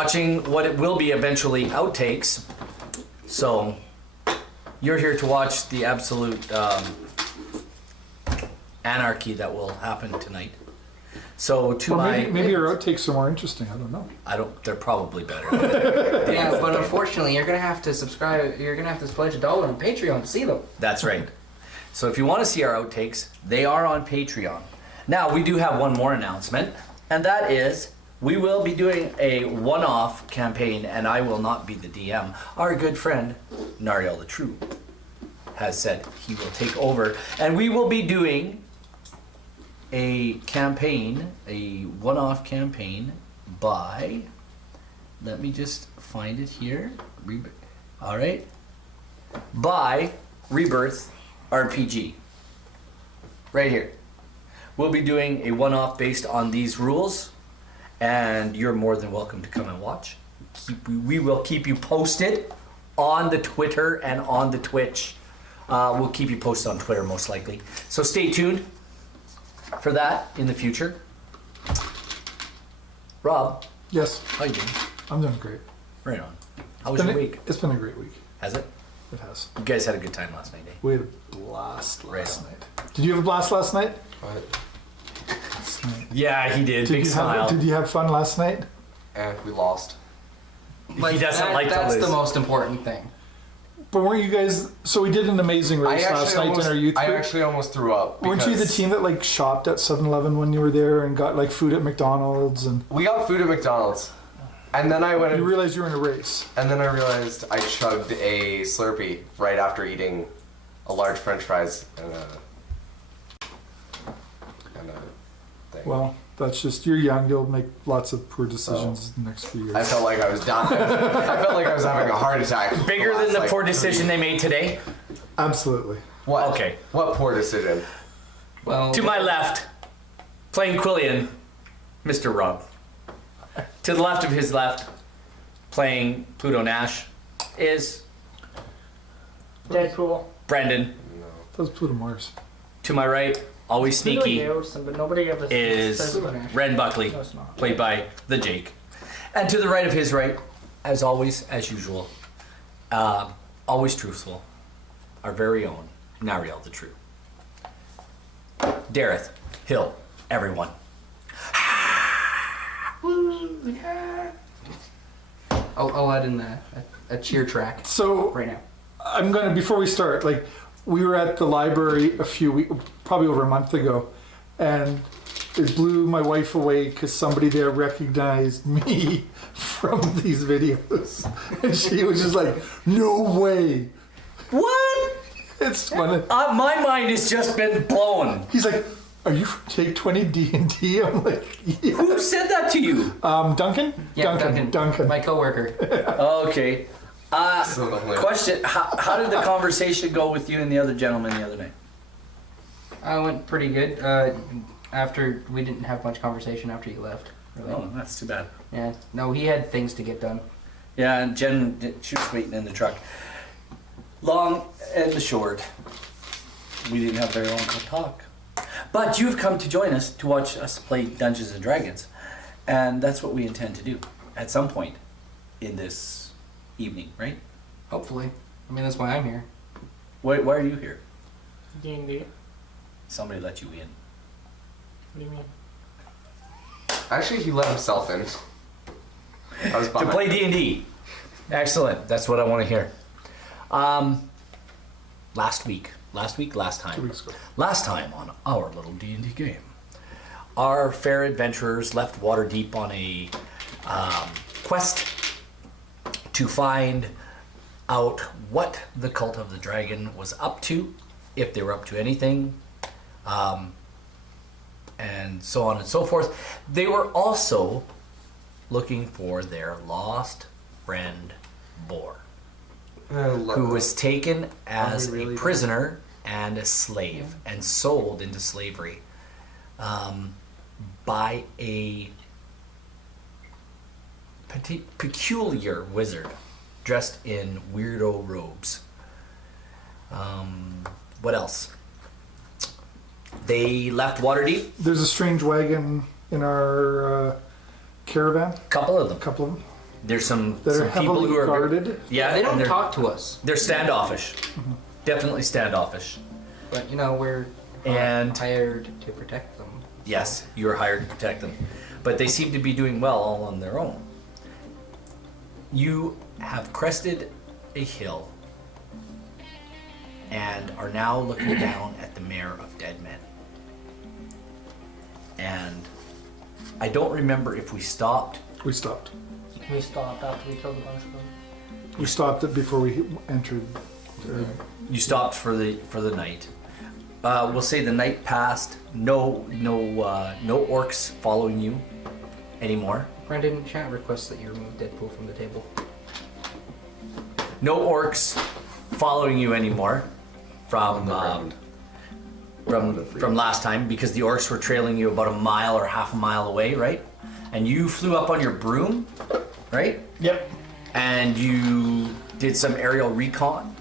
watching what it will be eventually outtakes. So you're here to watch the absolute anarchy that will happen tonight. So maybe your outtakes are more interesting. I don't know. They're probably better. Yeah, but unfortunately, you're gonna have to subscribe. You're gonna have to pledge $1 on Patreon to see them. That's right. So if you want to see our outtakes, they are on Patreon. Now we do have one more announcement, and that is we will be doing a one-off campaign, and I will not be the DM. Our good friend Nariel the True has said he will take over, and we will be doing a campaign, a one-off campaign by, let me just find it here. All right, by Rebirth RPG. Right here. We'll be doing a one-off based on these rules, and you're more than welcome to come and watch. We will keep you posted on the Twitter and on the Twitch. We'll keep you posted on Twitter most likely. So stay tuned for that in the future. Rob. Yes. How you doing? I'm doing great. Right on. How was your week? It's been a great week. Has it? It has. You guys had a good time last night, eh? We had a blast last Right. night. Did you have a blast last night? What? Yeah, he did. Big smile. Did you have fun last night? And we lost. He doesn't like to That's lose. the most important thing. But weren't you guys? So we did an amazing race last night in our youth I group. actually almost threw up. Weren't you the team that like shopped at 7-Eleven when you were there and got like food at McDonald's and? We got food at McDonald's, and then I went. You realized you were in a race. And then I realized I chugged a Slurpee right after eating a large French fries and a thing. Well, that's just you're young. You'll make lots of poor decisions in the next few years. I felt like I was dying. I felt like I was having a heart attack. Bigger than the poor decision they made today? Absolutely. What? Okay. What poor decision? Well, To my left, playing Quillian, Mr. Rob. To the left of his left, playing Pluto Nash, is Deadpool. Brendan. That was Pluto Mars. To my right, always sneaky, But nobody ever is says it. Ren Buckley, No, it's not. played by the Jake. And to the right of his right, as always, as usual, always truthful, our very own Nariel the True. Dareth, Hill, everyone. I'll add in a cheer track So right now. I'm gonna before we start, like we were at the library a few weeks, probably over a month ago, and it blew my wife away because somebody there recognized me from these videos, and she was just like, "No way!" What? It's funny. My mind has just been blown. He's like, "Are you from Take20 D&D?" I'm like, "Yeah." Who said that to you? Duncan? Yeah, Duncan. my coworker. Okay. Question, how did the conversation go with you and the other gentleman the other night? Went pretty good. After we didn't have much conversation after you left. Really. Oh, that's too bad. Yeah. No, he had things to get done. Yeah, and Jen, she was waiting in the truck. Long and the short, we didn't have very long to talk. But you've come to join us to watch us play Dungeons and Dragons. And that's what we intend to do at some point in this evening, right? Hopefully. I mean, that's why I'm here. Why are you here? D&D. Somebody let you in. What do you mean? Actually, he let himself in. I was To behind. play D&D. Excellent. That's what I want to hear. Last time. 2 weeks ago. Last time on our little D&D game, our fair adventurers left Waterdeep on a quest to find out what the Cult of the Dragon was up to, if they were up to anything, and so on and so forth. They were also looking for their lost friend, Boar, who was taken as a prisoner and a slave and sold into slavery by a peculiar wizard dressed in weirdo robes. What else? They left Waterdeep. There's a strange wagon in our caravan. Couple of them. A couple of them. There's some that are people heavily who are guarded. Yeah, They and don't they're, talk to us, They're standoffish. Definitely standoffish. but we're And- hired to protect them. Yes, you are hired to protect them. But they seem to be doing well all on their own. You have crested a hill and are now looking down at the Mare of Dead Men. And I don't remember if we stopped. We stopped. We stopped after we killed a bunch of them. We stopped it before we entered. You stopped for the night. We'll say the night passed. No orcs following you anymore. Brendan, chat requests that you remove Deadpool from the table. No orcs following you anymore from ground. from last time, because the orcs were trailing you about a mile or half a mile away, right? And you flew up on your broom, right? Yep. And you did some aerial recon.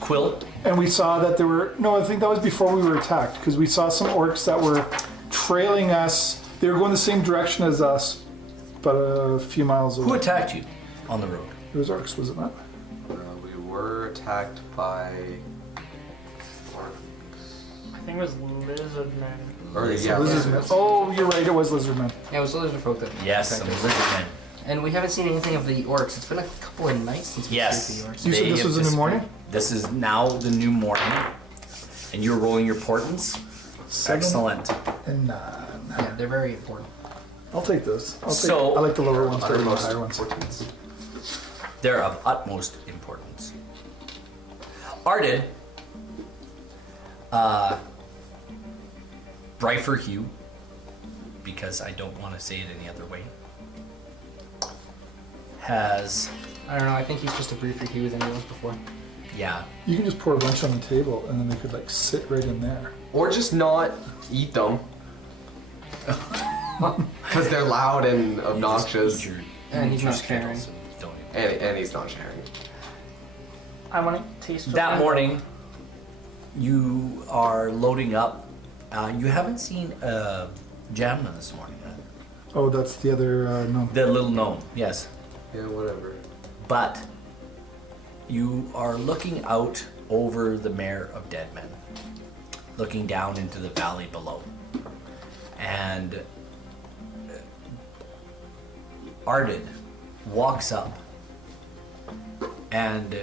Quill. And we saw that there were, no, I think that was before we were attacked, because we saw some orcs that were trailing us. They were going the same direction as us, but a few miles away. Who attacked you on the road? It was orcs, was it not? We were attacked by. I think it was lizard men. Or yeah, Lizardmen. Oh, you're right, it was lizardmen. Yeah, it was the lizard folk that Yes, some attacked us. lizard men. And we haven't seen anything of the orcs. It's been a couple of nights since we Yes. see the orcs. You said They this have was in the morning? This is now the new morning. And you're rolling your portents. 7 Excellent. and 9. Yeah, they're very important. I'll take this. So- I like the lower ones better than the uttermost higher ones. importance. They're of utmost importance. Ardid, Bryfer Hugh, because I don't want to say it any other way, has, I don't know. I think he's just a briefer Hugh than he was before. yeah, You can just pour a bunch on the table and then they could like sit right in there. Or just not eat them. Because they're loud and obnoxious. you just eat And he's your not sharing. Skittles and don't eat them. And he's not sharing. I want to taste That morning, you are loading up. You haven't seen Jamna this morning, huh? Oh, that's the other, no. The little gnome, yes. Yeah, whatever. But you are looking out over the Mare of Dead Men, looking down into the valley below. And Ardid walks up and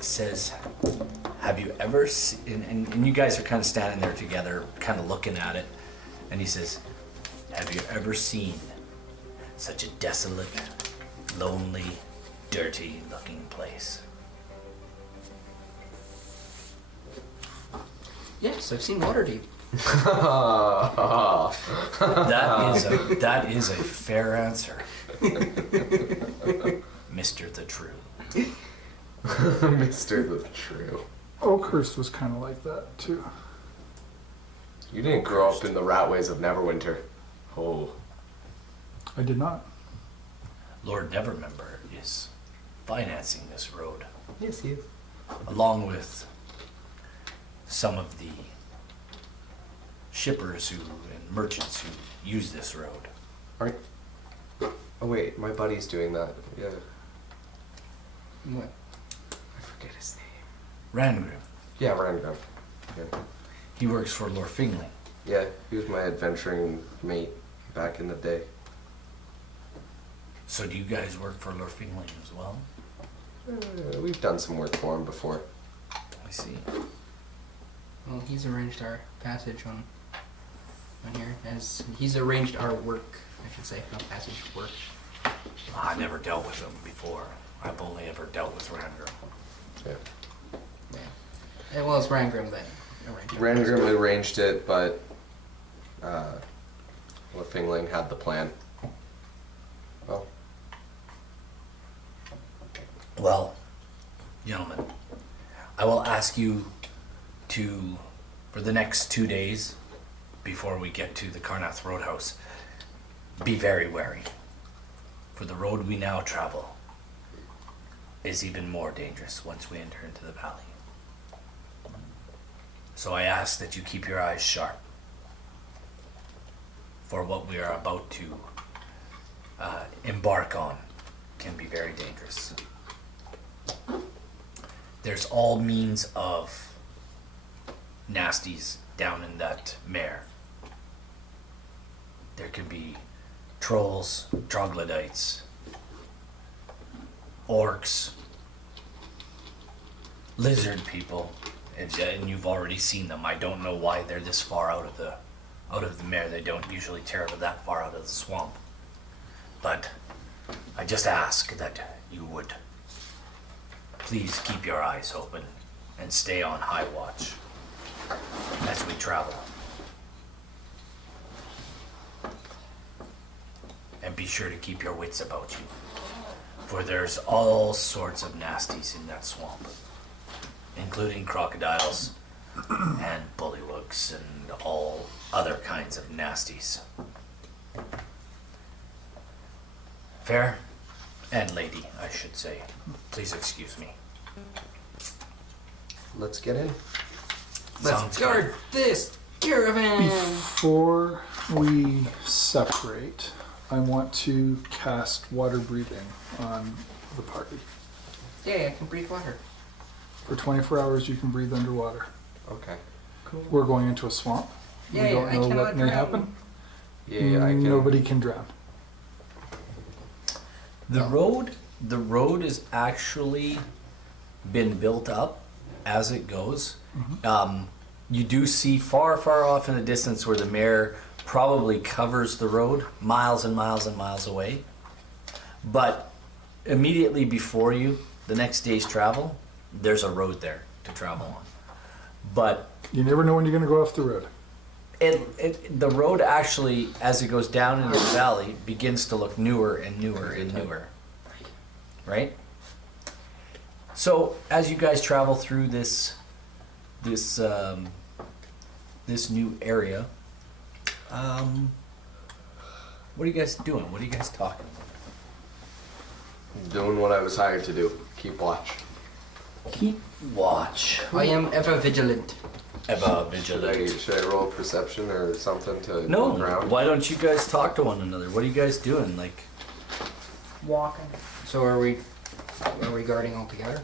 says, have you ever seen, and you guys are kind of standing there together, kind of looking at it, and he says, have you ever seen such a desolate, lonely, dirty looking place? Yes, I've seen Waterdeep. That is a fair answer, Mr. The True. Mr. the True. Oakhurst was kind of like that too. You didn't grow up in the rat ways of Neverwinter. Oh. I did not. Lord Nevermember is financing this road, Yes, he is. along with some of the shippers and merchants who use this road. Aren't... Oh wait, my buddy's doing that. Yeah. What? I forget his name. Rangrim, Yeah, Random. Yeah. he works for Lord Fingling. Yeah, he was my adventuring mate back in the day. So do you guys work for Lord Fingling as well? We've done some work for him before. I see. Well, he's arranged our passage on here. As he's arranged our work, I should say, not passage, work. I never dealt with him before. I've only ever dealt with Rangrim. Yeah. Yeah. Well, it's Rangrim that arranged. our passage. Randgrim arranged it, but Fingling had the plan. Well, Well, gentlemen, I will ask you to, for the next 2 days, before we get to the Karnath Roadhouse, be very wary. For the road we now travel is even more dangerous once we enter into the valley. So I ask that you keep your eyes sharp for what we are about to embark on can be very dangerous. There's all means of nasties down in that mare. There could be trolls, troglodytes, orcs, lizard people, and you've already seen them. I don't know why they're this far out of the mare. They don't usually travel that far out of the swamp. But I just ask that you would please keep your eyes open and stay on high watch as we travel. And be sure to keep your wits about you, for there's all sorts of nasties in that swamp, including crocodiles and bullywugs and all other kinds of nasties. Fair and lady, I should say. Please excuse me. Let's get in. Let's Sounds guard this caravan. Before we separate, I want to cast water breathing on the party. Yeah, I can breathe water. For 24 hours, you can breathe underwater. Okay. Cool. We're going into a swamp. Yeah, we don't I know cannot what may drown. happen. Yeah, I can. Nobody can drown. The road is actually been built up as it goes. You do see far, far off in the distance where the mare probably covers the road, miles and miles and miles away. But immediately before you, the next day's travel, there's a road there to travel on. But You never know when you're going to go off the road. the road actually, as it goes down into the valley, begins to look newer and newer and newer. Right? So as you guys travel through this new area, what are you guys doing? What are you guys talking about? Doing what I was hired to do. Keep watch. Keep watch. I am ever vigilant. Ever Should vigilant. I roll perception or something to No, look around? why don't you guys talk to one another? What are you guys doing? Like, Walking. So are we guarding all together?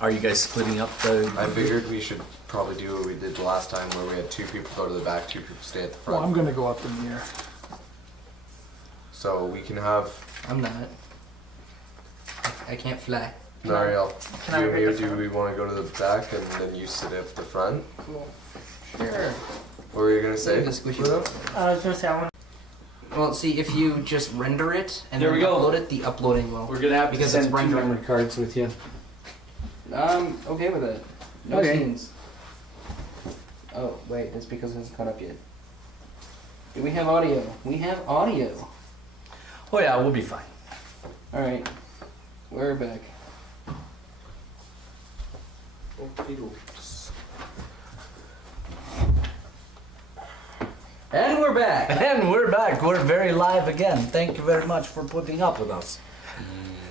are you guys splitting up the? I figured we should probably do what we did the last time where we had 2 people go to the back, 2 people stay at the Well, front. I'm going to go up in the air. So we can have I'm not. I can't fly. Nariel, Can I you and pick me, a do front? we want to go to the back and then you sit at the front? Cool. Sure. What were you going to say? The squishy one. I was gonna say I want. Well, see, if you just render it and There then we go. upload it, the uploading will. gonna have Because it's rendering. cards with you. I'm okay with it. No Okay. scenes. Oh, wait, that's because it hasn't caught up yet. Do we have audio? We have audio. Oh yeah, we'll be fine. Alright. We're back. And we're back! And we're back. We're very live again. Thank you very much for putting up with us.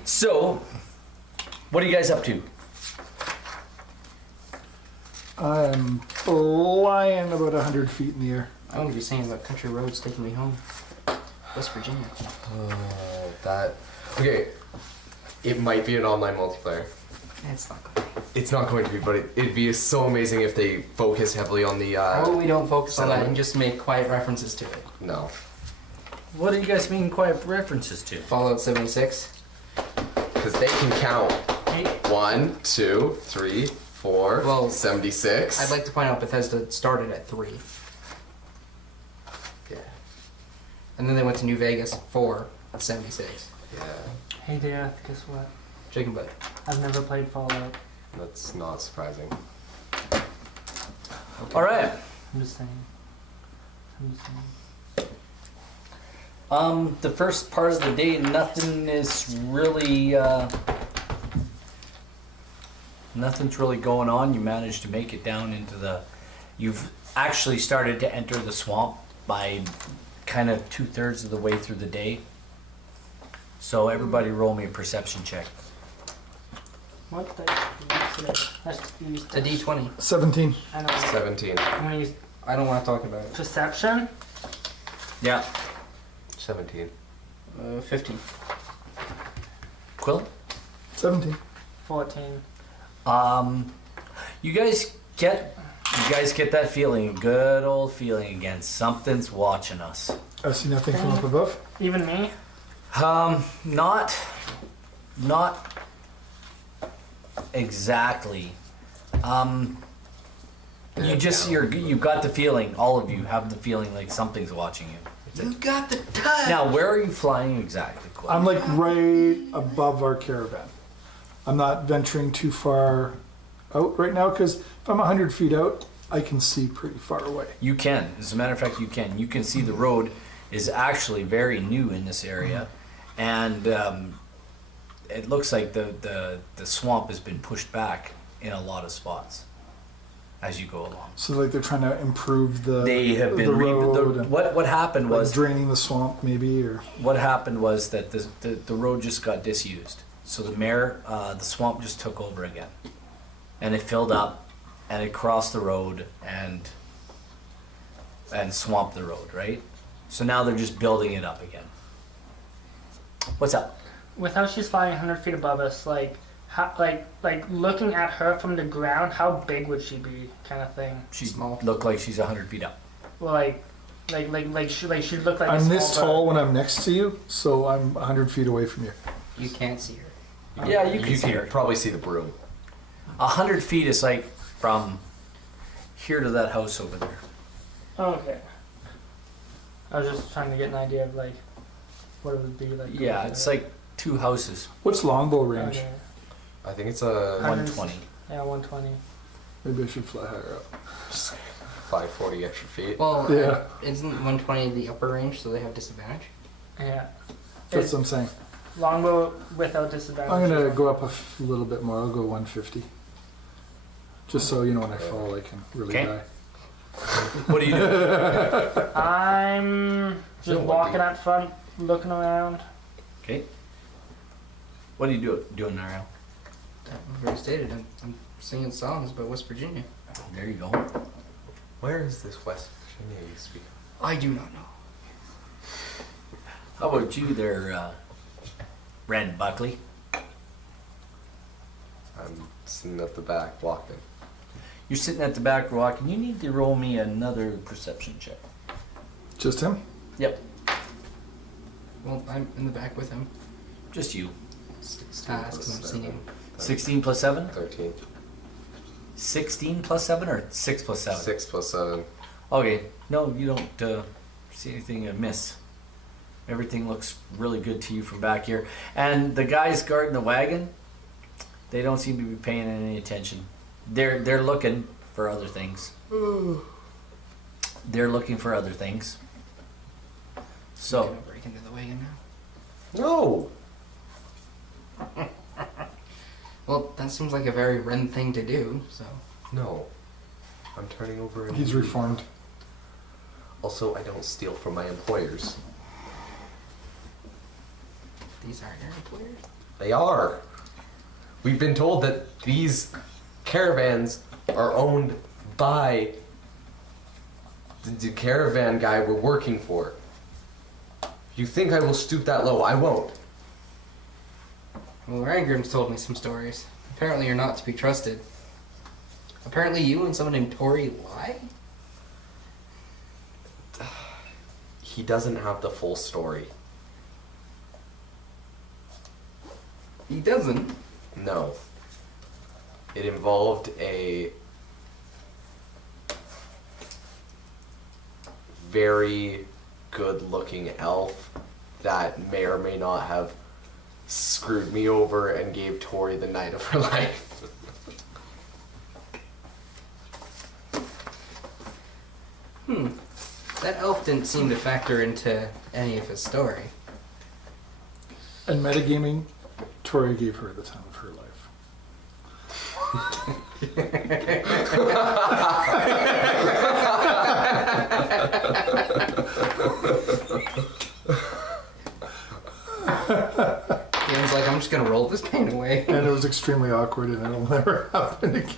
So, what are you guys up to? I'm flying about 100 feet in the air. I want to be saying about country roads taking me home. West Virginia. That. Okay. It might be an online multiplayer. It's not good. It's not going to be, but it'd be so amazing if they focus heavily on the. How about we don't focus on that settlement. and just make quiet references to it? No. What do you guys mean quiet references to? Fallout 76. Because they can count. Hey, 1, 2, 3, 4, Well, 76. I'd like to point out Bethesda started at 3. Yeah. And then they went to New Vegas 4 at 76. Yeah. hey, Dad. Guess what? Chicken butt. I've never played Fallout. That's not surprising. All right. I'm just saying. The first part of the day, nothing is really, nothing's really going on. You managed to make it down into the, you've actually started to enter the swamp by kind of 2/3 of the way through the day. So everybody roll me a perception check. What the? Let's use A D20. 17. I know. 17. I'm gonna use I don't want to talk about it. perception. Yeah. 17. 15. Quill? 17. 14. You guys get that feeling, good old feeling again. Something's watching us. I see nothing from up above. Even me? Not exactly. You've got the feeling. All of you have the feeling like something's watching you. You've got the touch. Now, where are you flying exactly, Quill? I'm like right above our caravan. I'm not venturing too far out right now because if I'm 100 feet out, I can see pretty far away. You can. As a matter of fact, you can. You can see the road is actually very new in this area, and it looks like the swamp has been pushed back in a lot of spots as you go along. So like they're trying to improve the They have been the road and, what happened like, was draining the swamp maybe, or what happened was that the road just got disused. So the swamp just took over again, and it filled up, and it crossed the road and swamped the road, right? So now they're just building it up again. What's up? With how she's flying 100 feet above us, like, how, like looking at her from the ground, how big would she be, kind of thing? She Small. looked like she's 100 feet up. Well, she look like. I'm a this small tall bird. when I'm next to you, so I'm 100 feet away from you. You can't see her. Yeah, you can see her. probably see the broom. 100 feet is like from here to that house over there. Oh, okay. I was just trying to get an idea of like what it would be like. Yeah, it's like 2 houses. What's longbow range? Okay. I think it's a 120. Yeah, 120. Maybe I should fly higher up. 540 extra feet. Well, Yeah. isn't 120 the upper range, so they have disadvantage? Yeah. That's It's what I'm saying. longbow without disadvantage. I'm gonna go up a little bit more. I'll go 150. Just so you know when I fall, I can really Okay. die. What are you doing? I'm just Sure, walking what out front, looking around. Okay. What are you doing, Ariel? I've already stated, I'm singing songs about West Virginia. There you go. Where is this West Virginia you speak of? I do not know. How about you there, Rand Buckley? I'm sitting at the back walking. You're sitting at the back walking. You need to roll me another perception check. Just him? Yep, Well, I'm in the back with him. just you. Because I'm singing. 16 plus 7? 13. 16 plus 7 or 6 plus 7? 6 plus 7. Okay, no, you don't see anything amiss. Everything looks really good to you from back here. And the guys guarding the wagon, they don't seem to be paying any attention. They're looking for other things. They're looking for other things. I'm So, gonna break into the wagon now. No! Well, that seems like a very Ren thing to do, so. No. I'm turning over a He's new- reformed. Also, I don't steal from my employers. These aren't your employers? They are. We've been told that these caravans are owned by the caravan guy we're working for. You think I will stoop that low? I won't. Well, Rangrim's told me some stories. Apparently you're not to be trusted. Apparently you and someone named Tori lie? He doesn't have the full story. He doesn't. No. It involved a very good-looking elf that may or may not have screwed me over and gave Tori the night of her life. That elf didn't seem to factor into any of his story. And metagaming, Tori gave her the time of her life. Game's like, I'm just gonna roll this pain away. And it was extremely awkward and it'll never happen again.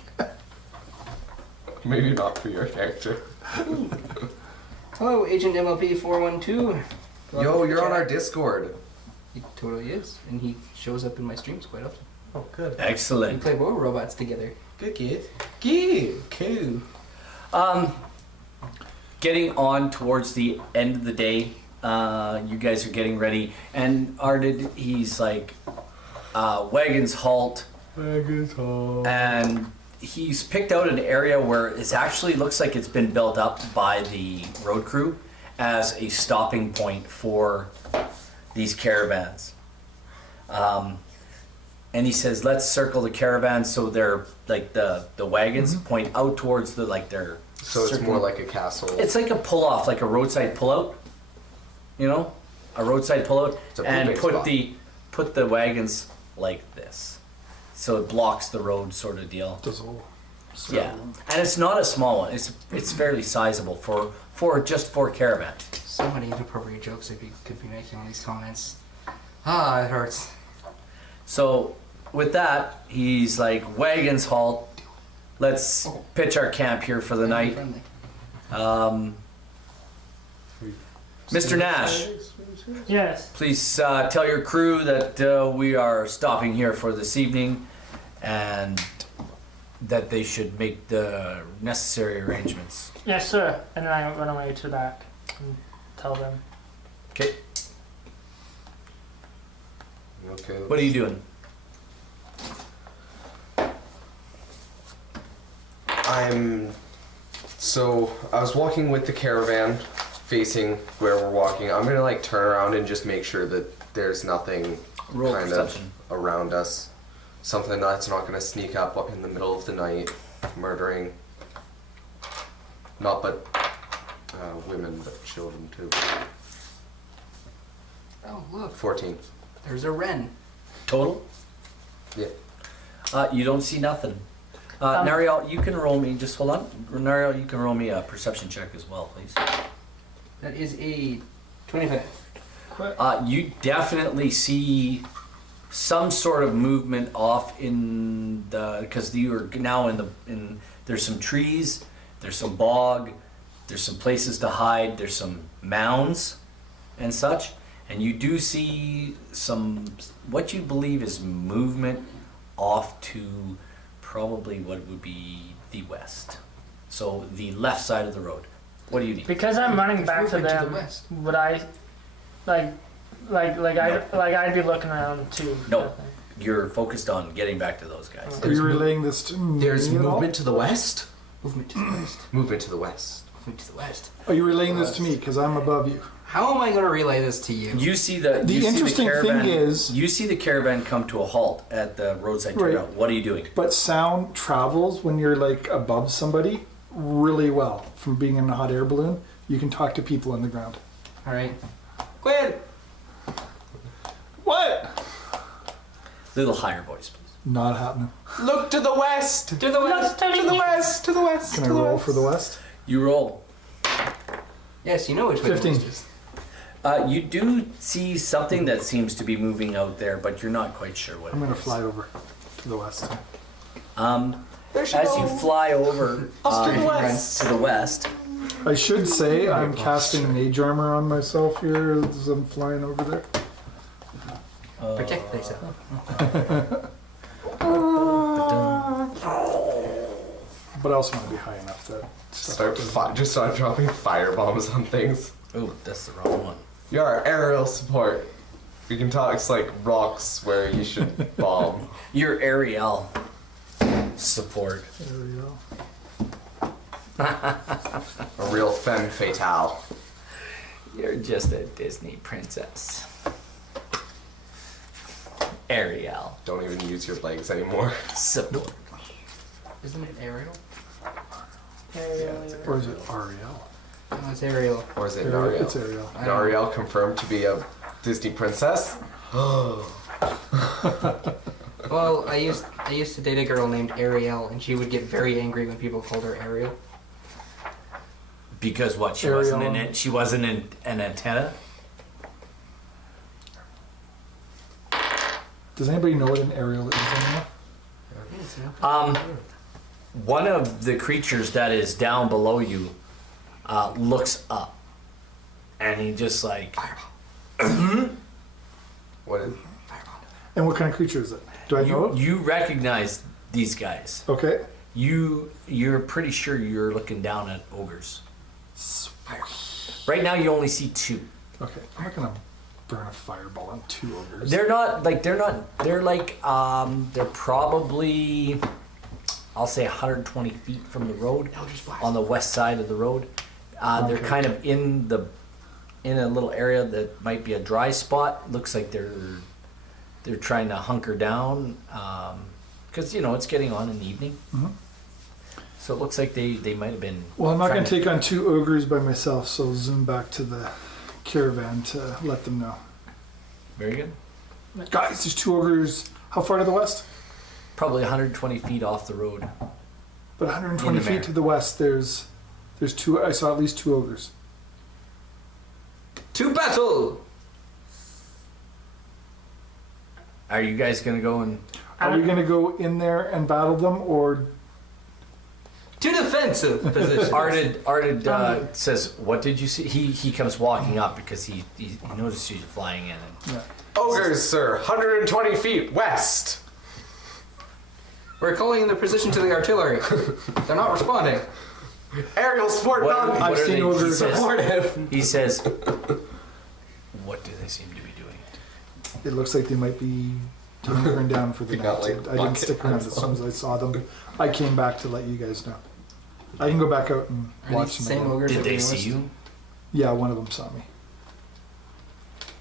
Maybe not for your character. Hello, Agent MLP 412. Yo, you're on our Discord. He totally is, and he shows up in my streams quite often. Oh, good. We Excellent. play War Robots together. Good kid. Good. Cool. Getting on towards the end of the day, you guys are getting ready, and Ardid, he's like, wagons halt, and he's picked out an area where it actually looks like it's been built up by the road crew as a stopping point for these caravans. And he says, let's circle the caravans so they're like the wagons point out towards the like their. So it's more like a castle. It's like a pull off, like a roadside pullout. You know, a roadside pullout, It's a and moving put the wagons like this, so it blocks the road, sort of deal. Does all. Yeah, and it's not a small one. It's fairly sizable for just for caravan. So many inappropriate jokes I could be making on these comments. Ah, it hurts. So with that, he's like, wagons halt. Let's pitch our camp here for the night. Friendly. Mr. Nash, Yes. please tell your crew that we are stopping here for this evening, and that they should make the necessary arrangements. Yes, sir. And then I run away to the back and tell them. Okay. Okay. What are you doing? I was walking with the caravan facing where we're walking. I'm gonna like turn around and just make sure that there's nothing Roll kind perception. of around us. Something that's not gonna sneak up in the middle of the night, murdering not but women, but children too. Oh, look. 14. There's a wren. Total? Yeah. You don't see nothing. Nariel, you can roll me. Just hold on. Nariel, you can roll me a perception check as well, please. That is a 25. You definitely see some sort of movement off in the, because you are now in there's some trees, there's some bog, there's some places to hide, there's some mounds and such, and you do see some what you believe is movement off to probably what would be the west, so the left side of the road. What do you need? Because I'm running There's back to movement to them, the west. would I, I'd be looking around too. No. You're focused on getting back to those guys. Are you relaying this to me? There's at all? movement to the west. Movement to the west. Movement to the west. Movement to the west. Are you relaying this to me? Because I'm above you. How am I going to relay this to you? You see the interesting thing caravan, is- you see the caravan come to a halt at the roadside Right. turnout. What are you doing? But sound travels when you're like above somebody really well. From being in a hot air balloon, you can talk to people on the ground. All right. Quinn! What? Little higher voice, please. Not happening. Look to the west. To the west! to To the west! To the west! Can I to the roll west. for the west? You roll. Yes, you know which way the 15. west is. You do see something that seems to be moving out there, but you're not quite sure what I'm it gonna is. fly over to the west. There she As goes. you fly over to the west. to the west, I should say I'm casting mage armor on myself here as I'm flying over there. Protect thyself. But I also want to be high enough that Just start dropping fire bombs on things. oh, that's the wrong one. You're our aerial support. We can talk like rocks where you should bomb. Your Ariel support. there we go. A real femme fatale. You're just a Disney princess. Ariel Don't even use your legs anymore. support. Isn't it Ariel? Or is it Ariel? No, it's Ariel. Or is it Ariel? Nariel? It's Ariel. Nariel confirmed to be a Disney princess. Well, I used to date a girl named Ariel, and she would get very angry when people called her Ariel. Because what? She Ariel. wasn't an antenna. Does anybody know what an Ariel is anymore? One of the creatures that is down below you looks up, and he just like, What And what kind of creature is it? Do I know it? You recognize these guys. Okay. You're pretty sure you're looking down at ogres. Right now, you only see 2. Okay. I'm not gonna burn a fireball on 2 ogres. They're probably, I'll say 120 feet from the road, on the west side of the road. They're Okay. kind of in a little area that might be a dry spot. Looks like they're trying to hunker down, because it's getting on in the evening. Mhm. So it looks like they might have been. Well, I'm not trying gonna take on 2 ogres by myself, so I'll zoom back to the caravan to let them know. Very good. Guys, there's 2 ogres. How far to the west? Probably 120 feet off the road. But 120 In the feet mare. to the west, there's 2. I saw at least 2 ogres. To battle! Are you guys gonna go and? Are we gonna go in there and battle them, or To defensive position. Ardid says, "What did you see?" He comes walking up because he noticed you flying in. And yeah. Ogres, sir. 120 feet west. We're calling the position to the artillery. They're not responding. Aerial sport What- done. what I've are seen they- ogres he says- Supportive. He says, "What do they seem to be doing?" It looks like they might be hunkering down for the We night. got, like, I didn't bucket stick around hats as soon as I saw them. I came back to let you guys know. I can go back out and Are watch these the them. same again. ogres? Did that they we see noticed? you? Yeah, one of them saw me.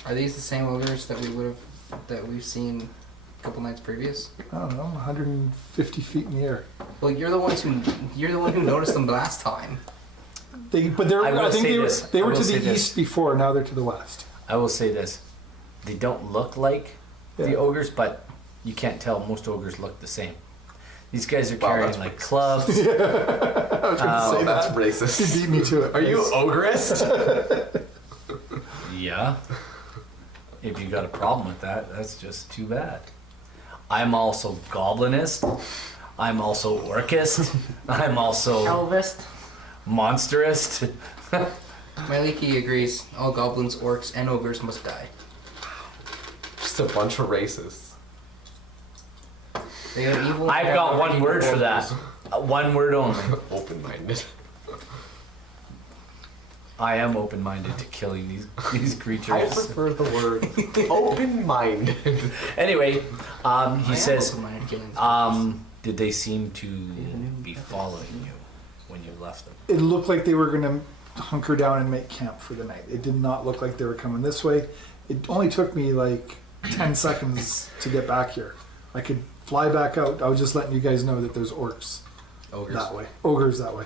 Are these the same ogres that we've seen a couple nights previous? I don't know, 150 feet in the air. Well, you're the one who noticed them last time. But they're. I will I think say they were. this. They I were will to say the this. east before. Now they're to the west. I will say this: they don't look like the Yeah. ogres, but you can't tell. Most ogres look the same. These guys are Wow, carrying that's like racist. clubs. I was going to Oh, say that's that. You racist. beat me to it. Are you guys. ogrist? Yeah. If you got a problem with that, that's just too bad. I'm also goblinist. I'm also orcist. I'm also Elvis. monsterist. Maliki agrees. All goblins, orcs, and ogres must die. Just a bunch of racists. They are evil. I've they got are one evil word for that. ogres. One word only. Open-minded. I am open-minded to killing these I creatures. prefer the word open-minded. Anyway, he I am says, open-minded to killing these creatures. did they seem to be following you when you left them? It looked like they were going to hunker down and make camp for the night. It did not look like they were coming this way. It only took me like 10 seconds to get back here. I could fly back out. I was just letting you guys know that there's orcs Ogres. that way. Ogres that way.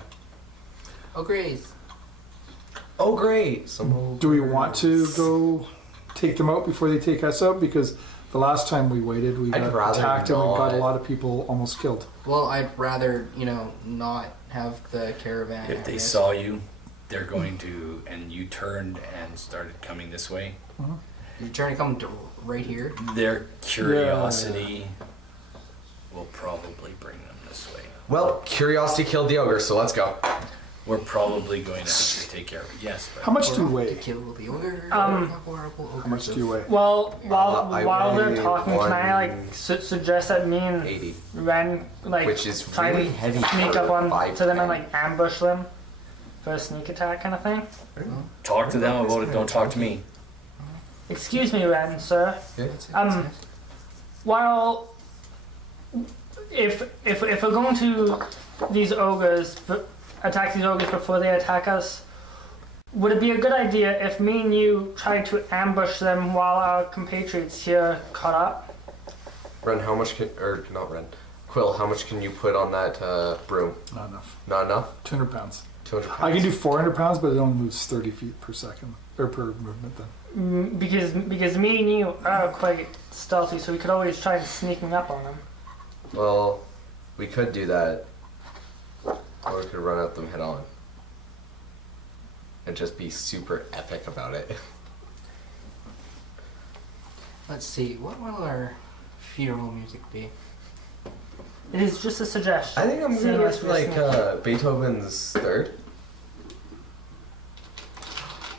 Ogres. Oh, great. Some Do we want to go take them out before they take us out? Because the last time we waited, we I'd got rather attacked and we got a not. lot of people almost killed. Well, I'd rather, not have the caravan. If they at saw you, they're going to, and you turned and started coming this way, You're trying to come to right here. their curiosity will probably bring them this way. Well, curiosity killed the ogre, so let's go. We're probably going to have to take care of it. Yes, but How much do you We're off to weigh? kill the ogre. How How much do you weigh? Well, I while they're weigh talking, can I suggest that me and 80. Ren Which is try really to heavy sneak for up on 5'10". to them and ambush them for a sneak attack kind of thing? talk to them about it. Don't talk to me. Excuse me, Ren, sir. Um, While if we're going to these ogres attack these ogres before they attack us, would it be a good idea if me and you tried to ambush them while our compatriots here caught up? Ren, how much can, or not Ren, Quill, how much can you put on that broom? Not enough. Not enough? 200 pounds. 200 pounds. I can do 400 pounds, but it only moves 30 feet per second. Or per movement then. Because me and you are quite stealthy, so we could always try sneaking up on them. Well, we could do that. Or we could run at them head on. And just be super epic about it. let's see. What will our funeral music be? It is just a suggestion. I think I'm Seeing gonna as with we're like sneaking. Beethoven's Third.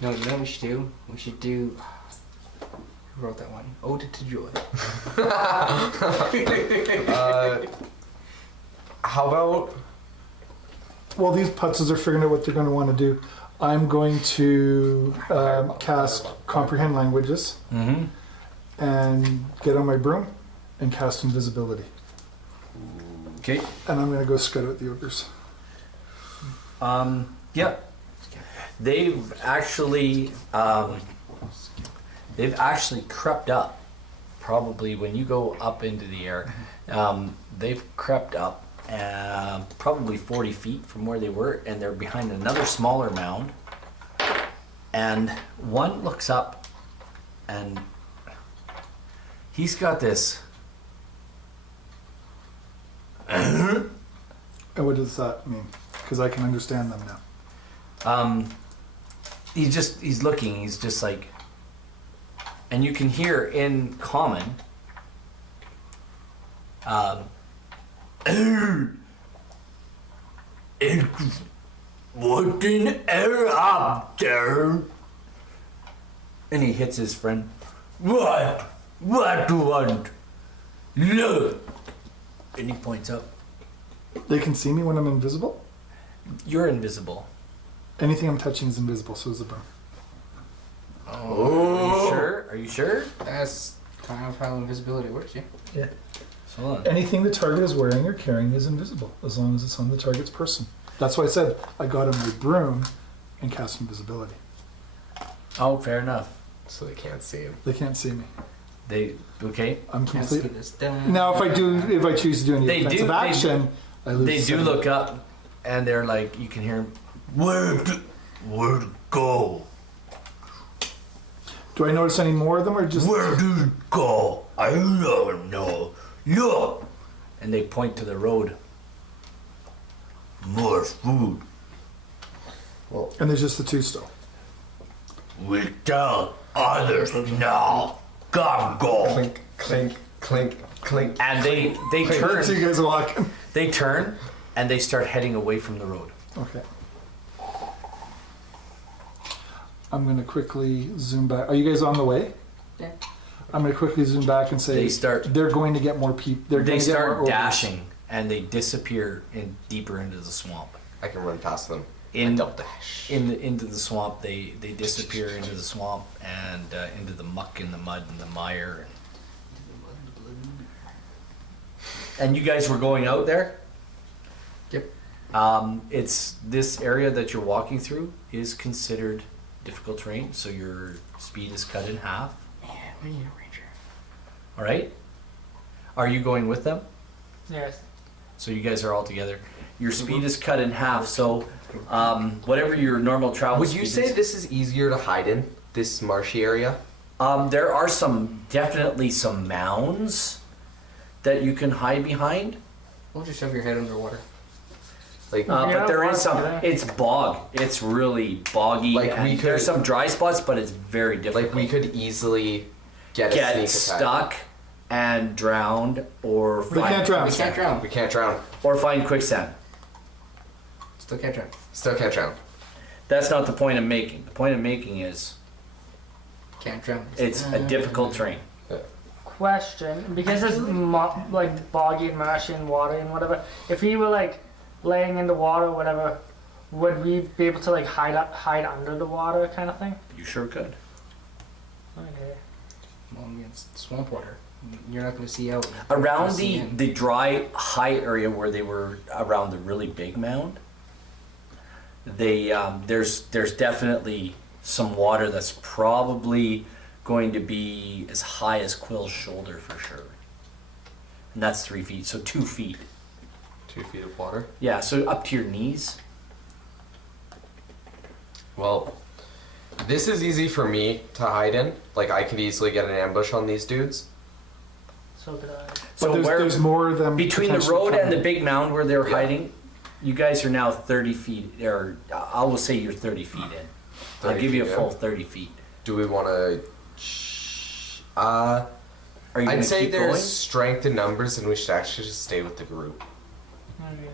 No, you know what we should do? We should do. Who wrote that one? Ode to Joy. How about While these putzes are figuring out what they're going to want to do, I'm going to cast Comprehend Languages Mm-hmm. and get on my broom and cast Invisibility. Okay. And I'm going to go scout out the ogres. Yeah. They've actually crept up. Probably when you go up into the air, they've crept up probably 40 feet from where they were, and they're behind another smaller mound. And one looks up, and he's got this. And what does that mean? Because I can understand them now. He's looking, he's just like, and you can hear in common, it's what in air up there? And he hits his friend. What? What do you want? Look! And he points up. They can see me when I'm invisible? You're invisible. Anything I'm touching is invisible, so is the broom. Are you sure? Are you sure? That's kind of how invisibility works, yeah. Yeah. So hold on. Anything the target is wearing or carrying is invisible, as long as it's on the target's person. That's why I said I got on my broom and cast Invisibility. Oh, fair enough. so they can't see him? They can't see me. They okay. I'm Can't see completely. this. Dun. Now, if I choose to do any They offensive do- action, I lose. They do 7. look up, and they're like, you can hear them. Where to go? Do I notice any more of them, or just? Where do you go? I don't know. Look, and they point to the road. More food. Well, And there's just the two still. We tell others now. God go. clink, clink, clink, clink. And they Wait, so you turn. guys are walking. They turn, and they start heading away from the road. Okay. I'm gonna quickly zoom back. Are you guys on the way? Yeah. I'm gonna quickly zoom back and say They start- They're going to get more people. They start dashing, and they disappear deeper into the swamp. I can run past them. In Double dash. into the swamp, they disappear into the swamp and into the muck and the mud and the mire. And you guys were going out there. Yep. It's this area that you're walking through is considered difficult terrain, so your speed is cut in half. Man, we need a ranger. All right. Are you going with them? Yes. So you guys are all together. Your speed is cut in half, so whatever your normal travel Would speed you say is, this is easier to hide in, this marshy area? there are definitely some mounds that you can hide behind. We'll just shove your head underwater. Like, Yeah, But there is water, some. yeah. It's bog. It's really boggy. Like, and we could- there's some dry spots, but it's very difficult. like we could easily get a sneak get attack. stuck and drowned, or We can't drown. We can't drown. We can't drown. or find quicksand. Still can't drown. Still can't drown. That's not the point I'm making. The point I'm making is Can't drown. it's a difficult terrain. Question: because it's like boggy and marshy and water and whatever. If we were like laying in the water or whatever, would we be able to like hide under the water kind of thing? You sure could. Okay. Well, I mean, it's swamp water. You're not going to see out. Around See the in. the dry high area where they were around the really big mound, they there's definitely some water that's probably going to be as high as Quill's shoulder for sure, and that's 3 feet, so 2 feet. 2 feet of water. Yeah, so up to your knees. Well, this is easy for me to hide in. Like, I could easily get an ambush on these dudes. So could I. So But there's more of them between the potentially road and the coming. big mound where they're Yeah. hiding, you guys are now 30 feet, or I will say you're 30 feet in. I'll 30 give you a feet, full yeah. 30 feet. Do we want to... Are you gonna I'd say keep there's going? strength in numbers and we should actually just stay with the group. Okay.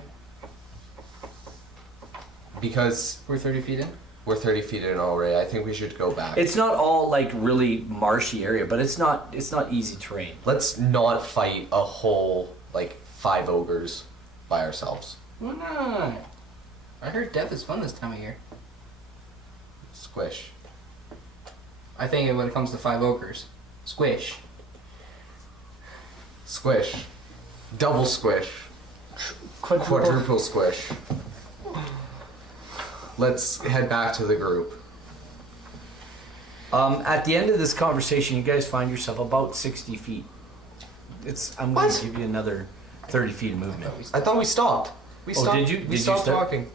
Because We're 30 feet in. We're 30 feet in already. I think we should go back. It's not all like really marshy area, but it's not easy terrain. Let's not fight a whole, like, 5 ogres by ourselves. Why not? I heard death is fun this time of year. Squish. I think when it comes to 5 ogres, squish. Squish. Double squish. Quadruple squish. Let's head back to the group. At the end of this conversation, you guys find yourself about 60 feet. I'm going What? to give you another 30 feet of movement. I thought we stopped. We Oh, stopped. did you? We Did you stopped start? talking.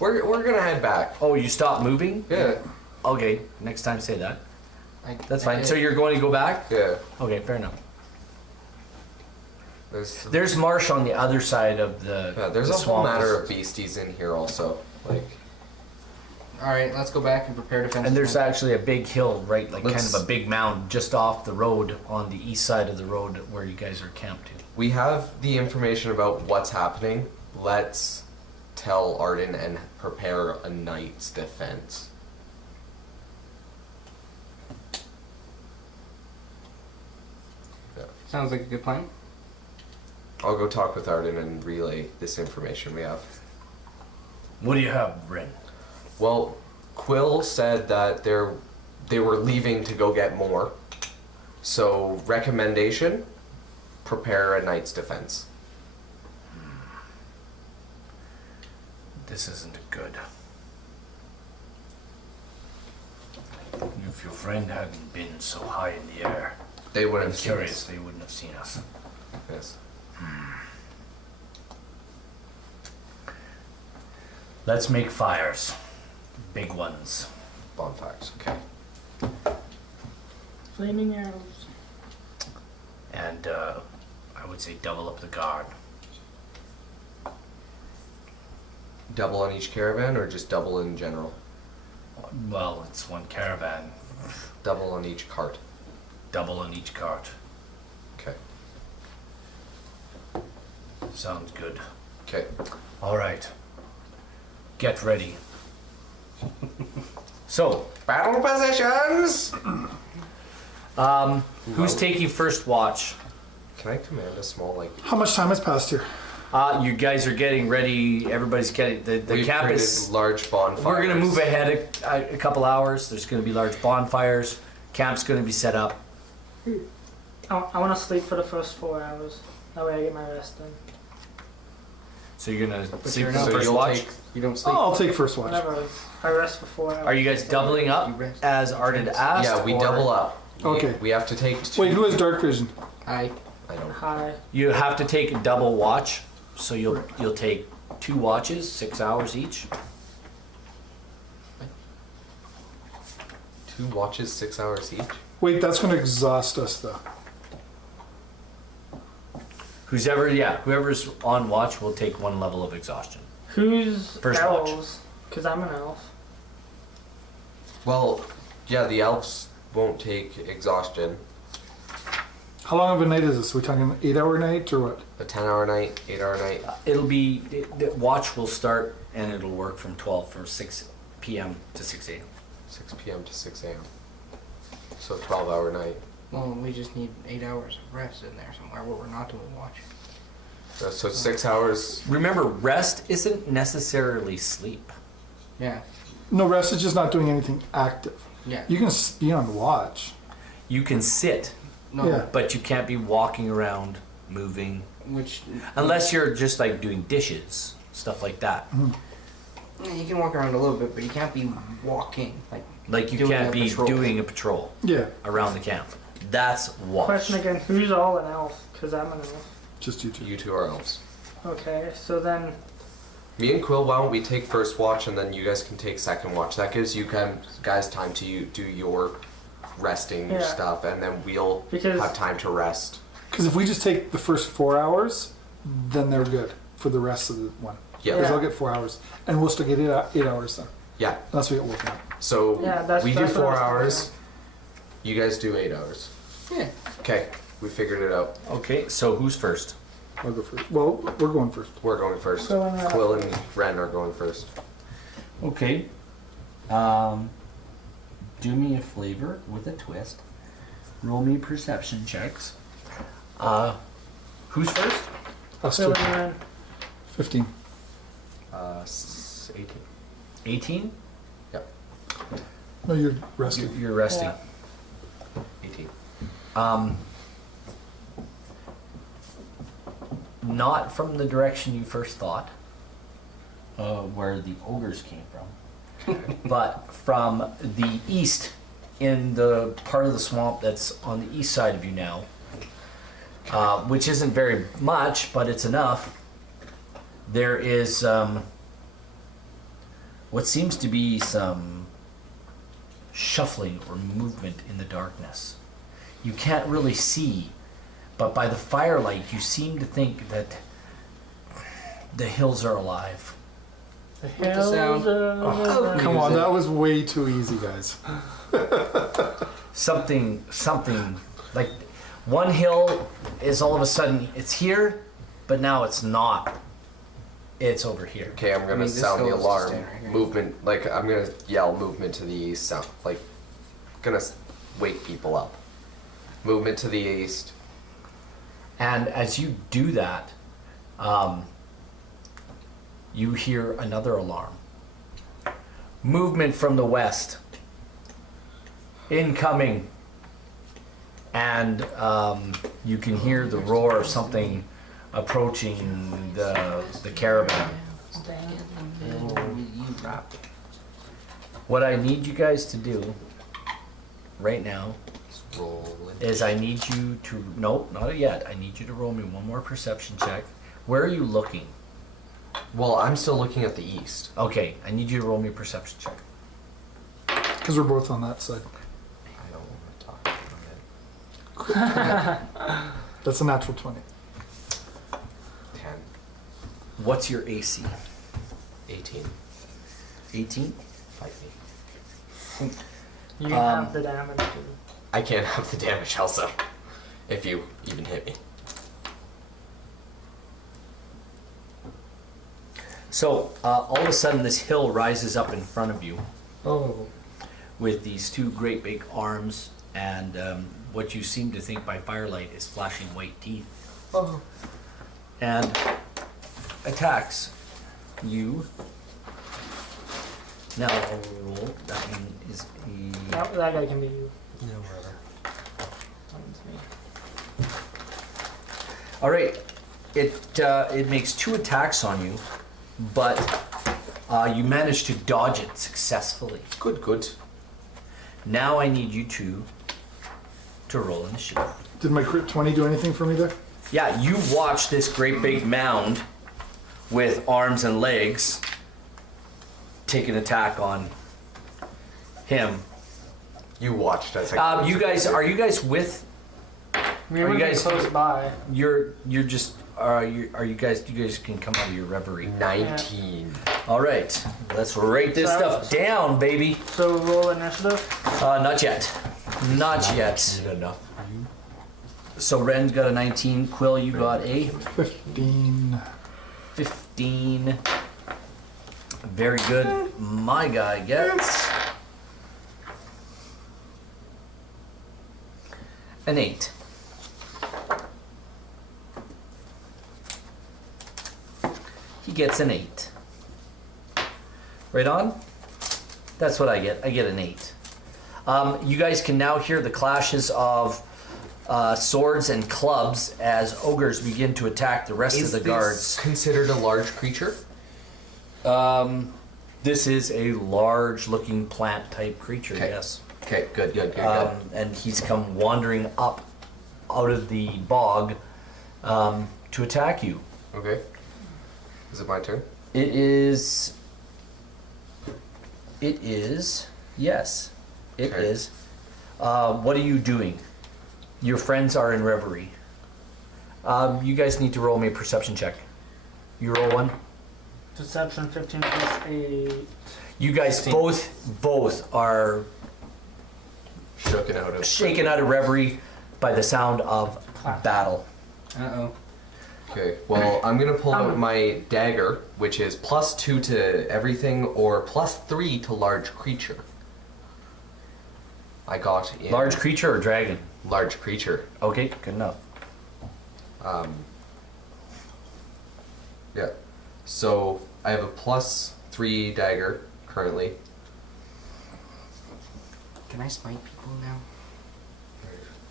We're gonna head back. Oh, you stopped moving? Yeah. Okay, next time say that. That's I fine. did. So you're going to go back? Yeah. Okay, fair enough. There's There's marsh on the other side of the there's the a whole swamp. matter of beasties in here also. Like, Alright, let's go back and prepare defense. And there's actually a big hill, right, like Let's- kind of a big mound just off the road on the east side of the road where you guys are camped to. we have the information about what's happening. Let's tell Arden and prepare a knight's defense. Sounds like a good plan. I'll go talk with Arden and relay this information we have. What do you have, Ren? Well, Quill said that they were leaving to go get more. So, recommendation, prepare a knight's defense. This isn't good. If your friend hadn't been so high in the air, They would I'm have seen curious us. they wouldn't have seen us. Yes. Let's make fires. Big ones. Bonfires, okay. Flaming arrows. And I would say double up the guard. Double on each caravan or just double in general? Well, it's one caravan. Double on each cart. Double on each cart. Okay. Sounds good. Okay. All right. Get ready. So, Battle positions! who's taking first watch? Can I command a small, like... How much time has passed here? You guys are getting ready. Everybody's getting the We've camp created is. large bonfires. We're gonna move ahead a couple hours. There's gonna be large bonfires. Camp's gonna be set up. I want to sleep for the first 4 hours. That way I get my rest in. So you're gonna But sleep you're for not- the So first you'll watch. take... You don't sleep. Oh, I'll take first watch. Whatever. I rest for 4 hours. Are you guys doubling up You rest. as Arden asked? Yeah, we or double up. Okay. We have to take two. Wait, who has dark vision? I I don't... Hi. You have to take a double watch, so you'll take 2 watches, 6 hours each. 2 watches, 6 hours each? Wait, that's going to exhaust us, though. Whoever's on watch will take 1 level of exhaustion. Who's First watch. elves? Because I'm an elf. Well, yeah, the elves won't take exhaustion. How long of a night is this? Are we talking 8-hour night or what? A 10-hour night, 8-hour night. It'll be the watch will start and it'll work from 6 p.m. to 6 a.m. 6 p.m. to 6 a.m. So 12-hour night. well, we just need 8 hours of rest in there somewhere where we're not doing watch. So 6 hours. Remember, rest isn't necessarily sleep. Yeah. No, rest is just not doing anything active. Yeah. You can be on watch. You can sit, No. Yeah. but you can't be walking around, moving, Which unless you're just like doing dishes, stuff like that. yeah, you can walk around a little bit, but you can't be walking Like you Doing can't a be patrol. doing a patrol Yeah, around the camp. That's watch. Question again, who's all an elf? Because I'm an elf. just you two. You two are elves. Okay, so then Me and Quill, why don't we take first watch and then you guys can take second watch? That gives you guys time to do your resting Yeah. stuff, and then we'll Because- have time to rest. Because if we just take the first 4 hours, then they're good for the rest of the one. Yeah. Because Yeah. I'll get 4 hours. And we'll still get 8 hours then. Yeah. Unless we get woken up. So Yeah, that's- we do that's what I 4 was hours. thinking. You guys do 8 hours. yeah. Okay, we figured it out. Okay, so who's first? I'll go first. Well, we're going first. We're going first. Quill and Ren. Quill and Ren are going first. Okay. Do me a flavor with a twist. Roll me perception checks. Who's first? Us Fill two. in your- 15. 18. 18? No, you're resting. You're resting. Yeah. 18. Not from the direction you first thought, where the ogres came from, but from the east, in the part of the swamp that's on the east side of you now, which isn't very much, but it's enough. There is what seems to be some shuffling or movement in the darkness. You can't really see, but by the firelight you seem to think that the hills are alive. The the hills sound. are- Come on, that was way too easy, guys. Something like one hill is all of a sudden it's here, but now it's not. It's over here. Okay, I'm gonna this sound the hill is just alarm. down right here. Movement, like I'm gonna yell movement to the east. Sound like gonna wake people up. Movement to the east. And as you do that, you hear another alarm. Movement from the west. Incoming. And you can hear the roar of something approaching the caravan. You dropped it. What I need you guys to do right now Just roll it. is I need you to, nope, not yet. I need you to roll me one more perception check. Where are you looking? Well, I'm still looking at the east. Okay, I need you to roll me a perception check. Because we're both on that side. I don't want to talk. That's a natural 20. 10, What's your AC? 18. 18? Fight me. You have the damage. Dude. I can't have the damage also. If you even hit me. So, all of a sudden this hill rises up in front of you Oh. with these two great big arms and what you seem to think by firelight is flashing white teeth. Oh. And attacks you. Now I'll roll. That one is a... That guy can be you. No, whatever. Mine's me. All right, it makes 2 attacks on you, but you manage to dodge it successfully. Good, good. Now I need you to roll initiative. Did my crit 20 do anything for me there? Yeah, you watch this great big mound with arms and legs take an attack on him. You watched as I. Are you guys with? We Are were you guys- close by. You're just. Are you guys? You guys can come out of your reverie. 19. All right, let's write this So- stuff down, baby. So roll initiative. Not yet. Not yet. Good enough. So Ren's got a 19. Quill, you got a 15. 15. Very good. My guy gets an 8. He gets an 8. Right on? That's what I get. I get an 8. You guys can now hear the clashes of swords and clubs as ogres begin to attack the rest Is of the guards. considered a large creature? This is a large-looking plant-type creature. Okay. Yes. Okay, good. And he's come wandering up out of the bog to attack you. Okay. Is it my turn? It is. Yes, it Okay. is. What are you doing? Your friends are in reverie. You guys need to roll me a perception check. You roll one. Deception 15 plus 8. You guys 16. both are Shaken out of. shaken out of reverie by the sound of battle. Uh-oh. Okay, well, I'm gonna pull out my dagger, which is +2 to everything or +3 to large creature. I got in Large creature or dragon? large creature. Okay, good enough. Yeah. So I have a +3 dagger currently. Can I smite people now?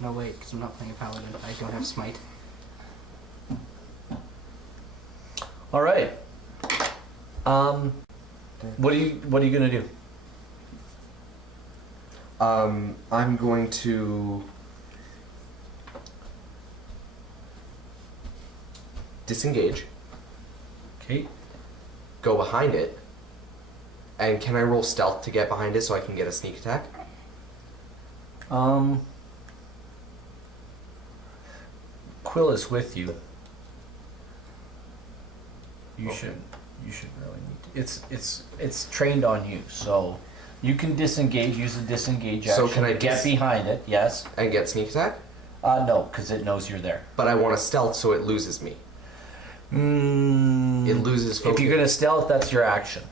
No, wait, because I'm not playing a paladin. I don't have smite. All right. What are you gonna do? I'm going to disengage, Okay. go behind it, and can I roll stealth to get behind it so I can get a sneak attack? Quill is with you. You should really need to. It's trained on you, so you can disengage. Use the disengage action. So can I get behind it? Yes. And get sneak attack? No, because it knows you're there. But I want a stealth so it loses me. It loses focus. If you're gonna stealth, that's your action.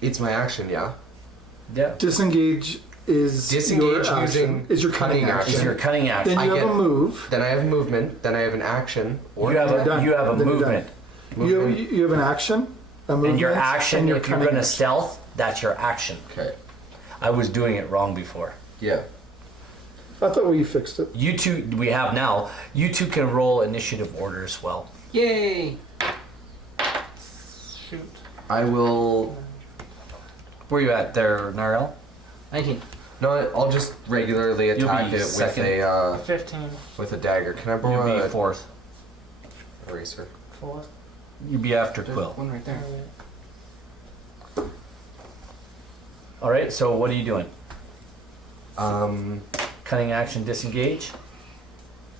It's my action, yeah? Yeah. Disengage is Disengage your using action, is your cunning action. Is your cunning action? Then you I have get- a move. Then I have movement, then I have an action, or You have You're done. a Then you're movement. You have an action, a movement, And your action, and your if you're cunning gonna action. stealth, that's your action. Okay. I was doing it wrong before. Yeah. I thought we fixed it. You two, we have now. You two can roll initiative order as well. Yay! Shoot. I will. Where you at there, Narelle? 19. No, I'll just regularly You'll attack be it second.15. with a dagger. Can I You'll borrow be a fourth. eraser? 4. You'll be after There's Quill. one right there. All right. So what are you doing? Um, Cunning action, disengage.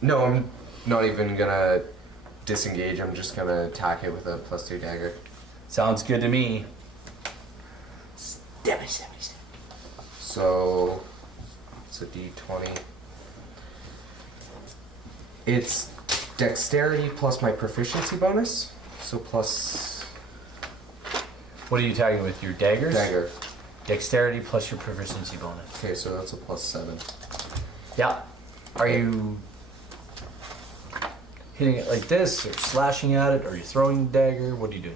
no, I'm not even gonna disengage. I'm just gonna attack it with a +2 dagger. Sounds good to me. So it's a D20. It's dexterity plus my proficiency bonus. So plus What are you attacking with? Your daggers? dagger. Dexterity plus your proficiency bonus. Okay, so that's a +7. Yeah. Are you hitting it like this, or slashing at it, or are you throwing the dagger? What do you do?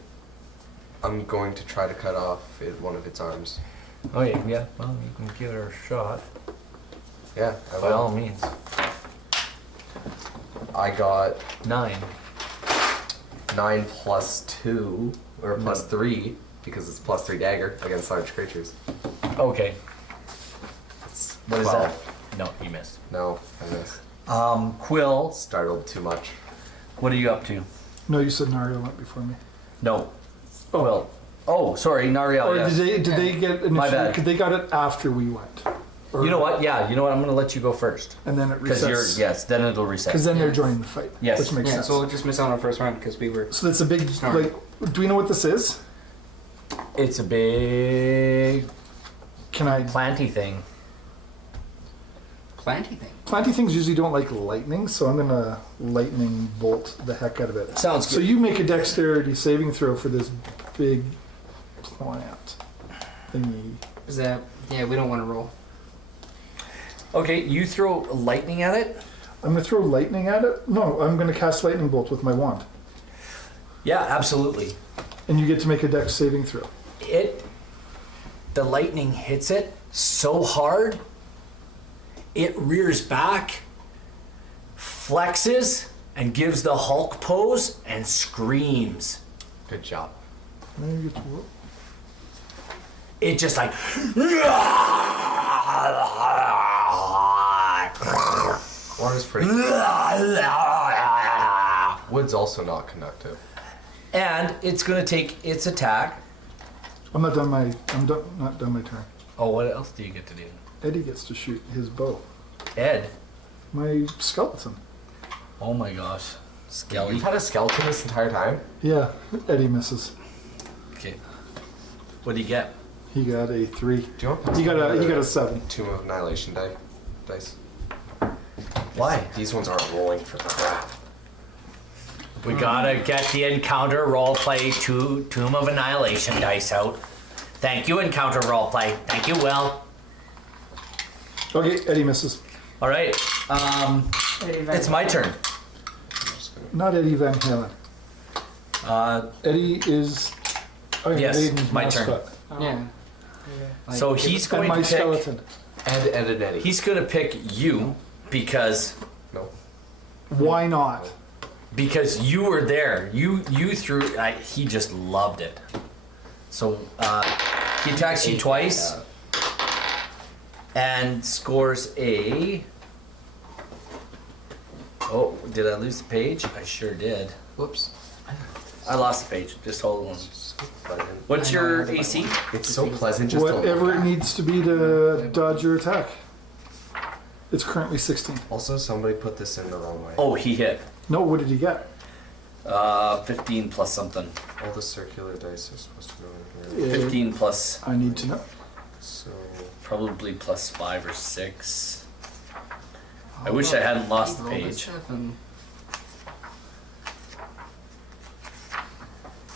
I'm going to try to cut off one of its arms. Oh yeah. Well, you can give it a shot. Yeah, I By will. all means. I got 9. 9 +2 or +3 because it's +3 dagger against large creatures. Okay. It's What is 12. that? No, you missed. No, I missed. Quill, Startled too much. what are you up to? No, you said Nario went before me. No. Quill. Oh, sorry, Nariel. Or Yes. did they get My bad. initiative? They got it after we went. Or- You know what? Yeah, you know what? I'm going to let you go first. And then it Because you're, resets. yes, then it'll reset. Because then they're joining the fight. Yes. Which makes Yeah, sense. so we'll just miss out on our first round because we were. So that's a big, Sorry. like, do we know what this is? It's a big Can I? planty thing. Planty thing. Planty things usually don't like lightning, so I'm gonna lightning bolt the heck out of it. Sounds So good. you make a dexterity saving throw for this big plant thingy. Is that. Yeah, we don't want to roll. Okay, you throw lightning at it? I'm gonna throw lightning at it. No, I'm gonna cast lightning bolt with my wand, Yeah, absolutely. and you get to make a dex saving throw. The lightning hits it so hard, it rears back, flexes, and gives the Hulk pose and screams. Good job. Now you get to roll. It just like Water's pretty. Wood's also not conductive. and it's gonna take its attack. Not done my turn. Oh, what else do you get to do? Eddie gets to shoot his bow. Ed. My skeleton. Oh my gosh. Skelly. You've had a skeleton this entire time? Yeah, Eddie misses. Okay. What do you get? He got a 3. Do you want He got a 7. Tomb of Annihilation dice? Why? These ones aren't rolling for crap. We gotta get the encounter roleplay Tomb of Annihilation dice out. Thank you, encounter roleplay. Thank you, Will. Okay, Eddie misses. All right. Eddie Van It's my turn. I'm just gonna- Not Eddie Van Halen. Eddie is. Oh, yeah, Yes, Aiden's my turn. mascot. Yeah. Like, So he's And going my to pick. skeleton. And Eddie. He's gonna pick you because No. Why not? you were there. You threw. He just loved it. So he attacks you twice and scores a. Oh, did I lose the page? I sure did. Whoops. I lost the page. Just hold on. So pleasant. What's I know, your everybody- AC? It's so pleasant just to Whatever look it at. needs to be to dodge your attack. It's currently 16. Also, somebody put this in the wrong way. Oh, he hit. No, what did he get? 15 plus something. All the circular dice are supposed to go in here. 15 plus I need to know. So, probably plus 5 or 6. I Hold wish on. I hadn't lost He the rolled a page. 7.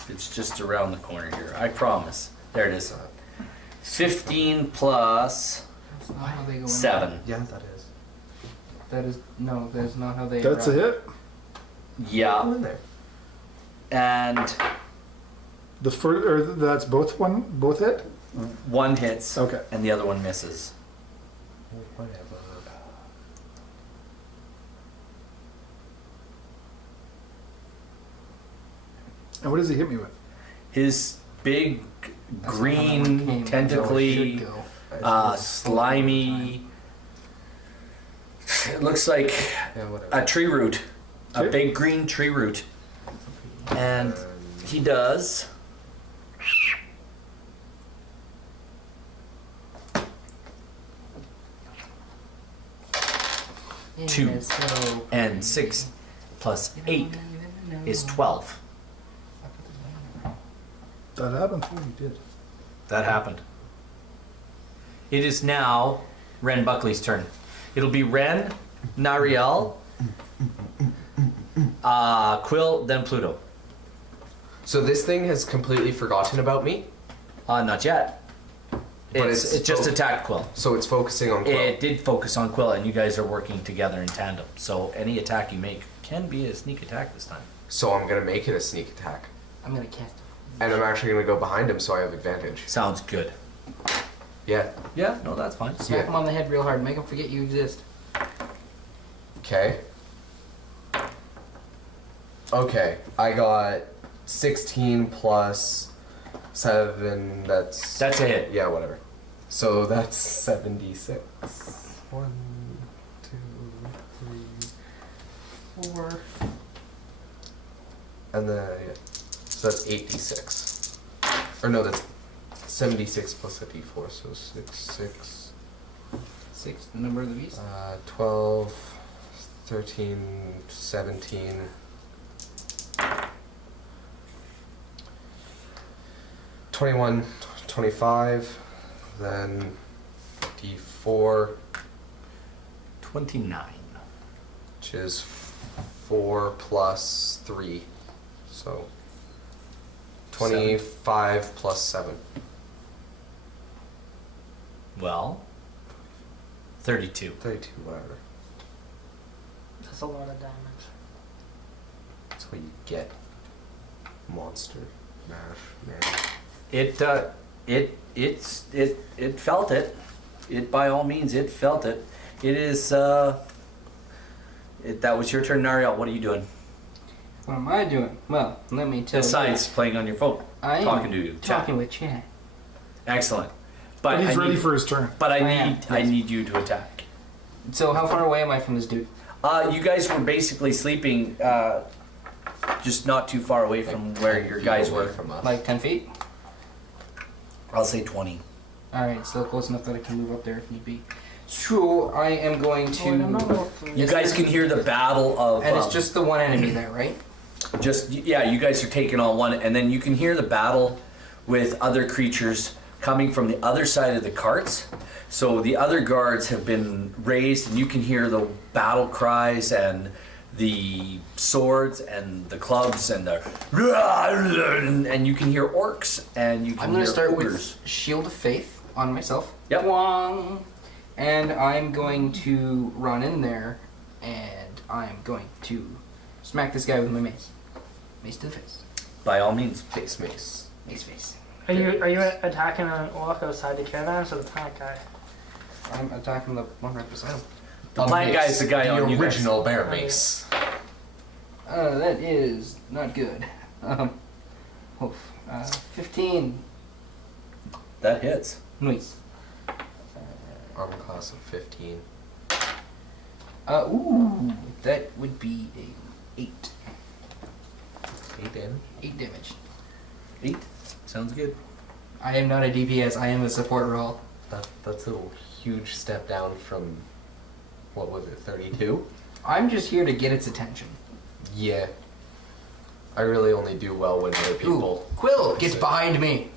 It's just around the corner here. I promise. There it is. 15 plus That's not how they go in. 7. yeah, that is. That is no. That is not how they. That's a arrive. hit. Go Yeah. in there. And The first, or that's both hit. one hits Okay. and the other one misses. Whatever. And what does he hit me with? His big That's not how green, that one came. tentacly, Should go. slimy. It looks like Yeah, whatever. a tree root. A Okay. big green tree root. And he does. Yeah, 2 so- and 6 plus 8 is 12. That happened. Oh, you did. That happened. It is now Ren Buckley's turn. It'll be Ren, Nariel, Quill, then Pluto. So this thing has completely forgotten about me. Not yet. But It just attacked Quill. So it's focusing on Quill. It did focus on Quill, and you guys are working together in tandem. So any attack you make can be a sneak attack this time. So I'm gonna make it a sneak attack, I'm gonna cast. and I'm actually gonna go behind him, so I have advantage. Sounds good. Yeah. Yeah, no, that's fine. Smack Yeah. him on the head real hard. Make him forget you exist. Okay. Okay. I got 16 plus 7. That's That's a hit. yeah, whatever. So that's 76. 1, 2, 3, 4. And then yeah. So that's 86. Or no, that's 76 plus a d4, so 6. 6, the number of the beast. 12, 13, 17. 21, 25, then d4, 29. which is 4 plus 3, so 25 plus 7. Well, 32. 32, whatever. That's a lot of damage. That's what you get. Monster. Mash, man. It felt it. It by all means it felt it. It is that was your turn, Nariel. What are you doing? What am I doing? Well, let me tell Besides playing on your phone, I am talking to you, talking chat. with chat. Excellent. But he's I ready need, for his turn. But I am, I yes. need you to attack. So how far away am I from this dude? You guys were basically sleeping, just not too far away from where your guys Away were. from us. Like 10 feet? I'll say 20. Alright, still close enough that I can move up there if need be. So I am going to. You guys can hear the battle of. And it's just the one enemy there, right? You guys are taking on one, and then you can hear the battle with other creatures coming from the other side of the carts. So the other guards have been raised, and you can hear the battle cries and the swords and the clubs and the and you can hear orcs and you can I'm hear gonna start ogres. with Shield of Faith on myself. Yep. Wong. And I'm going to run in there, and I'm going to smack this guy with my mace. Mace to the face. By all means. Face mace. Mace face. Are you attacking an orc outside the caravan or the tank guy? I'm attacking the one right beside him. The plant guy is the guy on you The guys. original bear mace. That is not good. 15. That hits. Nice. Armor class of 15. Ooh, that would be a 8. 8 damage. 8 damage. 8. Sounds good. I am not a DPS. I am a support role. That's a huge step down from, what was it, 32? I'm just here to get its attention. Yeah. I really only do well when other people... Ooh, Quill gets behind me.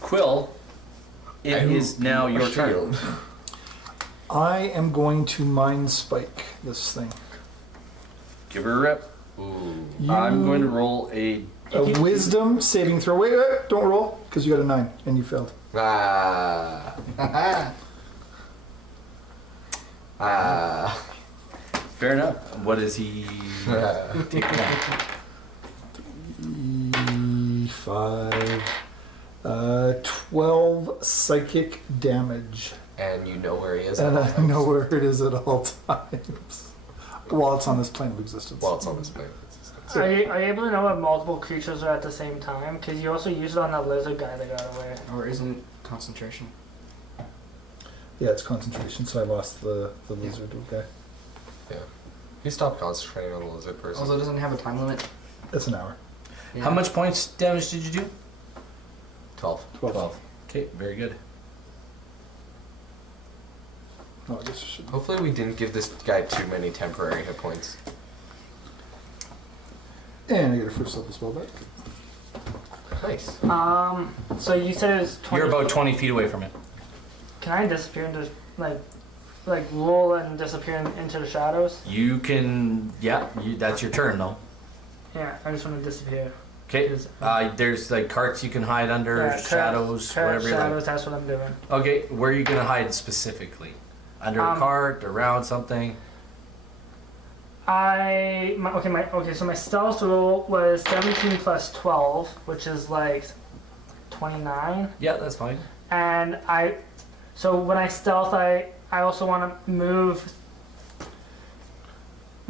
Quill, it is now your turn. I am going to mind spike this thing. Give her a rip. Ooh. I'm going to roll a Wisdom saving throw. Wait, don't roll, because you got a 9 and you failed. Ah. Ah. fair enough. What is he take one? 5, 12 psychic damage. And you know where he is. And at all I know times. where it is at all times. While it's on this plane of existence. Well, it's on this plane. Are you able to know if multiple creatures are at the same time? Because you also used it on that lizard guy that got away. Or isn't concentration? Yeah, it's concentration, so I lost the lizard guy. Yeah. You stop concentrating on the lizard person. Also, doesn't have a time limit. That's an hour. Yeah. How much points damage did you do? 12. 12. Okay, very good. Oh, I guess I should. Hopefully we didn't give this guy too many temporary hit points. And I get a first level spell back. Nice. So you said it was 20. You're about 20 feet away from it. Can I disappear into like roll and disappear into the shadows? You can, yeah, that's your turn though. Yeah, I just want to disappear. Okay, there's like carts you can hide under, Yeah, shadows, whatever you like. shadows. That's what I'm doing. Okay, where are you gonna hide specifically? Under a cart, around something? So my stealth roll was 17 plus 12, which is like 29. Yeah, that's fine. And so when I stealth, I also want to move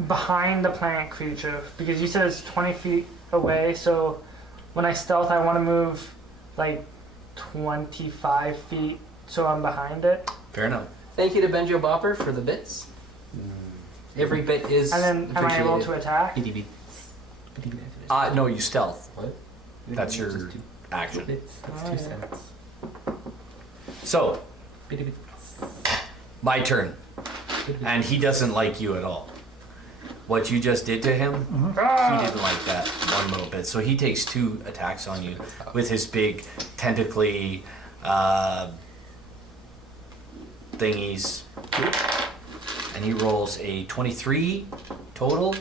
behind the plant creature because you said it's 20 feet away. So when I stealth, I want to move like 25 feet so I'm behind it. Fair enough. Thank you to Benjo Bopper for the bits. Every bit is And then am I able to appreciated. attack? Itty bit. No, you stealth. What? That's your action. That's Oh, 2 yeah. cents. So, Bitty bit. my turn. And he doesn't like you at all. What you just did to him, he didn't like that one little bit. So he takes 2 attacks on you with his big tentacly thingies. And he rolls a 23 total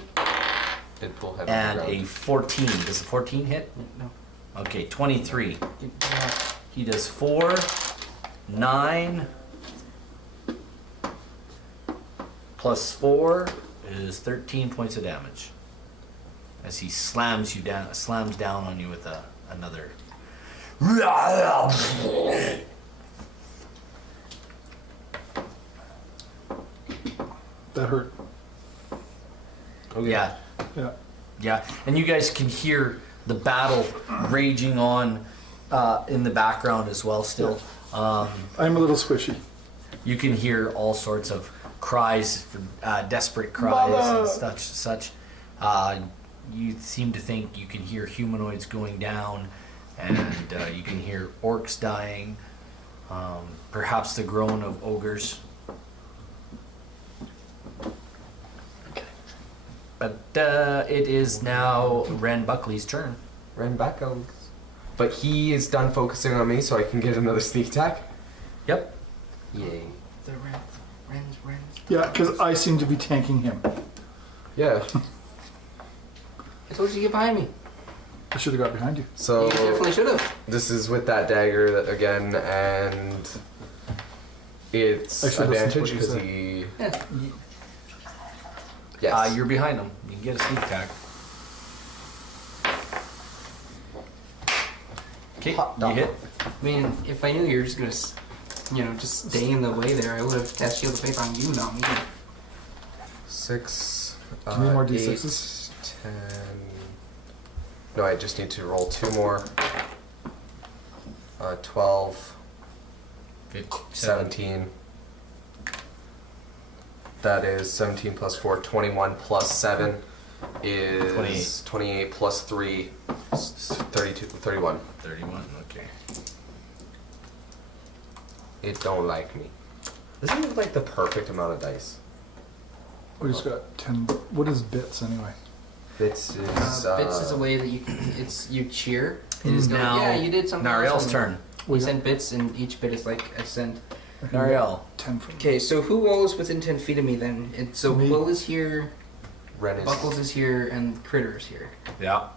Did pull head and on the a ground. 14. Does a 14 hit? No. Okay, 23. He does 4, 9, plus 4 is 13 points of damage. As he slams down on you with another. That hurt. Okay. Yeah, Yeah. yeah, and you guys can hear the battle raging on in the background as well. Still, I'm a little squishy. you can hear all sorts of cries, desperate cries Mama! and such. You seem to think you can hear humanoids going down, and you can hear orcs dying. Perhaps the groan of ogres. But it is now Ren Buckley's turn. Ren back goes. but he is done focusing on me, so I can get another sneak attack. Yep. Yay. The Rens. Yeah, because I seem to be tanking him. Yeah. I told you to get behind me. I should have got behind you. So You definitely should have. this is with that dagger again, and it's I should listen to what advantage you because said. he. Yeah. Yes. You're behind him. You can get a sneak attack. Okay, you hit. I mean, if I knew you were just gonna, just stay in the way there, I would have cast Shield of Faith on you, not me. 6. Do you need more 8, D6s? 10. No, I just need to roll 2 more. 12, 17. That is 17 plus 4, 21 plus 7 is 28 plus 3, 32, 31. 31, okay. It don't like me. This is like the perfect amount of dice. We just got 10. What is bits anyway? Bits is Bits is a way that you cheer. It is going, Now, yeah, you did something. Nariel's awesome. turn. We send bits, and each bit is like a cent. Nariel. 10 from. Okay, so who all is within 10 feet of me then? So Me. Quill is here, Ren is Buckles is here, and Critter is here. Yeah.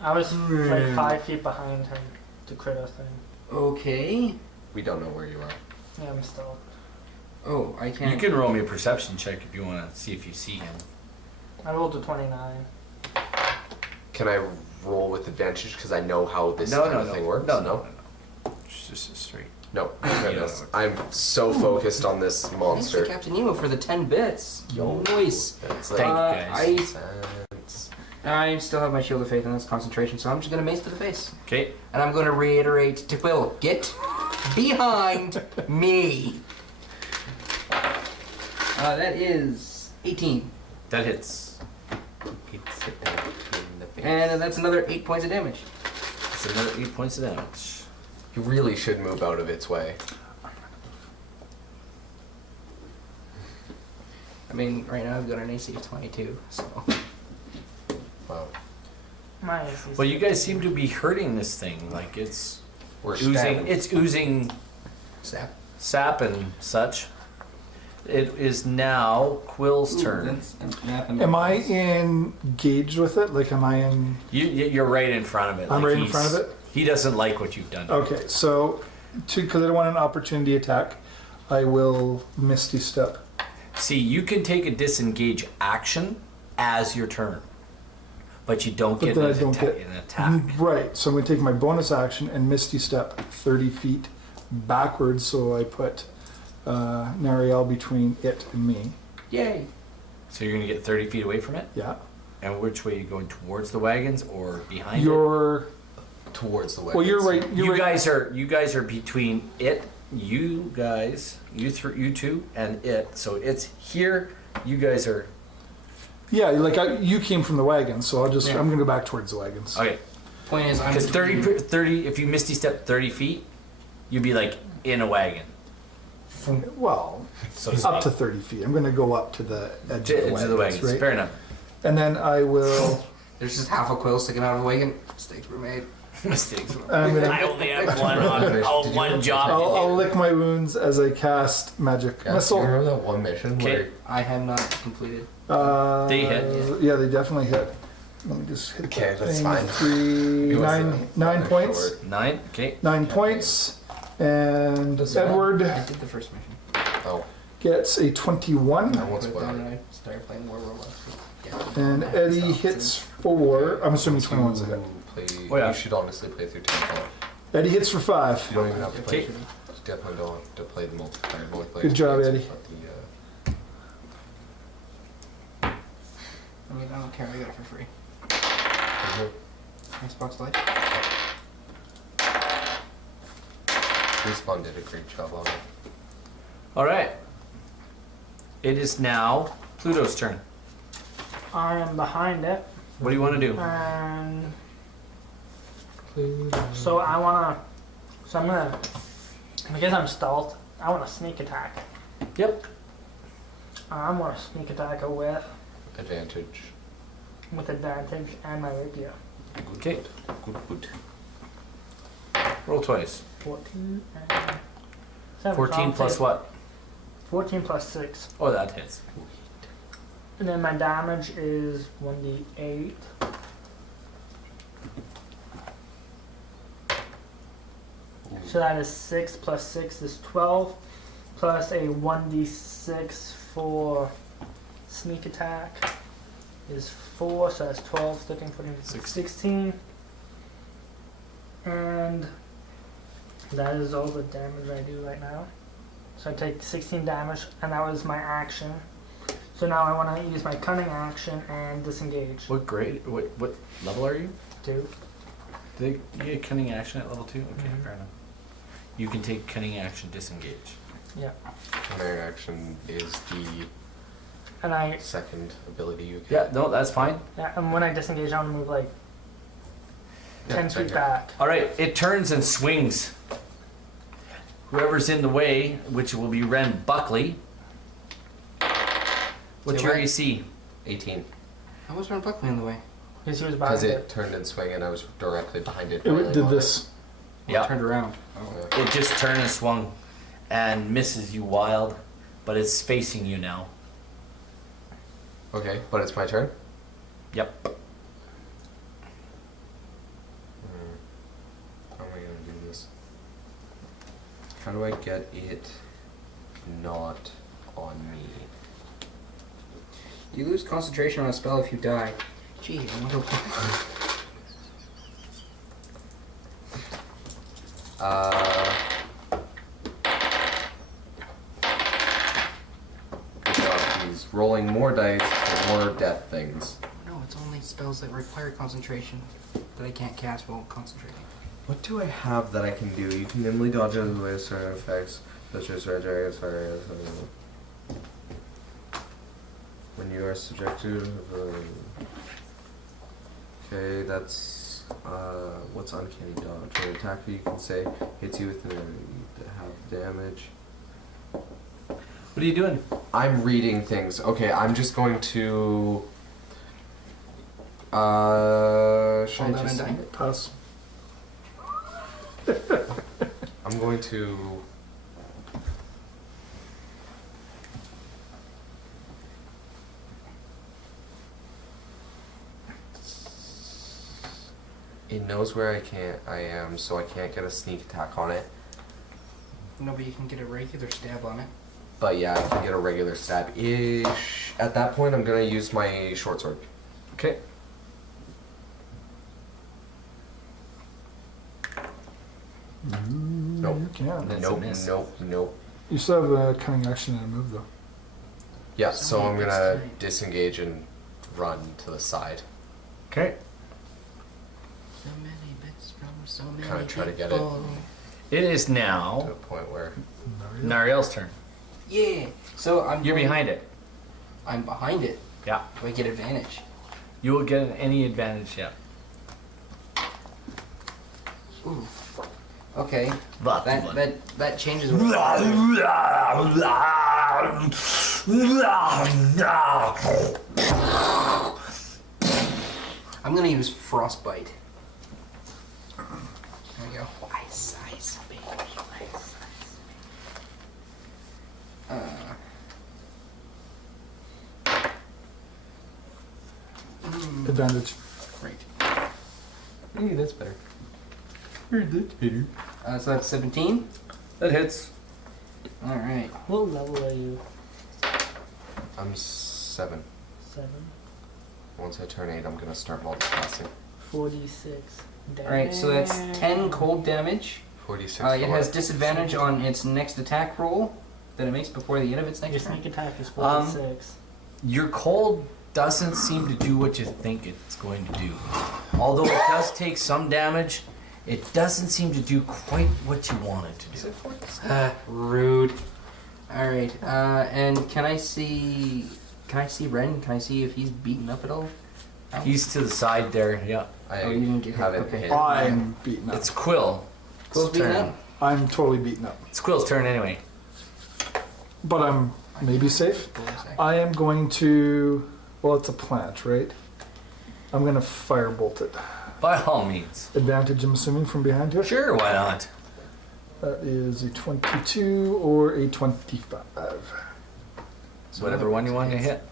I was like 5 feet behind him to critter thing. Okay. We don't know where you are. Yeah, I'm still. Oh, I can't. You can roll me a perception check if you want to see if you see him. I rolled a 29. Can I roll with advantage because I know how this No, kind no, of no. thing works? No. It's just a straight. No. You Goodness. don't I'm so focused on this Thanks to monster. Captain Nemo for the 10 bits. Yo. Nice. It's Thank like you, guys. sense. I still have my Shield of Faith and that's concentration, so I'm just gonna mace to the face. Okay. And I'm gonna reiterate to Quill, get behind me. That is 18. That hits. It's hit down in the face. And that's another 8 points of damage. It's another 8 points of damage. You really should move out of its way. I mean, right now I've got an AC of 22, so. Wow. My AC's Well, you guys seem to be hurting this thing. Like it's We're oozing. stabbing. It's oozing Sap. sap and such. It is now Quill's turn. Am I engaged with it? Like, am I in? You're right in front of it. I'm Like, right in he's- front of it? He doesn't like what you've done. Okay, so because I don't want an opportunity attack, I will Misty Step. See, you can take a disengage action as your turn, but you don't But get then an, I don't get- an attack. Right, so I'm going to take my bonus action and Misty Step 30 feet backwards, so I put Nariel between it and me. Yay. So you're going to get 30 feet away from it? Yeah. And which way are you going? Towards the wagons or behind it? You're. Towards the way. Well, you're right. You're You right. guys are between it, you guys, you two, and it. So it's here. You guys are Yeah, like you came from the wagons, so I'm Yeah. going to go back towards the wagons. okay. Point is, I'm Because 30, if you misty step 30 feet, you'd be like in a wagon. Well, So up to 30 feet. I'm going to go up to the edge of the wagons, right? Fair enough. And then I will. There's just half a Quill sticking out of a wagon. Mistakes were made. Mistakes. I'm gonna I only have one job. I'll lick my wounds as I cast magic Yeah, do you missile. remember that one mission Okay. where I have not completed. They hit. Yeah, they definitely hit. Let me just hit Okay, that that's thing. fine. Three, It was nine a points. short. 9. Okay. 9 points. And Does that- Edward I did the first mission. Oh, gets a 21. that one's Put it down well. and I started playing War Robot. And Eddie hits 4. I'm assuming 21's a hit. Oh, yeah. You should honestly play through 10. Eddie hits for 5. You don't even have to play. Okay. You definitely don't have to play the multiplayer. Good job, Eddie. But I mean, I don't care. I got it for free. Xbox Live. Respawn did a great job on it. All right. It is now Pluto's turn. I am behind it, What do you want to do? and so I wanna. So I'm gonna. Because I'm stealth, I want to sneak attack. Yep. I'm gonna sneak attack it with Advantage. advantage and my rapier. Okay. Good. Roll twice. 14 and 7. 14 plus what? 14 plus 6. Oh, that hits. And then my damage is 1d8. So that is 6 plus 6 is 12. Plus a 1d6 for sneak attack is 4. So that's 12, 13, 14, 16. And that is all the damage I do right now. So I take 16 damage, and that was my action. So now I want to use my cunning action and disengage. What grade? What level are you? 2. Did you get cunning action at level 2? Okay, Mhm. fair enough. You can take cunning action, disengage. Yeah. Counter action is the And I second ability you get. Yeah, no, that's fine. and when I disengage, I want to move like 10 it's right feet here. back. All right, it turns and swings. Whoever's in the way, which will be Ren Buckley. What's Say your what? AC? 18. How was Ron Buckley in the way? Because he was Because behind it it. turned and swung, and I was directly behind it. It railing did on this. Yeah. Turned around. Yeah. It just turned and swung and misses you wild, but it's facing you now. Okay, but it's my turn. Yep. How am I gonna do this? How do I get it not on me? You lose concentration on a spell if you die. Gee, I wonder Good job. He's rolling more dice for more death things. No, it's only spells that require concentration that I can't cast while concentrating. What do I have that I can do? You can nimbly dodge out of the way of certain effects, such as red dragons, fire. When you are subjected to okay, that's what's uncanny dodge. When an attacker you can say hits you with half damage. What are you doing? I'm reading things. Okay, I'm just going to should Hold I on just and die. Pass. I'm going to it knows where I am, so I can't get a sneak attack on it. No, but you can get a regular stab on it. But yeah, I can get a regular stab-ish. At that point, I'm gonna use my short sword. Okay. Nope. You can. That's a Nope, miss. nope. You still have a cunning action and a move though. Yeah, so I'm Somebody gonna gets tight. disengage and run to the side. Okay. So many bits from so many Kinda try to get it. people. It is To now a point where Nariel's turn. Yeah. So I'm You're going- behind it. I'm behind it. Yeah. Do I get advantage? You will get any advantage, yeah. Ooh. Okay. But That changes what I'm gonna use frostbite. There we go. Ice, baby. Ice. Advantage. Great. hey, that's better. So that's 17. that hits. All right. What level are you? I'm 7. 7. Once I turn 8, I'm gonna start multiclassing. 46. All right. So that's 10 cold damage. 46. It for has what? disadvantage on its next attack roll that it makes before the end of its Your next turn. sneak attack is 46. Your cold doesn't seem to do what you think it's going to do. Although it does take some damage, it doesn't seem to do quite what you want it to do. Rude. All right. And can I see Ren? Can I see if he's beaten up at all? He's to the side there, yeah. I Oh, you didn't get have hit, it okay. hit. I'm beaten up. It's Quill. Quill's beaten turn. up? I'm totally beaten up. It's Quill's turn anyway. But I'm maybe safe. I am going to. Well, it's a plant, right? I'm going to firebolt it. By all means. Advantage, I'm assuming, from behind here. Sure, why not? That is a 22 or a 25. So whatever one you want to hit.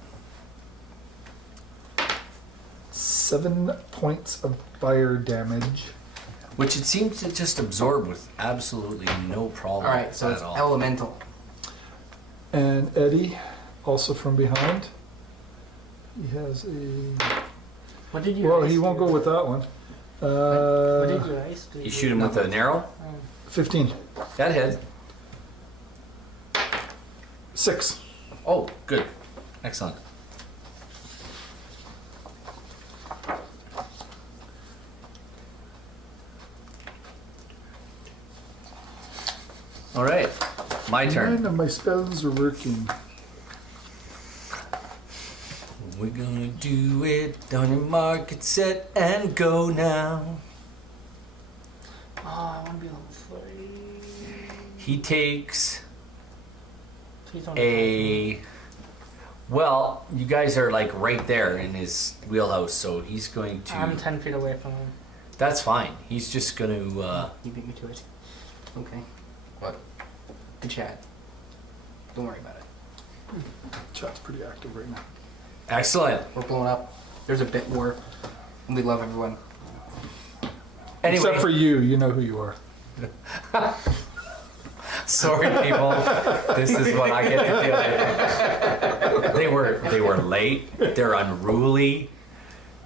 7 points of fire damage. Which it seems to just absorb with absolutely no problem. Alright, so at it's all. elemental. And Eddie, also from behind. He has a. What did you? Well, ice he won't do? go with that one. What did you ice do? You shoot him with an arrow? 15. That hit. 6. Oh, good. Excellent. All right, my turn. None of my spells are working. We're gonna do it on your mark, get set, and go now. Oh, I want to be level 3. He takes Please don't a. Well, you guys are like right there in his wheelhouse, so he's going to. I'm 10 feet away from him. That's fine. He's just gonna. You beat me to it. Okay. What? Good chat. Don't worry about it. Chat's pretty active right now. Excellent. We're blowing up. There's a bit war. And we love everyone. Anyway, Except for you, you know who you are. sorry, people. This is what I get to deal with. They were late. They're unruly.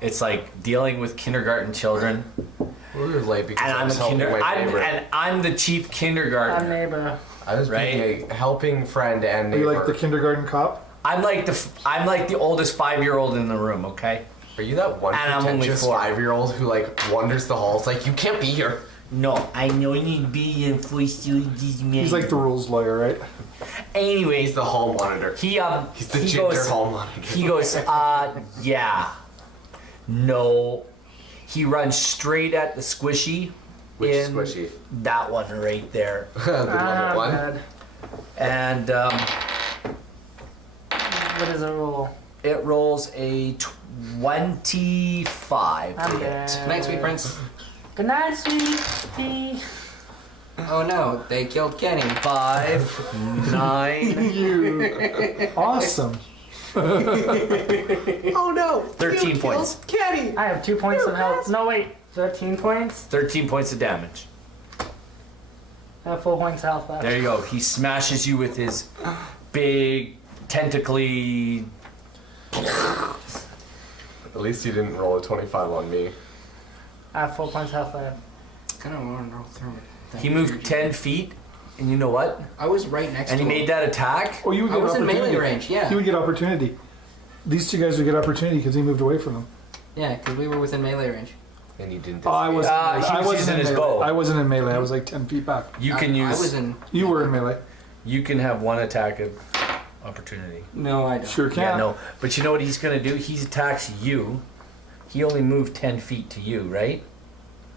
It's like dealing with kindergarten children. We were late because And I I'm was a helping my neighbor. I'm the chief Our kindergartner. neighbor. I was being a helping friend and Are neighbor. you like the kindergarten cop? I'm like the oldest 5-year-old in the room. Okay. Are you that one And I'm only pretentious 4. 5-year-old who like wanders the halls like you can't be here? No, I know you need to be in voice to these men. He's like the rules lawyer, right? Anyways, He's the hall monitor. He's He's the he ginger goes, hall monitor. He goes, yeah. No. He runs straight at the squishy. Which in squishy? That one right there. The level one. Bad. And What is a roll? it rolls a 25 to I'm hit. dead. Good night, sweet prince. Good night, sweetie. Oh no, they killed Kenny. 5, 9, You. Awesome. Oh no! 13 points. Kenny! I have 2 points of health. No, wait. 13 points? 13 points of damage. I have 4 points of health left. There you go. He smashes you with his big, tentacly. At least you didn't roll a 25 on me. I have 4 points of health left. Kind of want to roll through it. He moved 10 feet, and you know what? I was right next And to he him. made that attack. Oh, you would I get was in opportunity. melee range, yeah. He would get opportunity. These two guys would get opportunity because he moved away from them. Yeah, because we were within melee range. And you didn't. Oh, I wasn't. He I was wasn't using in his melee. bow. I wasn't in melee. I was like 10 feet back. You can I was use. in. You were in melee. You can have one attack of opportunity. No, I don't. Sure can. Yeah, no. But you know what he's gonna do? He attacks you. He only moved 10 feet to you, right?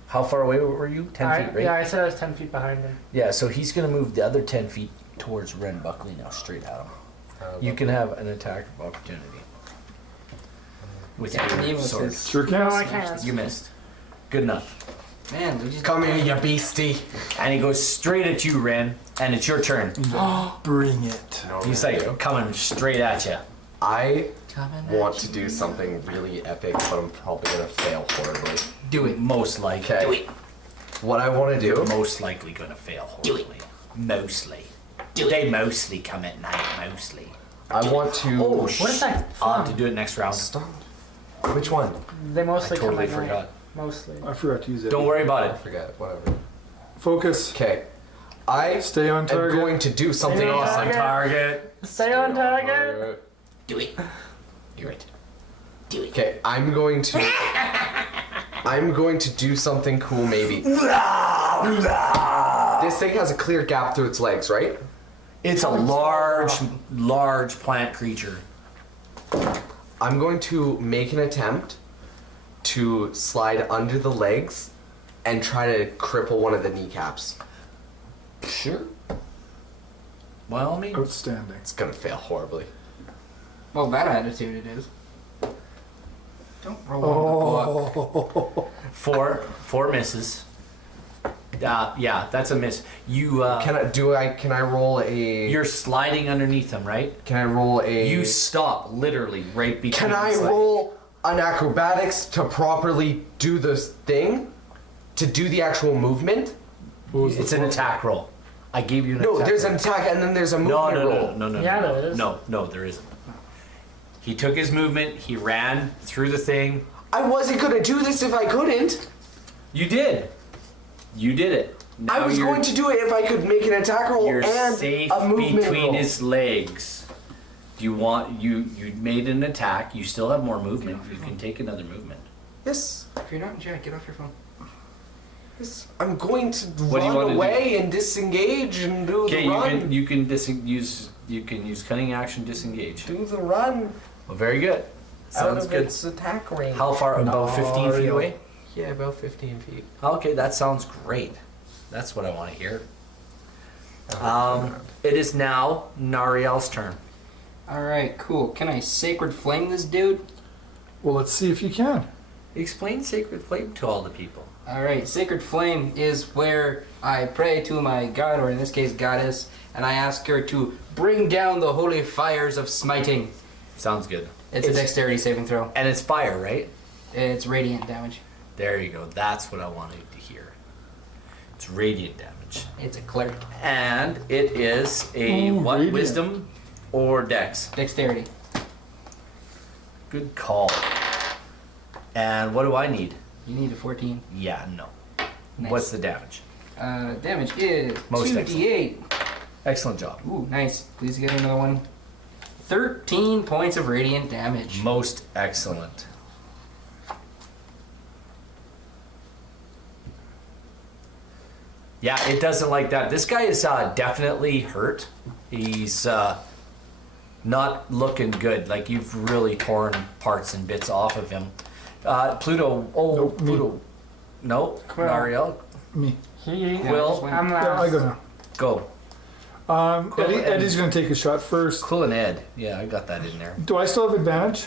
How far away were you? 10 feet, right? Yeah, I said I was 10 feet behind him. Yeah, so he's gonna move the other 10 feet towards Ren Buckley now, straight at him. You can have an attack of opportunity. With Yeah, your Nemo sword. says- Sure can. No, I can't. You missed. Good enough. Man, we just. Come here, you beastie. And he goes straight at you, Ren, and it's your turn. Bring it. He's like coming straight at you. I Coming want at to you. do something really epic, but I'm probably gonna fail horribly. Do it. Most likely. Okay. What I want to do? Most likely gonna fail horribly. Mostly. They mostly come at night, mostly. I want to. Oh, What is that I'll have from? to do it next round. Stop. Which one? They I mostly totally come at night. forgot. Mostly. I forgot to use it. Don't worry about I it. forget. Whatever. Focus. Okay. I Stay on am target. going to do something Stay on awesome. target. Stay on target. Do it. Do it. Do it. Okay, I'm going to do something cool maybe. This thing has a clear gap through its legs, right? It's a large, large plant creature. I'm going to make an attempt to slide under the legs and try to cripple one of the kneecaps. Sure. By all means. Outstanding. It's gonna fail horribly. Well, that attitude it is. Don't roll on the book. Oh. Four misses. Yeah, that's a miss. You Can I roll a? you're sliding underneath them, right? Can I roll a? You stop literally right between. Can I the sliding. roll an acrobatics to properly do this thing? To do the actual movement? It's an attack roll. I gave you an No, attack there's roll. an attack and then there's a movement roll. No. Yeah, there is. No, there isn't. He took his movement. He ran through the thing. I wasn't gonna do this if I couldn't. You did. You did it. Now I was you're- going to do it if I could make an attack roll You're and safe a movement between roll. his legs. Do you want you made an attack? You still have more movement. You can take another movement. Yes, If you're not in chat, get off your phone. yes. I'm going to What do you run wanna do? away and disengage and do Okay, the run. you can use cunning action disengage. Do the run. Well, very good. Out Sounds of good. its attack range. How far? About 15 feet Mario. away. Yeah, about 15 feet. Okay, that sounds great. That's what I want to hear. It is now Nariel's turn. Alright, cool. Can I Sacred Flame this dude? Well, let's see if you can. Explain Sacred Flame to all the people. Alright, Sacred Flame is where I pray to my god, or in this case, goddess, and I ask her to bring down the holy fires of smiting. Sounds good. It's a dexterity saving throw. And it's fire, right? It's radiant damage. There you go. That's what I wanted to hear. It's radiant damage. It's a cleric. And it is a Ooh, what? radiant. Wisdom or dex? Dexterity. Good call. And what do I need? You need a 14. Yeah, no. Nice. What's the damage? Damage is Most 2d8. Excellent job. Ooh, nice. Please get another one. 13 points of radiant damage. Most excellent. Yeah, it doesn't like that. This guy is definitely hurt. He's not looking good. Like you've really torn parts and bits off of him. Pluto. Oh, Nope, me. Pluto. No, Quill. Nariel. Me. He, Will. I'm Yeah, last. I go now. Go. Quill and- Eddie's going to take a shot first. Quill and Ed. Yeah, I got that in there. Do I still have advantage?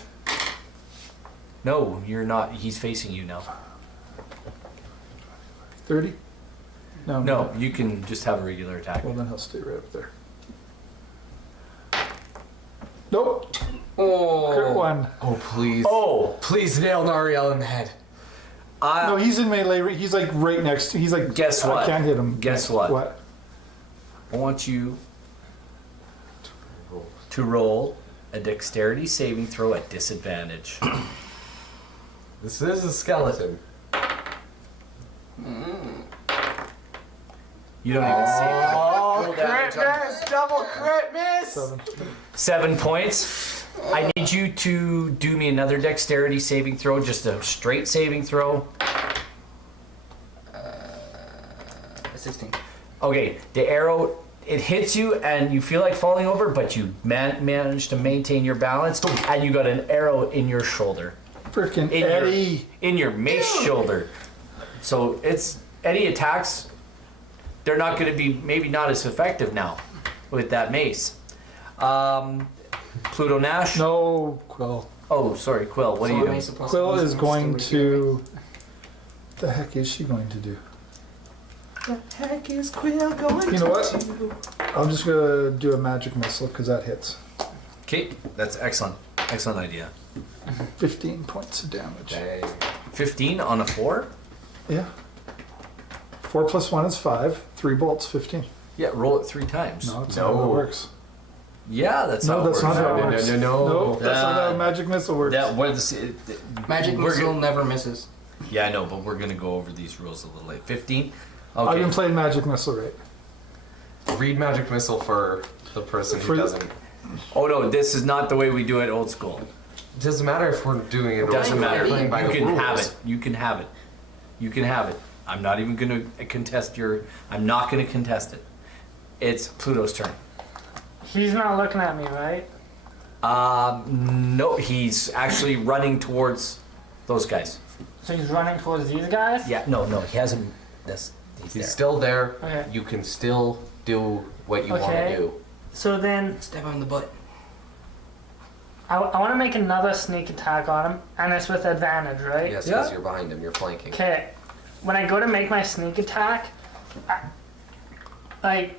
No, you're not. He's facing you now. 30? No. No, you can just have a regular attack. Well, then he'll stay right up there. Nope. Oh. Crit one. Oh, please. Oh, Please nail Nariel in the head. No, he's in melee. He's like right next to. He's like. Guess what? I can't hit him. Guess what? What? I want you to roll a dexterity saving throw at disadvantage. This is a skeleton. You don't even see it. Oh, crit miss! Double crit miss! 7. 7 points. I need you to do me another dexterity saving throw, just a straight saving throw. 16. Okay, the arrow, it hits you and you feel like falling over, but you manage to maintain your balance, and you got an arrow in your shoulder. Frickin' In Eddie. in your mace shoulder. So it's any attacks, they're not going to be maybe not as effective now with that mace. Pluto Nash. No, Quill. Oh, sorry, Quill. What are you doing? Quill is going to. What the heck is she going to do? What the heck is Quill going You know what? I'm just gonna do a magic missile because that hits. Okay, that's excellent. Excellent idea. 15 points of damage. Dang. 15 on a 4? Yeah. 4 plus 1 is 5. 3 bolts, 15. Yeah, roll it 3 times. No, that's not how No. it works. Yeah, that's No, how it that's works. not how it No, works. no. That's not how a magic missile works. That was Magic we're missile go- never misses. Yeah, I know, but we're gonna go over these rules a little late. 15. I've Okay. been playing magic missile right. Read magic missile for the person For who the- doesn't. Oh no, this is not the way we do it old school. It doesn't matter if we're doing it. Doesn't or matter. playing by You the can rules. have it. You can have it. You can have it. I'm not even gonna contest your. I'm not gonna contest it. It's Pluto's turn. He's not looking at me, right? No, he's actually running towards those guys. So he's running towards these guys? Yeah, no, he hasn't. This. He's there. still there. Okay. You can still do what you want Okay. to do. So then, Stab him in the butt. I want to make another sneak attack on him, and it's with advantage, right? Yes, Yeah. because you're behind him. You're flanking. Okay. When I go to make my sneak attack, like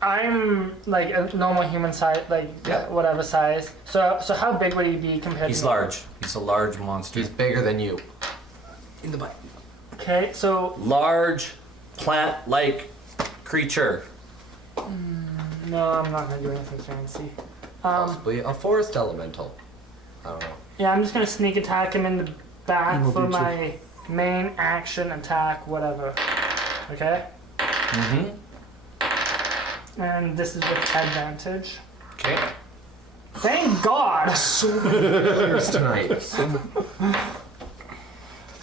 I'm like a normal human size, like Yeah. whatever size. So how big would he be compared He's to me? large. He's a large monster. He's bigger than you. In the butt. Okay, so Large, plant-like creature. no, I'm not gonna do anything fancy. Possibly a forest elemental. I don't know. Yeah, I'm just gonna sneak attack him in the back And we'll for beat you. my main action attack, whatever. Okay? Mm-hmm. And this is with advantage. Okay. Thank God! Here's tonight.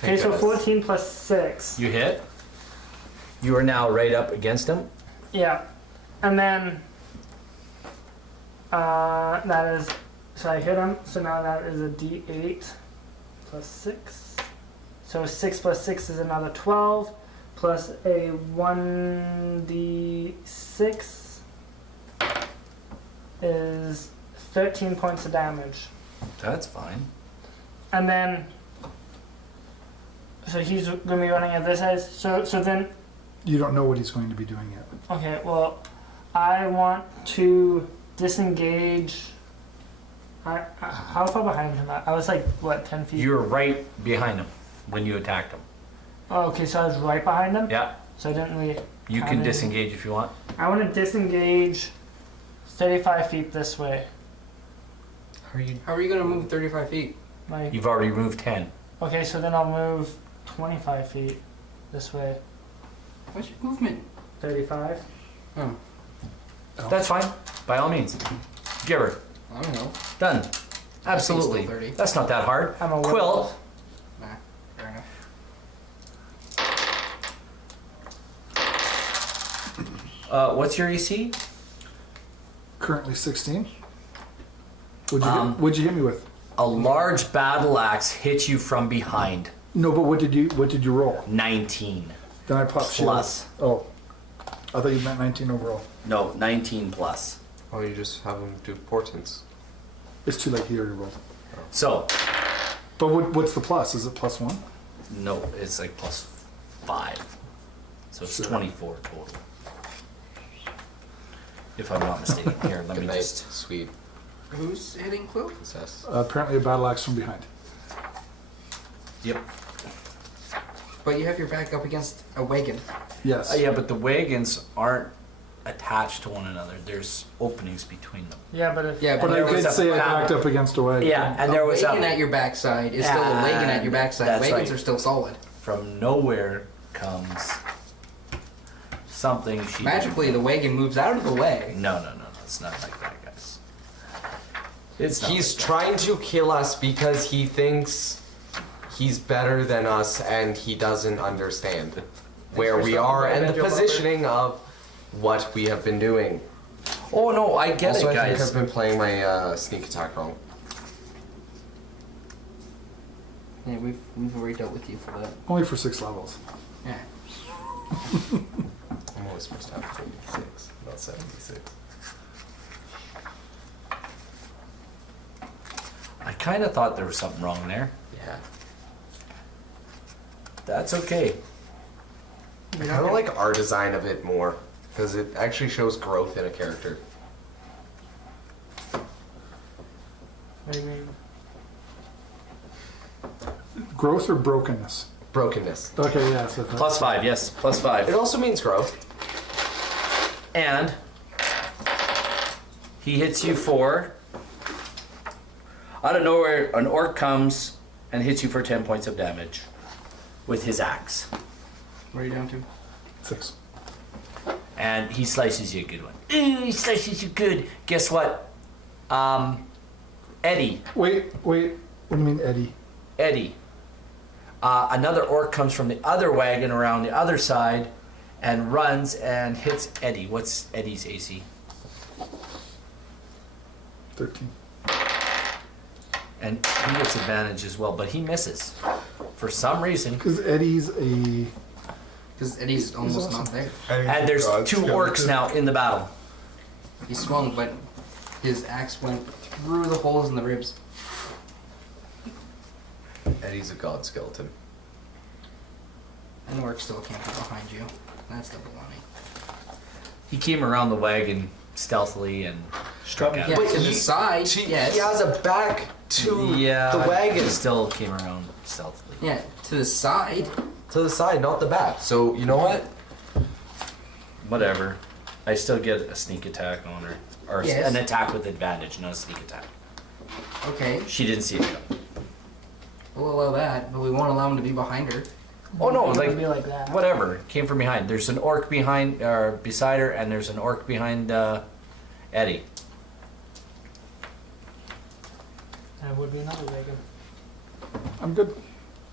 Okay, so goodness. 14 plus 6. You hit. You are now right up against him. Yeah. And then that is, so I hit him, so now that is a d8 plus 6. So 6 plus 6 is another 12, plus a 1d6 is 13 points of damage. That's fine. And then, so he's going to be running at this size. So then, You don't know what he's going to be doing yet. okay, well, I want to disengage. How far behind him? I was like, what, 10 feet? You're right behind him when you attacked him. Oh, okay, so I was right behind him? Yeah. So I didn't really. You can disengage if you want. I want to disengage 35 feet this way. How are you gonna move 35 feet? Like, You've already moved 10. okay, so then I'll move 25 feet this way. What's your movement? 35. Oh, That's fine. By all means. Give her. I don't know. Done. Absolutely. still 30. That's not that hard. I'm a Quill. werewolf. Nah, fair enough. What's your AC? Currently 16. Um, What'd you hit me with? A large battle axe hits you from behind. No, but what did you roll? 19 Then I popped shield. plus. Oh, I thought you meant 19 overall. No, 19 plus. Oh, you just have him do portents. It's too late. He already rolled. So, But what's the plus? Is it plus 1? no, it's like plus 5. So it's Sure. 24 total. If I'm not mistaken. Here, let Good me night, just. sweet Who's hitting Quill? princess. Apparently a battle axe from behind. Yep. But you have your back up against a wagon. Yes. Yeah, but the wagons aren't attached to one another. There's openings between them. Yeah, but if. Yeah, But there I was did a say I battle. backed up against a wagon. Yeah, and a there was wagon a. at your backside is still a wagon at your backside. That's Wagons right. are still solid. From nowhere comes something she. Magically, the wagon moves out of the way. No. It's not like that, guys. It's not. He's like that. trying to kill us because he thinks he's better than us and he doesn't understand where for we stopping are by, and the Benjo Bumper. positioning of what we have been doing. Oh no, I get Also, it, I think guys. I've been playing my sneak attack wrong. Yeah, we've already dealt with you for that. Only for 6 levels. Yeah. I'm always supposed to have 46, not 76. I kind of thought there was something wrong there. Yeah. That's okay. I kind of like our design of it more because it actually shows growth in a character. What do you mean? Growth or brokenness? Brokenness. Okay, yeah. So Plus 5, yes, plus It 5. also means growth. And he hits you for. Out of nowhere, an orc comes and hits you for 10 points of damage with his axe. What are you down to? 6. And he slices you a good one. Ooh, he slices you good. Guess what? Eddie. Wait. What do you mean, Eddie? Eddie. Another orc comes from the other wagon around the other side and runs and hits Eddie. What's Eddie's AC? 13. And he gets advantage as well, but he misses. For some reason. Because Eddie's a... Because Eddie's almost awesome. not there. And there's 2 orcs now in the battle. He swung, but His axe went through the holes in the ribs. Eddie's a god skeleton. And Orc still camping behind you. That's the baloney. He came around the wagon stealthily and struck at Yeah, him. to the side. Yes. He has a back to Yeah, the wagon. he still came around stealthily. Yeah, to the side. To the side, not the back. So, you know what? Whatever. I still get a sneak attack on her. Or Yes. an attack with advantage, not a sneak attack. Okay, She didn't see it coming. we'll allow that, but we won't allow him to be behind her. Oh no, It would like be like that. whatever. Came from behind. There's an orc behind beside her, and there's an orc behind Eddie. That would be another wagon. I'm good.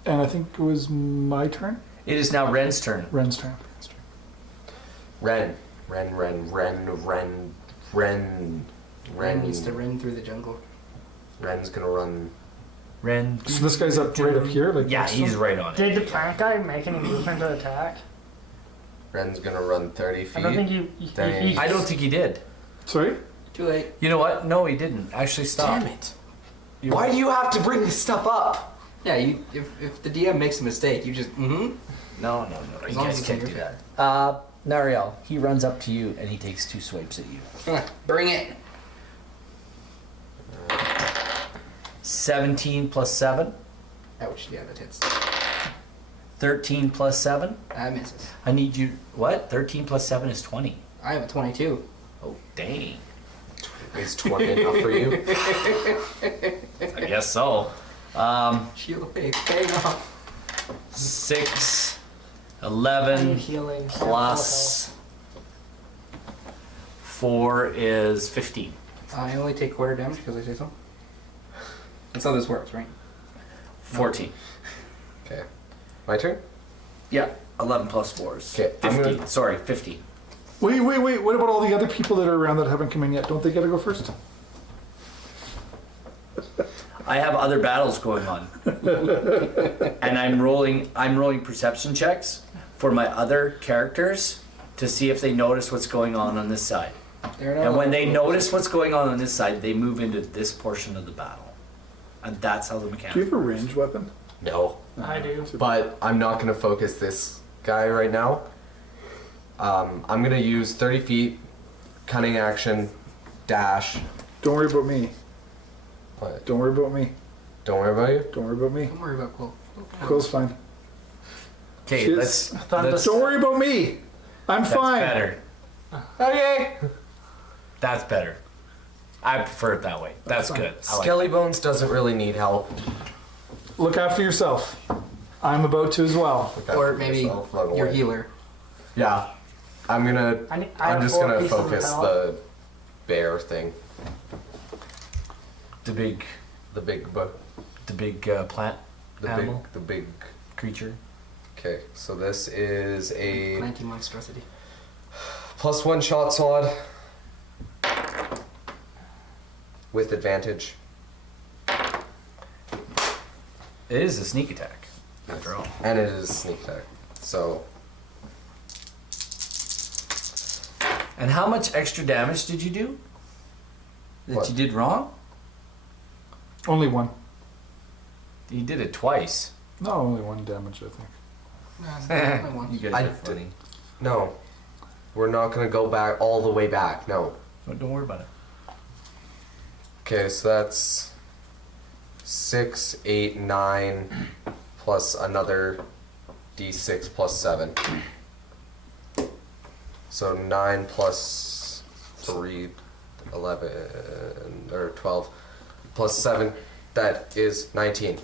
And I think it was my turn. It is now Ren's turn. Ren's turn. Ren Ren needs to run through the jungle. Ren's gonna run. Ren. So this guy's up right up here, like Yeah, next to he's him? right on it. Did the plant guy make any movement to attack? Ren's gonna run 30 feet. I don't think you. Dang. I don't think he did. Sorry. Too late. You know what? No, he didn't. Actually, stop. Damn it! Why do you have to bring this stuff up? Yeah, if the DM makes a mistake, you just No. You As long as guys it's can't in do your that. Nariel, he runs up to you and he takes 2 swipes at you. bring it. 17 plus 7. Ouch, yeah, that hits. 13 plus 7. That misses. I need you. What? 13 plus 7 is 20. I have a 22. Oh, dang. Is 20 enough for you? I guess so. Shield of faith, paying off. 6, I need 11 healing. plus 4 is 15. I only take quarter damage because I say so. That's how this works, right? 14. Okay. My turn? Yeah, 11 plus 4 is Okay, I'm 15. gonna- Sorry, 50. Wait. What about all the other people that are around that haven't come in yet? Don't they get to go first? I have other battles going on. And I'm rolling perception checks for my other characters to see if they notice what's going on this side. And when they notice what's going on this side, they move into this portion of the battle. And that's how the Do you mechanic have a ranged weapon? No. I do. But I'm not gonna focus this guy right now. I'm gonna use 30 feet, cunning action, dash. Don't worry about me. What? Don't worry about me. Don't worry about you. Don't worry about me. Don't worry about Quill. Quill's fine. Okay, Shit. let's. Don't worry about me. I'm That's fine. better. Okay. That's better. I prefer it that way. That's good. I like Skelly Bones doesn't really need help. Look after yourself. I'm about to as well. Or maybe Yourself, run your away. healer. Yeah. I'm have just 4 gonna pieces of focus health. the bear thing. the big The big plant the animal big creature. Okay, so this is a Planty monstrosity. +1 shot sword with advantage. It is a sneak attack, after all. And it is sneak attack. So And how much extra damage did you do? That What? you did wrong? Only one. You did it twice. No, only one damage, I think. Only once. You guys I are funny. no. We're not gonna go back all the way back, no. Don't worry about it. Okay, so that's 6, 8, 9 plus another D6 plus 7. So 9 plus 3, 11, or 12, plus 7, that is 19.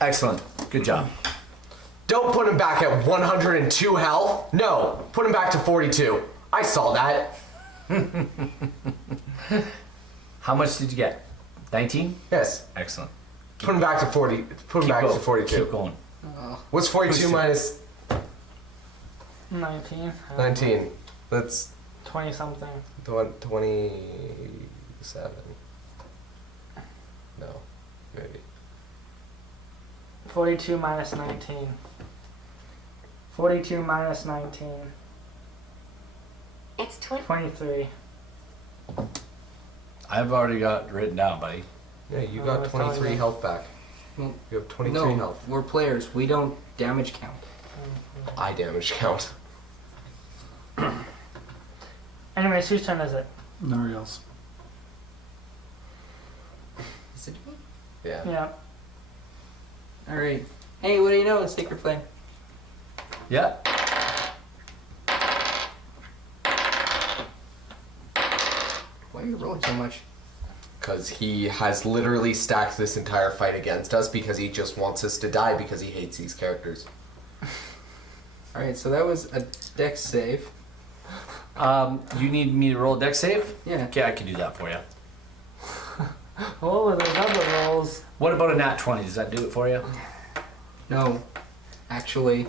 Excellent. Good job. Don't put him back at 102 health. No, put him back to 42. I saw that. How much did you get? 19? Yes. Excellent. Put him back to 40. Put him back to 42. Keep going. What's 42 minus 19. 19? That's 20 something. 27. No, maybe. 42 minus 19. 42 minus 19. It's 20. 23. I've already got written down, buddy. Yeah, you Oh, got that's 23 fine. health back. Well, You have 23 no, health. we're players. We don't damage count. I damage count. Anyways, whose turn is it? Nariel's. Is it me? Yeah. Yeah. All right. Hey, what do you know? It's Sacred Flame. Yeah. Why are you rolling so much? Because he has literally stacked this entire fight against us because he just wants us to die because he hates these characters. All right, so that was a dex save. You need me to roll a dex save? Yeah. Okay, I can do that for you. What were those other rolls? What about a nat 20? Does that do it for you? No, actually.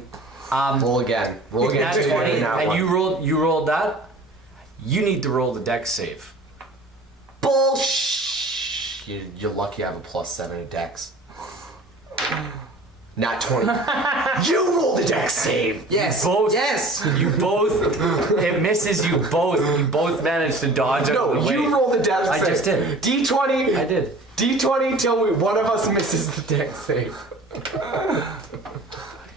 Roll again. Roll again. Nat till you 20, get a nat and one. you rolled that. You need to roll the dex save. Bullshit. You're lucky I have a +7 in dex. Nat 20. You rolled a dex save. Yes. Both. Yes. You both. It misses you both. You both managed to dodge it. No, you rolled the dex I save. just did. D20. I did. D20 till one of us misses the dex save.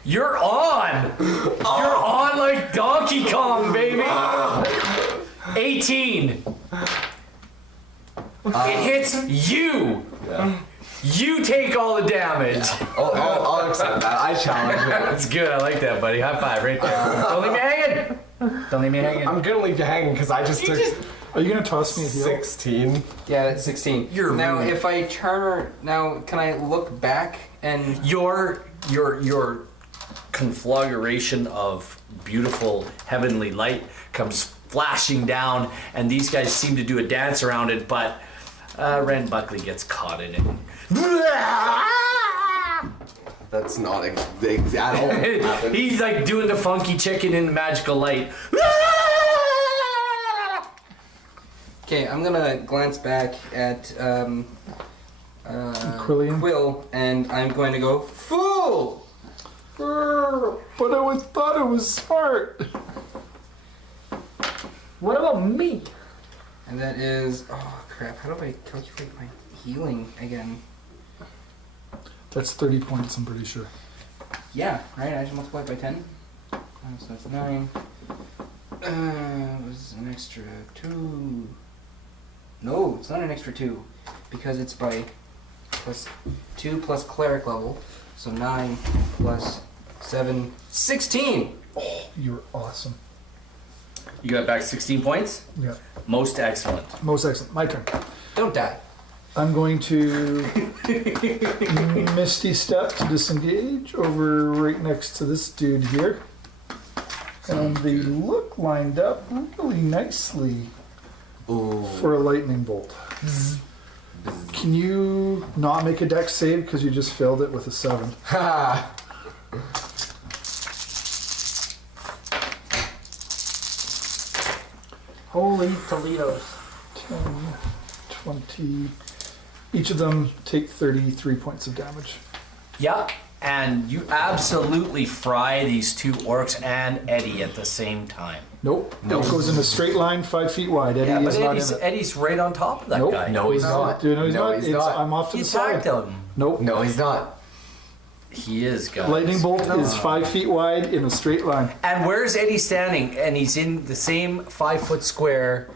You're on. You're on like Donkey Kong, baby. 18. It hits you. You take all the damage. I'll accept that. I challenge it. That's good. I like that, buddy. High five right there. Don't leave me hanging. Don't leave me hanging. I'm gonna leave you hanging because I just took Are you gonna toss me a heal? 16. Yeah, that's 16. You're now, rude. if I turn, now can I look back and? Your conflagration of beautiful heavenly light comes flashing down, and these guys seem to do a dance around it, but Ren Buckley gets caught in it. That's not at all. happened. He's like doing the funky chicken in the magical light. Okay, I'm gonna glance back at Quillian? Quill, and I'm going to go fool. But I thought it was smart. What about me? And that is, oh crap! How do I calculate my healing again? That's 30 points, I'm pretty sure. Yeah, right. I just multiply it by 10. So that's 9. Was an extra 2. No, it's not an extra 2 because it's by plus 2 plus cleric level. So 9 plus 7, 16. You're awesome. You got back 16 points? Yeah. Most excellent. Most excellent. My turn. Don't die. I'm going to Misty Step to disengage over right next to this dude here. And they look lined up really nicely for a lightning bolt. Can you not make a dex save because you just failed it with a 7? Ha! Holy Toledo's. 10, 20. Each of them take 33 points of damage. Yeah, and you absolutely fry these two orcs and Eddie at the same time. Nope. It goes in a straight line 5 feet wide. Eddie Yeah, but is not in it. Eddie's right on top of that Nope. guy. No, he's not. Dude, no, he's not. He's not. I'm off to He the side. attacked him. Nope. No, he's not. He is, guys. Lightning bolt is 5 feet wide in a straight line. And where's Eddie standing? And he's in the same 5-foot square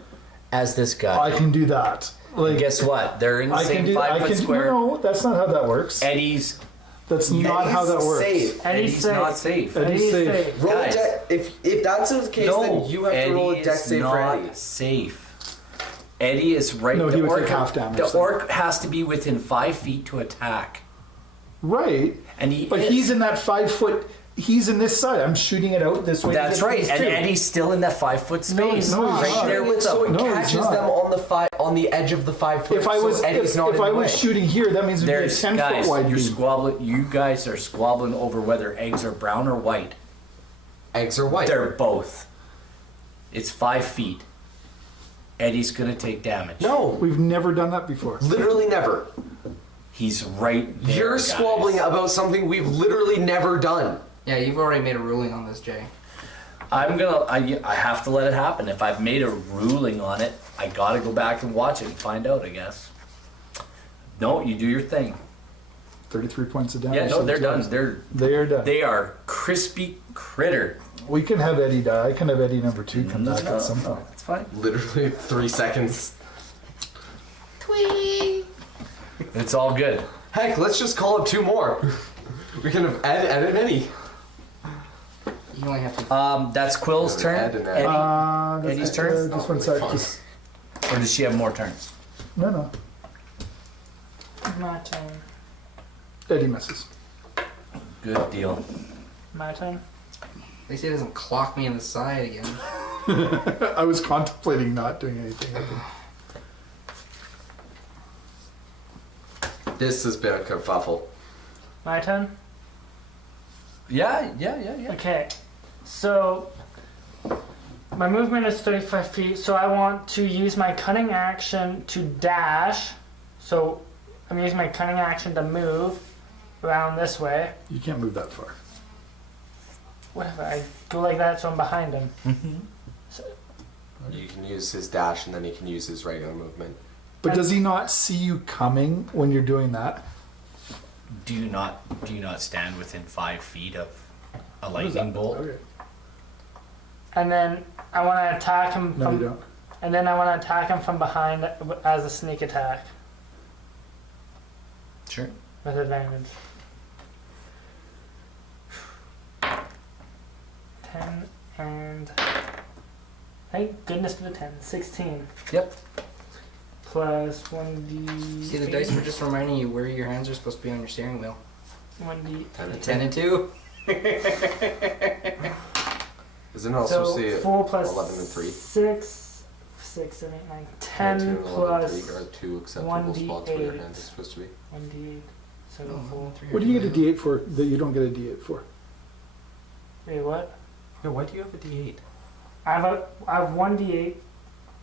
as this guy. I can do that. Like, Guess what? They're in the I can same do. I 5-foot can do. square. No, that's not how that works. Eddie's That's not how that works. Safe. Eddie's Eddie's safe. not safe. Eddie's safe. Roll Guys. if that's the case, then you have to roll a Eddie dex is save for not Eddie. safe. Eddie is right. No, the he would orc, take half damage The then. orc has to be within 5 feet to attack, Right. and he. But is. he's in that 5 foot. He's in this side. I'm shooting it out this way. to That's get right, these and two. Eddie's still in that 5-foot space, no, he's right not. there with So it them. No, he's catches not. them on the edge of the 5 foot. If I was so Eddie's if, not if in I the was way. shooting here, that means it'd be a There's 10 guys. foot wide You're beam. squabbling. You guys are squabbling over whether eggs are brown or white. Eggs are white. They're both. It's 5 feet. Eddie's gonna take damage. No, We've never done that before. literally never. He's right there. You're guys. squabbling about something we've literally never done. Yeah, you've already made a ruling on this, Jay. I have to let it happen. If I've made a ruling on it, I gotta go back and watch it and find out, I guess. No, you do your thing. 33 points of damage. Yeah, no, they're done. They are done. They are crispy critter. We can have Eddie die. I can have Eddie number 2 come back at some point. That's fine. Literally 3 seconds. It's all good. Heck, let's just call up 2 more. We can have Ed and Eddie. You only have to. That's Quill's turn. Ed and Ed. Eddie? Eddie's turn? Just one sec. Just, Or does she have more turns? no. My turn. Eddie misses. Good deal. My turn. At least he doesn't clock me in the side again. I was contemplating not doing anything. This has been a kerfuffle. My turn. Yeah. Okay. So my movement is 35 feet. So I want to use my cunning action to dash. So I'm using my cunning action to move around this way. You can't move that far. Whatever. I go like that, so I'm behind him. You can use his dash and then he can use his regular movement. But does he not see you coming when you're doing that? Do you not stand within 5 feet of a lightning bolt? Okay. And then I want to attack him. No, you don't. And then I want to attack him from behind as a sneak attack Sure. with advantage. 10 and thank goodness for the 10. 16 Yep. plus 1d. See, the dice were just reminding you where your hands are supposed to be on your steering wheel. 1d. 10 and 2. Isn't it also So see 4 plus 11 and 3? 6, 6, 7, 8, 9, 10 2 and 11 plus 3 are 2 acceptable 1d8. spots where your hands are supposed to be. 1d8. So Oh, 4. What do you get a D8 for that you don't get a D8 for? Wait, what? Yeah, why do you have a D8? I have 1d8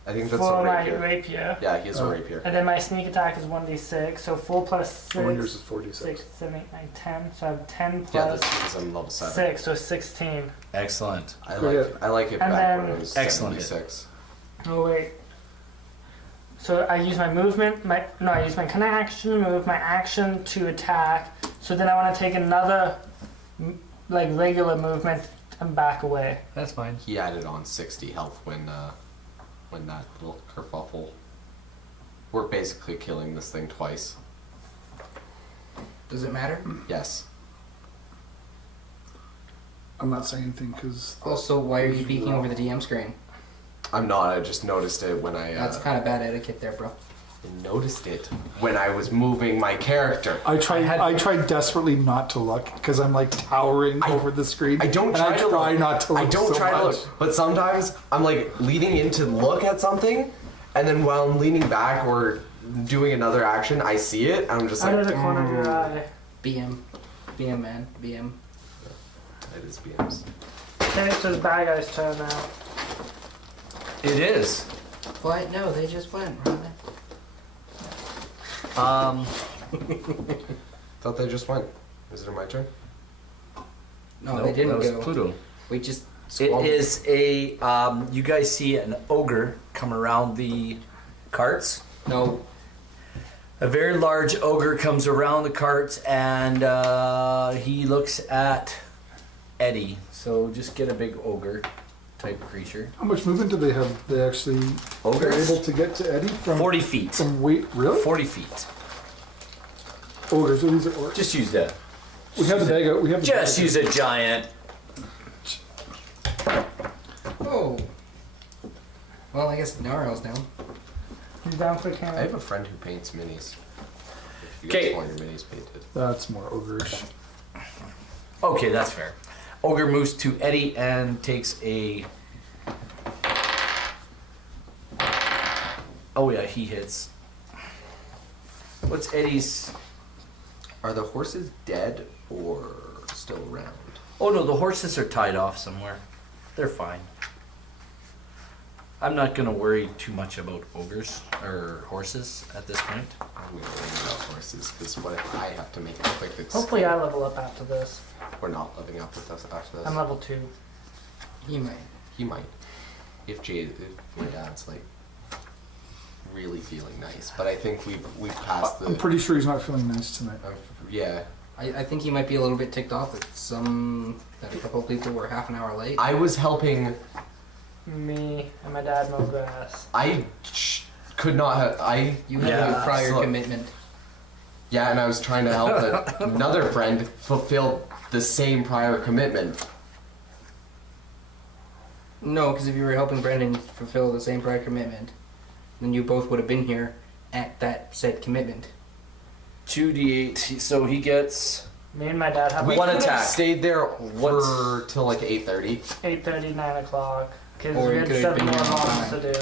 I think that's for a my rapier. rapier. Yeah, he has a Oh. rapier. And then my sneak attack is 1d6, so 4 plus Oh, and yours 6, is 46. 6, 7, 8, 9, 10. So I have 10 Yeah, plus that's because I'm level 7. 6, so 16. Excellent. I Go ahead. like it And back when then- it was Excellent. 76. Oh, wait. So I use my movement, I use my cunning action to move, my action to attack. So then I want to take another, like, regular movement and back away. That's fine. He added on 60 health when that little kerfuffle. We're basically killing this thing twice. Does it matter? Yes. I'm not saying anything because Also, why are you peeking over the DM screen? I'm not. I just noticed it when I. That's kind of bad etiquette there, bro. noticed it when I was moving my character. I tried desperately not to look because I'm like towering over the screen. I don't and try I to try look. not to look. I don't so try to much. look, but sometimes I'm like leaning in to look at something, and then while I'm leaning back or doing another action, I see it, and I'm just Out like, of the corner of your eye. BM. BM, man. BM. it is BMs. Then it's just bad guy's turn now. It is. What? No, they just went, Robin. Thought they just went. Is it my turn? No, Nope, they didn't that was go. Pluto. We just It squabbled. is a. You guys see an ogre come around the carts. No. A very large ogre comes around the carts and he looks at Eddie. So just get a big ogre type creature. How much movement do they have? They actually are Ogres? able to get to Eddie from 40 feet. From weight, really? 40 feet. Ogres. What is it? Or- Just use that. We have the bag out. We have the Just bag use a giant. Oh. Well, I guess Narel's down. He's down for the I camera. have a friend who paints minis. If you Okay. guys want your minis painted. That's more ogreish. Okay, that's fair. Ogre moves to Eddie and takes a. Oh yeah, he hits. What's Eddie's? Are the horses dead or still around? Oh no, the horses are tied off somewhere. They're fine. I'm not gonna worry too much about ogres or horses at this point. I'm gonna worry about horses because what if I have to make a quick escape? Hopefully I level up after this. We're not living up with us after this. I'm level 2. He might. He might. If your dad's like really feeling nice, but I think we've passed the. I'm pretty sure he's not feeling nice tonight. Yeah. I think he might be a little bit ticked off that a couple of people were half an hour late. I was helping. Me and my dad mow grass. I could not have. You had Yeah. a prior So- commitment. Yeah, and I was trying to help another friend fulfill the same prior commitment. No, because if you were helping Brendan fulfill the same prior commitment, then you both would have been here at that said commitment. 2d8. So he gets. Me and my dad have We One could have attack. stayed there What's- for till like 8:30. 8:30, 9 o'clock. Because Or we it had could have 7 been more your own homes time. to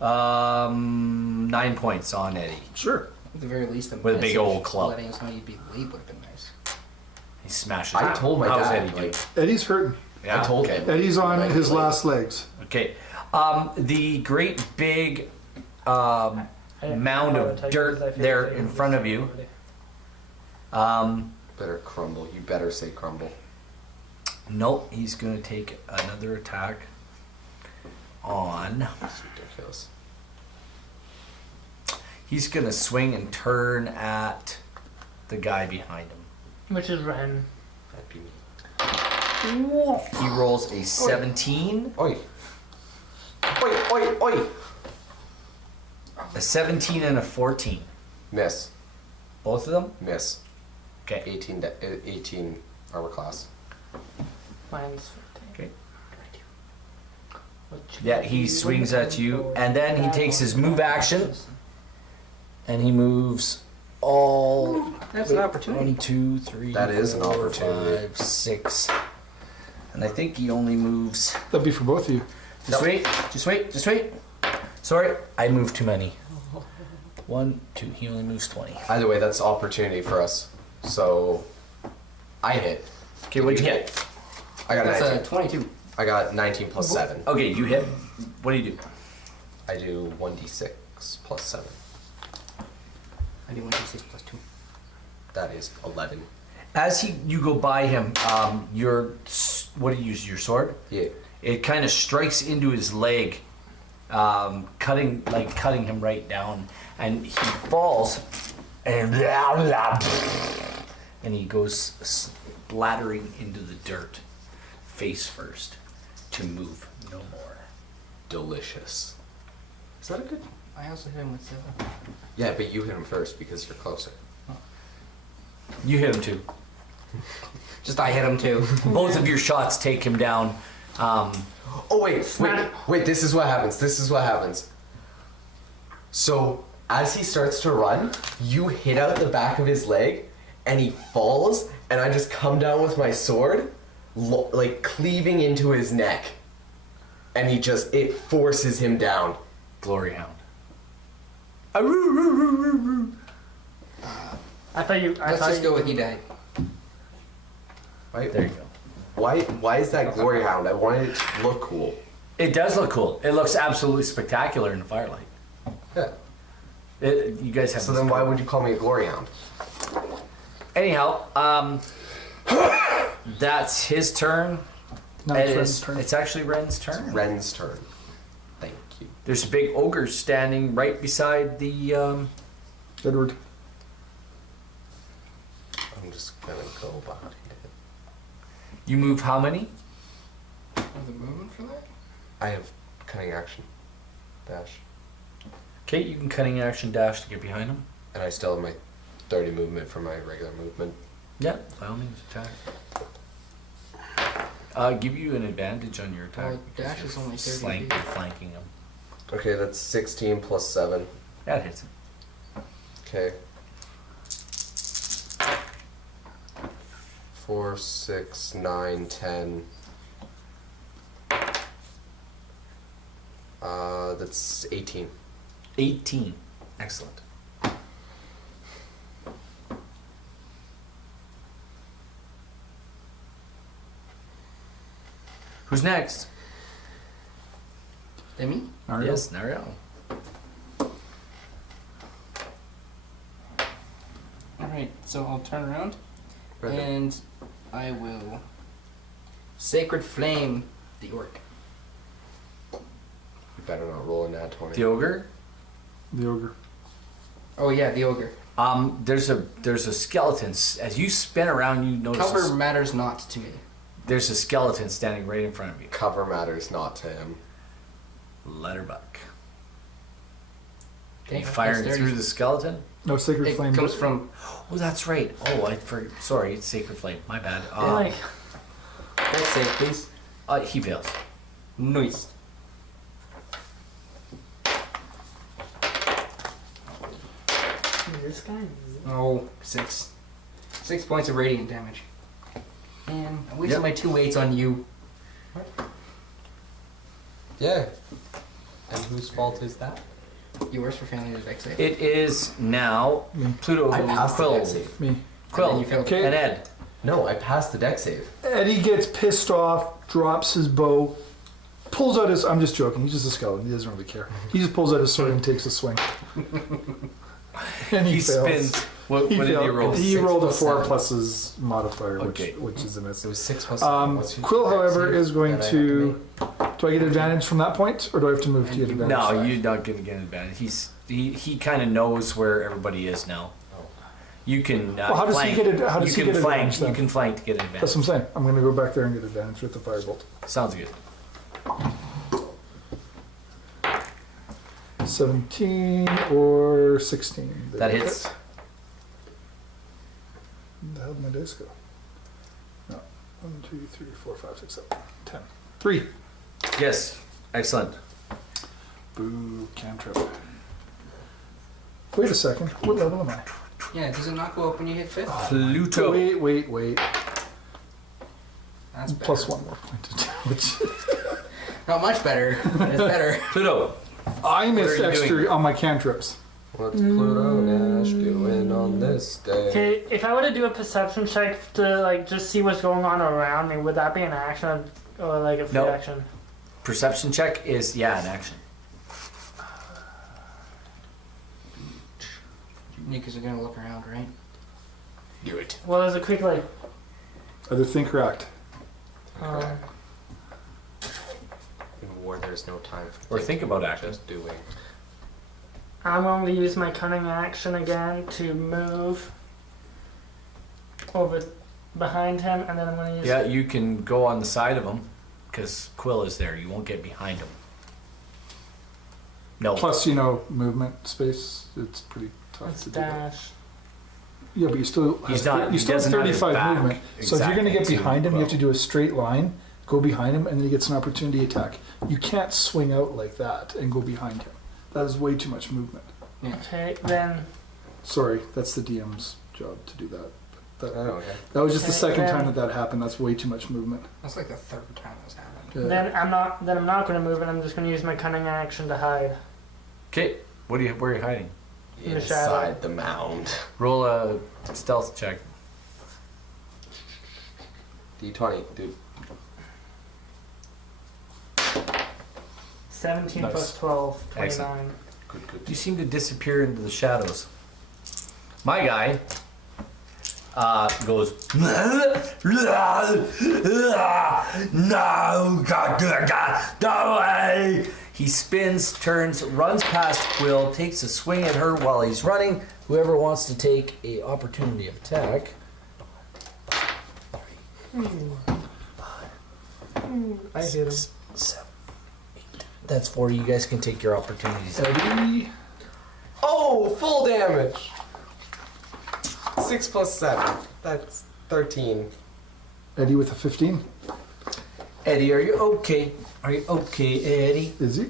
do. 9 points on Eddie. Sure. At the very least, With a big old club. letting us know you'd be late would have been nice. He smashes. I it. told my How's dad. Eddie doing? Like, Eddie's hurting. Yeah, I told okay. him. Eddie's on Like, his like- last legs. Okay. The great big I didn't mound know of the type dirt because I feel there like in it front was of you. already. better crumble. You better say crumble. Nope. He's gonna take another attack on. That's ridiculous. He's gonna swing and turn at the guy behind him. Which is Ren. That'd be me. He rolls a 17, Oi. Oi, oi, oi. a 17, and a 14. Miss. Both of them. Miss. Okay. 18 armor class. Mine's 15. Okay. Which Yeah, would he be swings at you, 1.4. and then he That takes his one. move action, and he moves all. That's an opportunity. 1, 2, 3. That is an 4, opportunity. 5, 6. And I think he only moves. That'd be for both of you. Just wait. Just wait. Just wait. Sorry, I moved too many. 1, 2. He only moves 20. Either way, that's opportunity for us. So, I hit. Okay, what'd you get? I got That's 19. a 22. I got 19 plus 7. Okay, you hit. What do you do? I do 1d6 plus 7. I do 1d6 plus 2. That is 11. As you go by him, what do you use? Your sword? Yeah. It kind of strikes into his leg, cutting him right down, and he falls, and he goes splattering into the dirt, face first, to move no more. Delicious. Is that a good? I also hit him with 7. Yeah, but you hit him first because you're closer. You hit him too. Just I hit him too. Both of your shots take him down. Oh wait, this is what happens. So, as he starts to run, you hit out the back of his leg, and he falls, and I just come down with my sword, like cleaving into his neck. And it forces him down. Glory Hound. I thought you. Let's just go with he died. Right? There you go. Why is that Glory Hound? I wanted it to look cool. It does look cool. It looks absolutely spectacular in the firelight. Yeah. You guys have. So this then why cool. would you call me a Glory Hound? Anyhow, that's his turn. Now it's Ren's turn. It's actually Ren's turn. Ren's turn. Thank you. There's a big ogre standing right beside the. Edward. I'm just gonna go behind it. You move how many? Was it movement for that? I have cunning action. Dash. Okay, you can cutting action dash to get behind him. And I still have my 30 movement for my regular movement. Yeah, by all means attack. Give you an advantage on your attack. Well, because dash is you're only 30 feet. You're flanking him. Okay, that's 16 plus 7. That hits him. Okay. 4, 6, 9, 10. That's 18. 18. Excellent. Who's next? Demi? Ariel. Yes, Nariel. Alright, so I'll turn around Brendan. and I will Sacred Flame the orc. You better not roll a nat 20. The ogre. The ogre. Oh yeah, the ogre. There's a skeleton. As you spin around, you notice Cover matters not to me. there's a skeleton standing right in front of you. Cover matters not to him. Letterbuck. Are Okay, you firing that's through the skeleton? No, Sacred It Flame. comes from. Oh, that's right. Oh, sorry, it's Sacred Flame. My bad. Like, Let's say, please. He fails. Nice. this guy. Oh, 6. 6 points of radiant damage. And I'm wasting Yep. my 2 weights on you. Yeah. And whose fault is that? Yours for failing the deck save. It is now Pluto, I passed the Quill, deck save. Me. And Quill, then you failed. Okay. and Ed. No, I passed the deck save. Eddie gets pissed off, drops his bow, pulls out his. I'm just joking. He's just a skeleton. He doesn't really care. He just pulls out his sword and takes a swing. And He fails. spins. What did he failed. roll? He 6 rolled a plus 4 7. plus his modifier, Okay. which is a miss. It was 6 plus 7. What's your Quill, deck however, save is going that I have to. Do I get advantage from that point, or do I have to move to get advantage? No, you're not going to get an advantage. He kind of knows where everybody is now. You can Well, how does he flank. get how does you he can get flank. advantage then? You can flank to get an That's advantage. what I'm saying. I'm going to go back there and get advantage with the firebolt. Sounds good. 17 or 16. That hits. Where the hell did my dice go? No. 1, 2, 3, 4, 5, 6, 7, 10. 3. Yes. Excellent. Boo, cantrip. Wait a second. What level am I? Yeah, does it not go up when you hit 5th? Pluto. Wait. That's better. Plus 1 more point to damage. Not much better, but it's better. Pluto. I missed are you extra doing? on my cantrips. What's Pluto Nash doing on this day? Okay, if I were to do a perception check to like just see what's going on around me, would that be an action or like a free No. action? Perception check is an action. Because you're gonna look around, right? Do it. Well, there's a quick like. Either think or act. Um, In war, there's no time for Or think about action. just doing. I'm going to use my cunning action again to move over behind him, and then I'm going to use. Yeah, you can go on the side of him because Quill is there. You won't get behind him. No. Plus, movement space. It's pretty tough Let's to do that. dash. Yeah, but you still He's have, not- you he still have doesn't have his 35 back movement. So if you're going to get exactly to behind him, you have to Quill. do a straight line, go behind him, and then he gets an opportunity attack. You can't swing out like that and go behind him. That is way too much movement. Okay, then. Sorry, that's the DM's job to do that. That, Oh, okay. that was just the Okay, second then- time that happened. That's way too much movement. That's like the 3rd time that's happened. Yeah. Then I'm not. Then I'm not going to move, and I'm just going to use my cunning action to hide. Okay. Where are you hiding? In the shadow. Inside the mound. Roll a stealth check. D20, dude. 17 Nice. plus 12, 29. Excellent. Good. You seem to disappear into the shadows. My guy goes, no, God. He spins, turns, runs past Quill, takes a swing at her while he's running. Whoever wants to take a opportunity of attack. I hit him. 7, 8. That's 4. You guys can take your opportunities. Eddie, Oh, full damage! 6 plus 7. That's 13. Eddie with a 15. Eddie, are you okay? Are you okay, Eddie? Is he?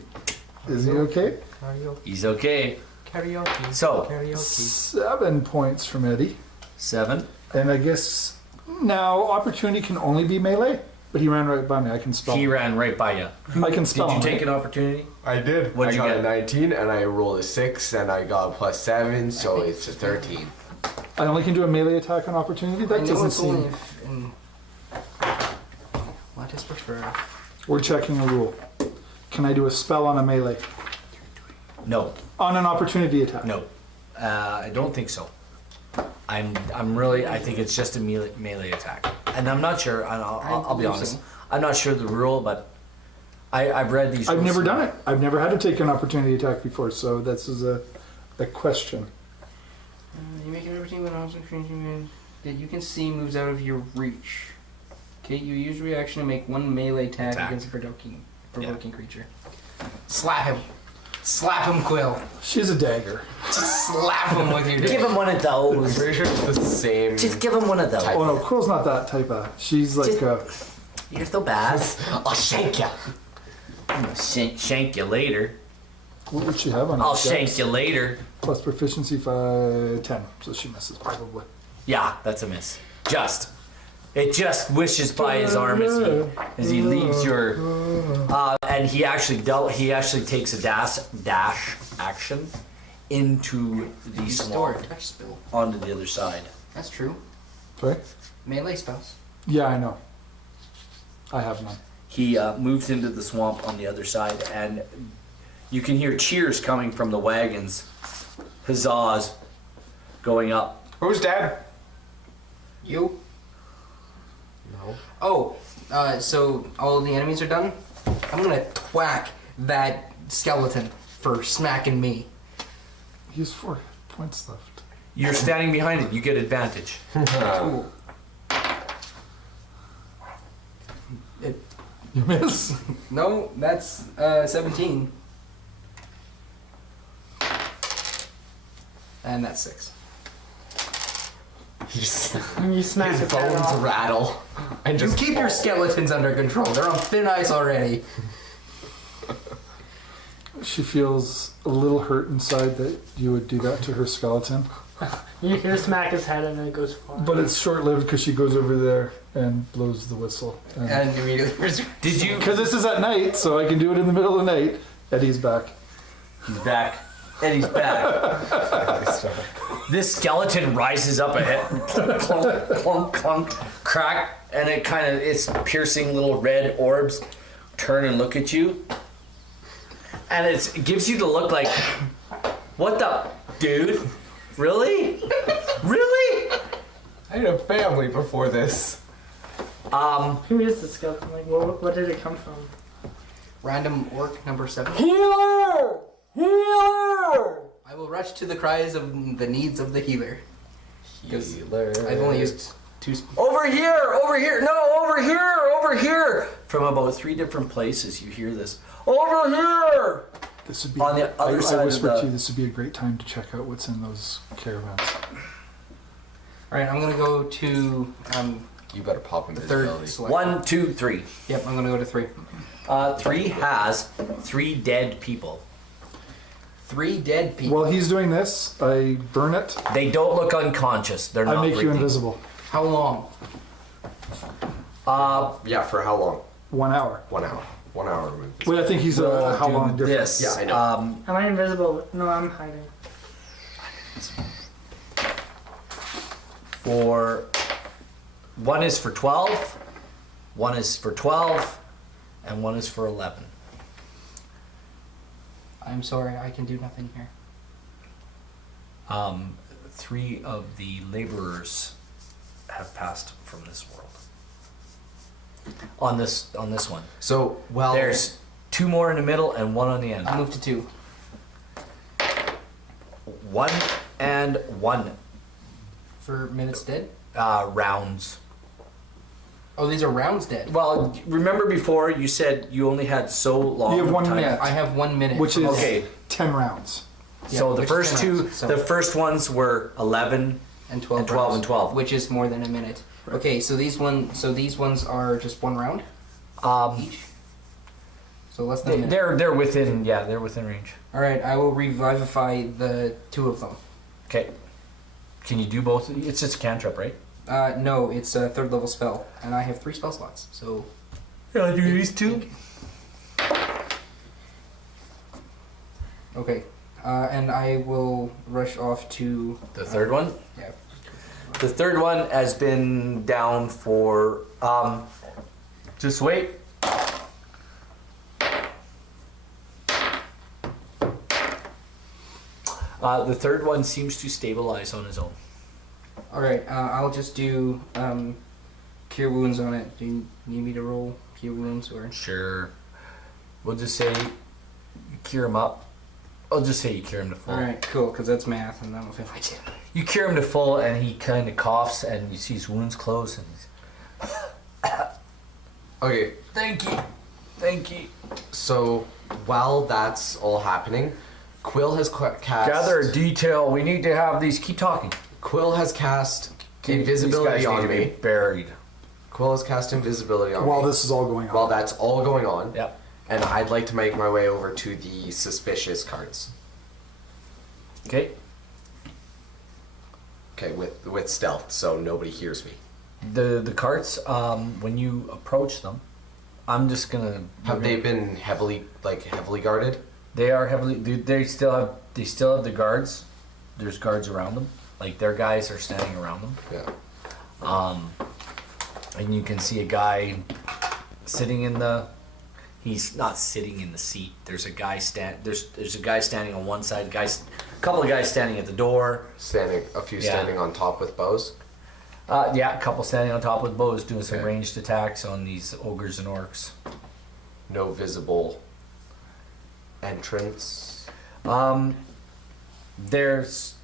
Is he okay? Karaoke. He's okay. Karaoke. So, Karaoke. 7 points from Eddie. 7. And I guess now opportunity can only be melee, but he ran right by me. I can spell. He ran right by you. I can Did spell. you him, take right? an opportunity? I did. What'd you I got get? a 19 and I rolled a 6 and I got a plus 7, so it's a 13. I only can do a melee attack on opportunity. I That know doesn't it's only seem. if in. What is preferred? We're checking a rule. Can I do a spell on a melee? No. On an opportunity attack? No. I don't think so. I think it's just a melee attack. And I'm not sure, and I'll be believe honest, so. I'm not sure the rule, but I've read these. I've rules. never done it. I've never had to take an opportunity attack before, so this is a question. You make everything with obstacle creature that you can see moves out of your reach. Okay, you use reaction to make one melee attack. Against a provoking creature. Slap him. Slap him, Quill. She's a dagger. Just slap him with your dick. Give him one of I'm those. pretty sure it's the same. Just give him one of those. Oh no, Quill's not that type of. She's like You're so bad. I'll shake ya. I'm gonna shank you later. what would she have on? I'll her? shank you later. Plus proficiency 5, 10, so she misses probably. Yeah, that's a miss. It just wishes by his arm as he leaves your. And he actually takes a dash action into the You store swamp a touch spell. onto the other side. That's true. Sorry? Melee spells. Yeah, I know. I have none. He moves into the swamp on the other side, and you can hear cheers coming from the wagons, huzzas, going up. Who's dead? You? No. Oh, so all the enemies are done? I'm gonna thwack that skeleton for smacking me. He has 4 points left. You're standing behind it. You get advantage. Ooh. You miss? No, that's 17. And that's 6. And you smack His his head bones off. rattle. And Just just keep your skeletons under control. They're on thin ice already. She feels a little hurt inside that you would do that to her skeleton. You hear smack his head and then it goes flying. But it's short-lived because she goes over there and blows the whistle. And immediately Did you? Because this is at night, so I can do it in the middle of the night. Eddie's back. He's back. Eddie's back. This skeleton rises up ahead, clunk, clunk, clunk, clunk, crack, and it's piercing little red orbs turn and look at you. And it gives you the look like, what the, dude? Really? Really? I had a family before this. Who is the skeleton? Like, what did it come from? Random orc number 7. Healer! Healer! I will rush to the cries of the needs of the healer. Because Healer. I've only used 2 Over here, no, over here. From about 3 different places you hear this. Over here! This would be On the other side I of whispered the- to you this would be a great time to check out what's in those caravans. Alright, I'm gonna go to You better pop the invisibility. third select. 1, 2, 3. Yep, I'm gonna go to 3. 3 has 3 dead people. 3 dead people. While he's doing this, I burn it. They don't look unconscious. They're I not make you breathing. invisible. How long? Yeah, for how long? 1 hour. 1 hour. 1 hour. Movie. Wait, I think he's We'll how do long different? this. Yeah, I know. Am I invisible? No, I'm hiding. For 1 is for 12, 1 is for 12, and 1 is for 11. I'm sorry, I can do nothing here. 3 of the laborers have passed from this world. On this one, So, well, there's 2 more in the middle and 1 on the end. I'll move to 2. 1 and 1 For minutes dead? rounds. Oh, these are rounds dead. Well, remember before you said you only had so long. You have 1 time? minute. I have 1 minute. Which is Okay. 10 rounds. So Yeah, the which first is 10 two, rounds, so- the first ones were 11. and 12 and 12 rounds, and 12. which is more than a minute. Okay, so these ones are just 1 round each. So less than a minute. They're within range. All right, I will revivify the 2 of them. Okay. Can you do both? It's just a cantrip, right? No, it's a 3rd level spell, and I have 3 spell slots. So Yeah, I'll do these 2. okay, and I will rush off to The third one. yeah. The third one has been down for. Just wait. The third one seems to stabilize on his own. All right, I'll just do cure wounds on it. Do you need me to roll cure wounds or? Sure. We'll just say you cure him up. I'll just say you cure him to full. All right, cool, because that's math, and I don't feel like it. You cure him to full, and he kind of coughs, and you see his wounds close, and he's, Okay, thank you, thank you. so while that's all happening, Quill has cast. Gather detail. We need to have these. Keep talking. Quill has cast These invisibility guys need on to me. be buried. Quill has cast invisibility on While me. this is all going on. While that's all going on. Yep. And I'd like to make my way over to the suspicious carts. Okay. Okay, with stealth, so nobody hears me. The carts. When you approach them, I'm just gonna. Have they been heavily guarded? They are heavily. They still have. They still have the guards. There's guards around them. Like their guys are standing around them. Yeah. And you can see a guy sitting in the. He's not sitting in the seat. There's a guy There's a guy standing on one side. A couple of guys standing at the door. A few standing on top with bows. Yeah, a couple standing on top with bows, doing some Okay. ranged attacks on these ogres and orcs. No visible entrance. There's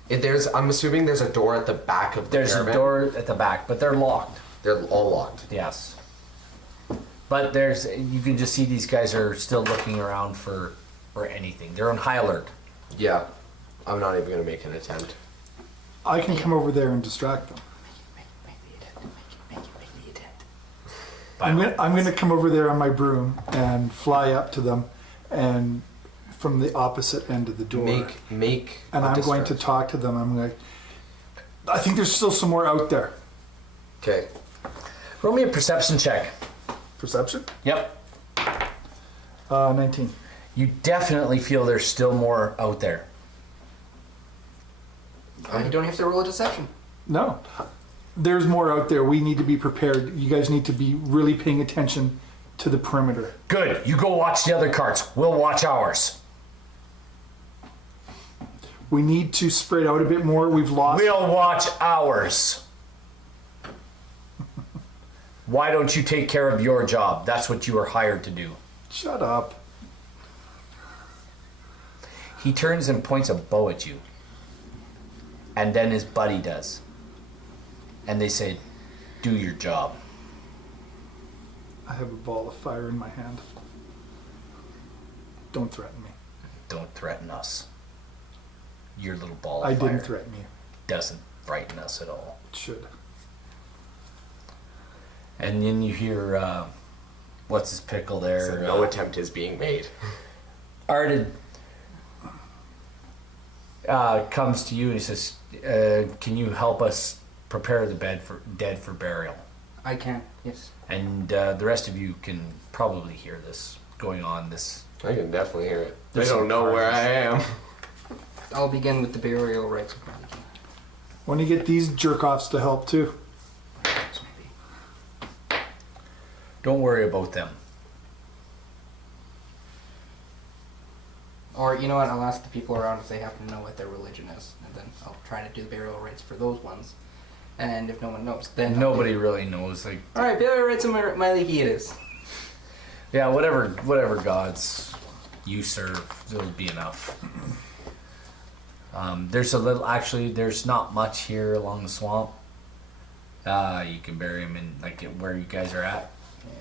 I'm assuming there's a door at the back of the a caravan. door at the back, but they're locked. They're all locked. Yes. But you can just see these guys are still looking around for anything. They're on high alert. Yeah. I'm not even gonna make an attempt. I can come over there and distract them. I'm gonna come over there on my broom and fly up to them, and from the opposite end of the door. Make. And a I'm going to distraction. talk to them. I'm like, I think there's still some more out there. Okay. Roll me a perception check. Perception? Yep. 19. You definitely feel there's still more out there. You don't have to roll a deception. No. There's more out there. We need to be prepared. You guys need to be really paying attention to the perimeter. Good. You go watch the other carts. We'll watch ours. We need to spread out a bit more. We've lost. We'll watch ours. Why don't you take care of your job? That's what you were hired to do. Shut up. He turns and points a bow at you. And then his buddy does. And they say, do your job. I have a ball of fire in my hand. Don't threaten me. Don't threaten us. Your little ball of I fire didn't threaten you. doesn't frighten us at all. It should. And then you hear, what's his pickle there? So no attempt is being made. Arded comes to you and he says, can you help us prepare the dead for burial? I can, yes. And the rest of you can probably hear this going on. I can definitely hear it. They There's don't some know where I am. I'll begin with the burial rites of my king. Want to get these jerk-offs to help too. Perhaps maybe. Don't worry about them. Or, you know what, I'll ask the people around if they happen to know what their religion is, and then I'll try to do the burial rites for those ones. And if no one knows, then... Nobody really knows. Like, Alright, burial rites of my leaky it is. yeah, whatever gods you serve, it'll be enough. There's not much here along the swamp. You can bury them in, like, where you guys are at.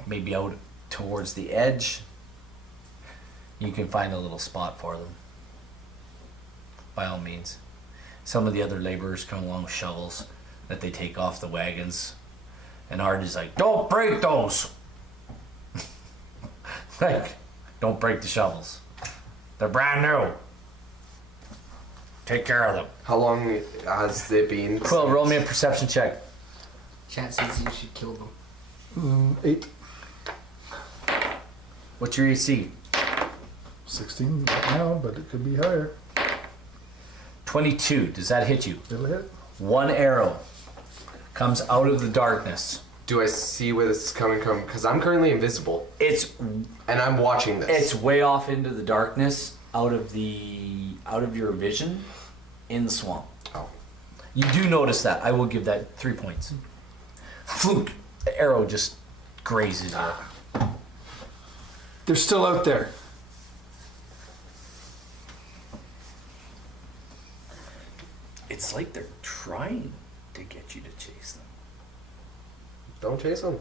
Maybe out towards the edge. You can find a little spot for them. By all means. Some of the other laborers come along with shovels that they take off the wagons. And Ard is like, don't break those! Like, don't break the shovels. They're brand new. Take care of them. How long has it been? Quill, roll me a perception check. Chat says you should kill them. 8. What's your AC? 16 right now, but it could be higher. 22. Does that hit you? It'll hit. One arrow comes out of the darkness. Do I see where this is coming from? Because I'm currently invisible, It's and I'm watching this. it's way off into the darkness, out of your vision, in the swamp. Oh. You do notice that. I will give that 3 points. Fluke. The arrow just grazes you. They're still out there. It's like they're trying to get you to chase them. Don't chase them.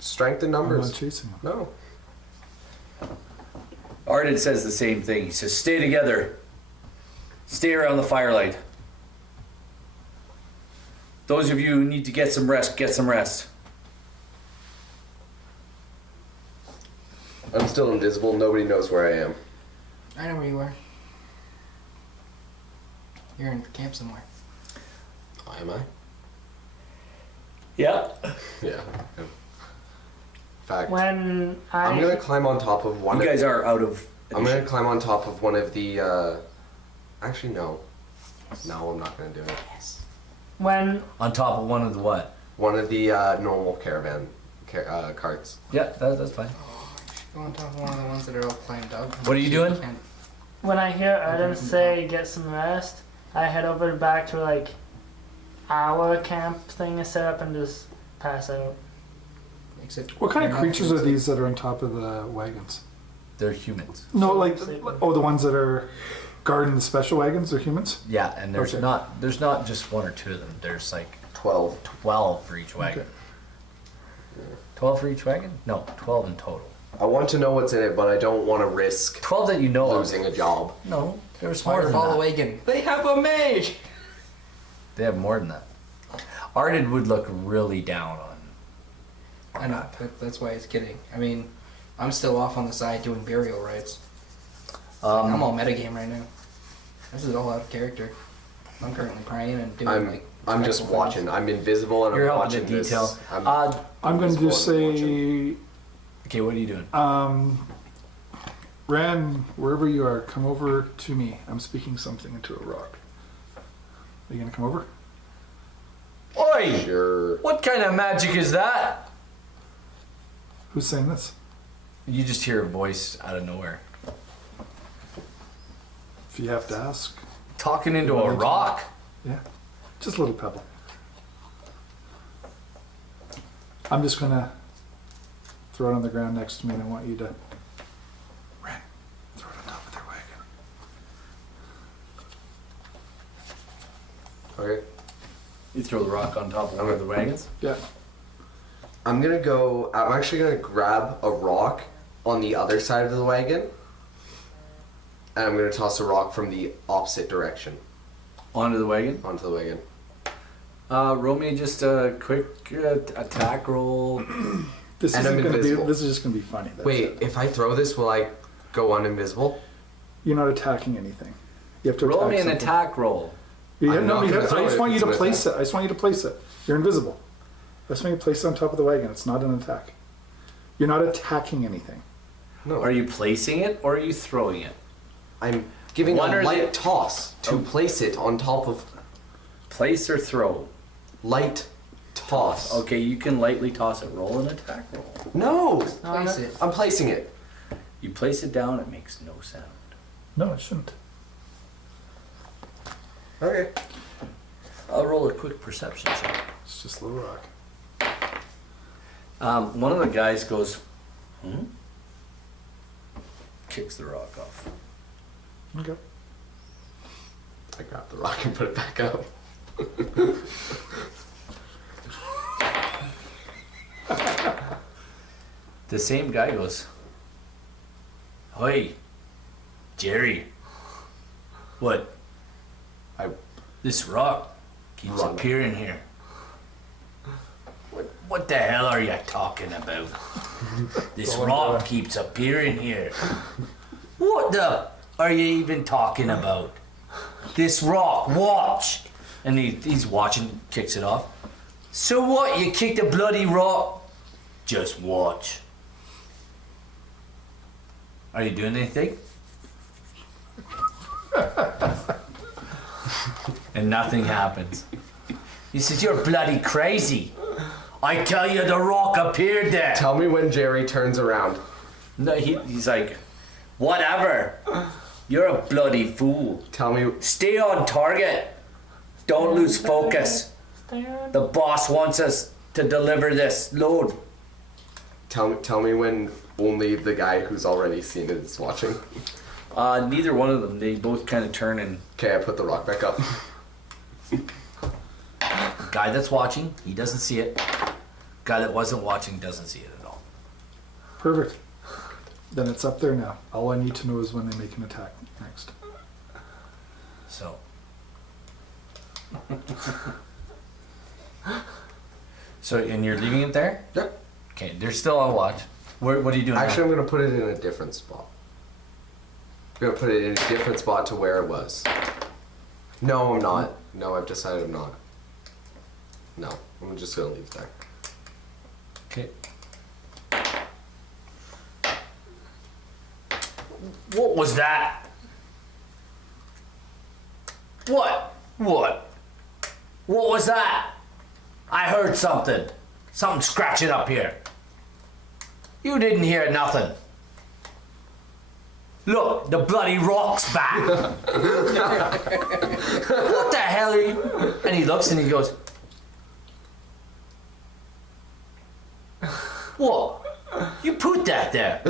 Strength in I'm numbers. not chasing them. No. Arden says the same thing. He says, stay together. Stay around the firelight. Those of you who need to get some rest, get some rest. I'm still invisible. Nobody knows where I am. I know where you are. You're in camp somewhere. Oh, am I? Yeah. Yeah. In fact, When I'm gonna climb on top of one. You guys are out of... I'm gonna climb on top of one of the. Actually, no. No, I'm not gonna do it. Yes. when On top of one of the what? One of the normal caravan carts. Yeah, that's fine. Go on top of one of the ones that are all climbed up. What are you doing? when I hear Adam say get some rest, I head over back to like our camp thing is set up and just pass out. Except What kind of you're not creatures are sleeping. these that are on top of the wagons? They're humans. No, like, Sleeping. oh, the ones that are guarding the special wagons are humans? Yeah, and there's Okay. not just one or two of them. There's like 12. 12 for each wagon. Okay. 12 for each wagon? No, 12 in total. I want to know what's in it, but I don't want to risk 12 that you know losing a job. of. No, there's more than Fireball that. Wagon. They have a mage! They have more than that. Arden would look really down on I know, that's why he's kidding. I mean, I'm still off on the side doing burial rites. I'm all metagame right now. This is all out of character. I'm currently praying and doing I'm just spectral watching. things. I'm invisible and You're I'm helping watching the detail. this. I'm I'm going to invisible just and I'm watching. say, okay, what are you doing? Ran, wherever you are, come over to me. I'm speaking something into a rock. Are you going to come over? Oi! Sure. What kind of magic is that? Who's saying this? You just hear a voice out of nowhere. If you have to ask. Talking into a rock? Yeah. Just a little pebble. I'm just going to throw it on the ground next to me and I want you to Ran, throw it on top of their wagon. Okay. You throw the rock on top of one of the wagons? Yeah. I'm actually gonna grab a rock on the other side of the wagon. And I'm gonna toss a rock from the opposite direction Onto the wagon? onto the wagon. Roll me just a quick attack roll. This And I'm isn't going to be. invisible. This is just going to be funny. That's Wait, it. if I throw this, will I go uninvisible? You're not attacking anything. You have to Roll attack me an something. attack roll. You I'm no, not you gonna have, throw I it just if want you it's to an place attack. it. I just want you to place it. You're invisible. I just want you to place it on top of the wagon. It's not an attack. You're not attacking anything. No. Are you placing it or are you throwing it? I'm giving One a or light the- toss to place it on top of Place or throw? light toss. Okay, you can lightly toss it. Roll an attack roll. No! Place it. I'm placing it. You place it down, it makes no sound. No, it shouldn't. Okay. I'll roll a quick perception check. It's just a little rock. One of the guys goes, kicks the rock off. Okay. I grabbed the rock and put it back up. The same guy goes, "Hey, Jerry, what? This rock keeps Run. appearing here. What the hell are you talking about? This rock keeps appearing here. What the are you even talking about? This rock, watch!" And he's watching, kicks it off. "So what? You kicked a bloody rock? Just watch." Are you doing anything? And nothing happens. He says, "You're bloody crazy. I tell you, the rock appeared there." Tell me when Jerry turns around. No, he's like, "Whatever. You're a bloody fool. Tell me. Stay on target. Don't lose focus. The boss wants us to deliver this load." Tell me when only the guy who's already seen it is watching. Neither one of them. They both kind of turn and Okay, I put the rock back up. Guy that's watching, he doesn't see it. Guy that wasn't watching doesn't see it at all. Perfect. Then it's up there now. All I need to know is when they make an attack next. So. So, and you're leaving it there? Yep. Okay, they're still on watch. What are you doing? Actually, now? I'm going to put it in a different spot. I'm going to put it in a different spot to where it was. No, I'm not. No, I've decided I'm not. No, I'm just going to leave it there. Okay. What was that? What? What was that? I heard something. Something scratching up here. You didn't hear nothing. Look, the bloody rock's back. What the hell are you? And he looks and he goes, what? You put that there?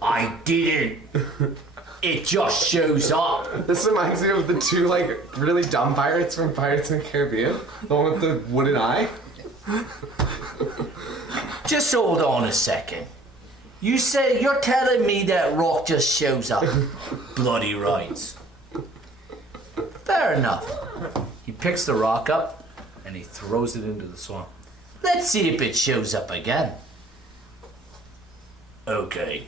I didn't. It just shows up. This reminds me of the two, like, really dumb pirates from Pirates in the Caribbean. The one with the wooden eye. Just hold on a second. You say you're telling me that rock just shows up? Bloody rights. Fair enough. He picks the rock up and he throws it into the swamp. Let's see if it shows up again. Okay.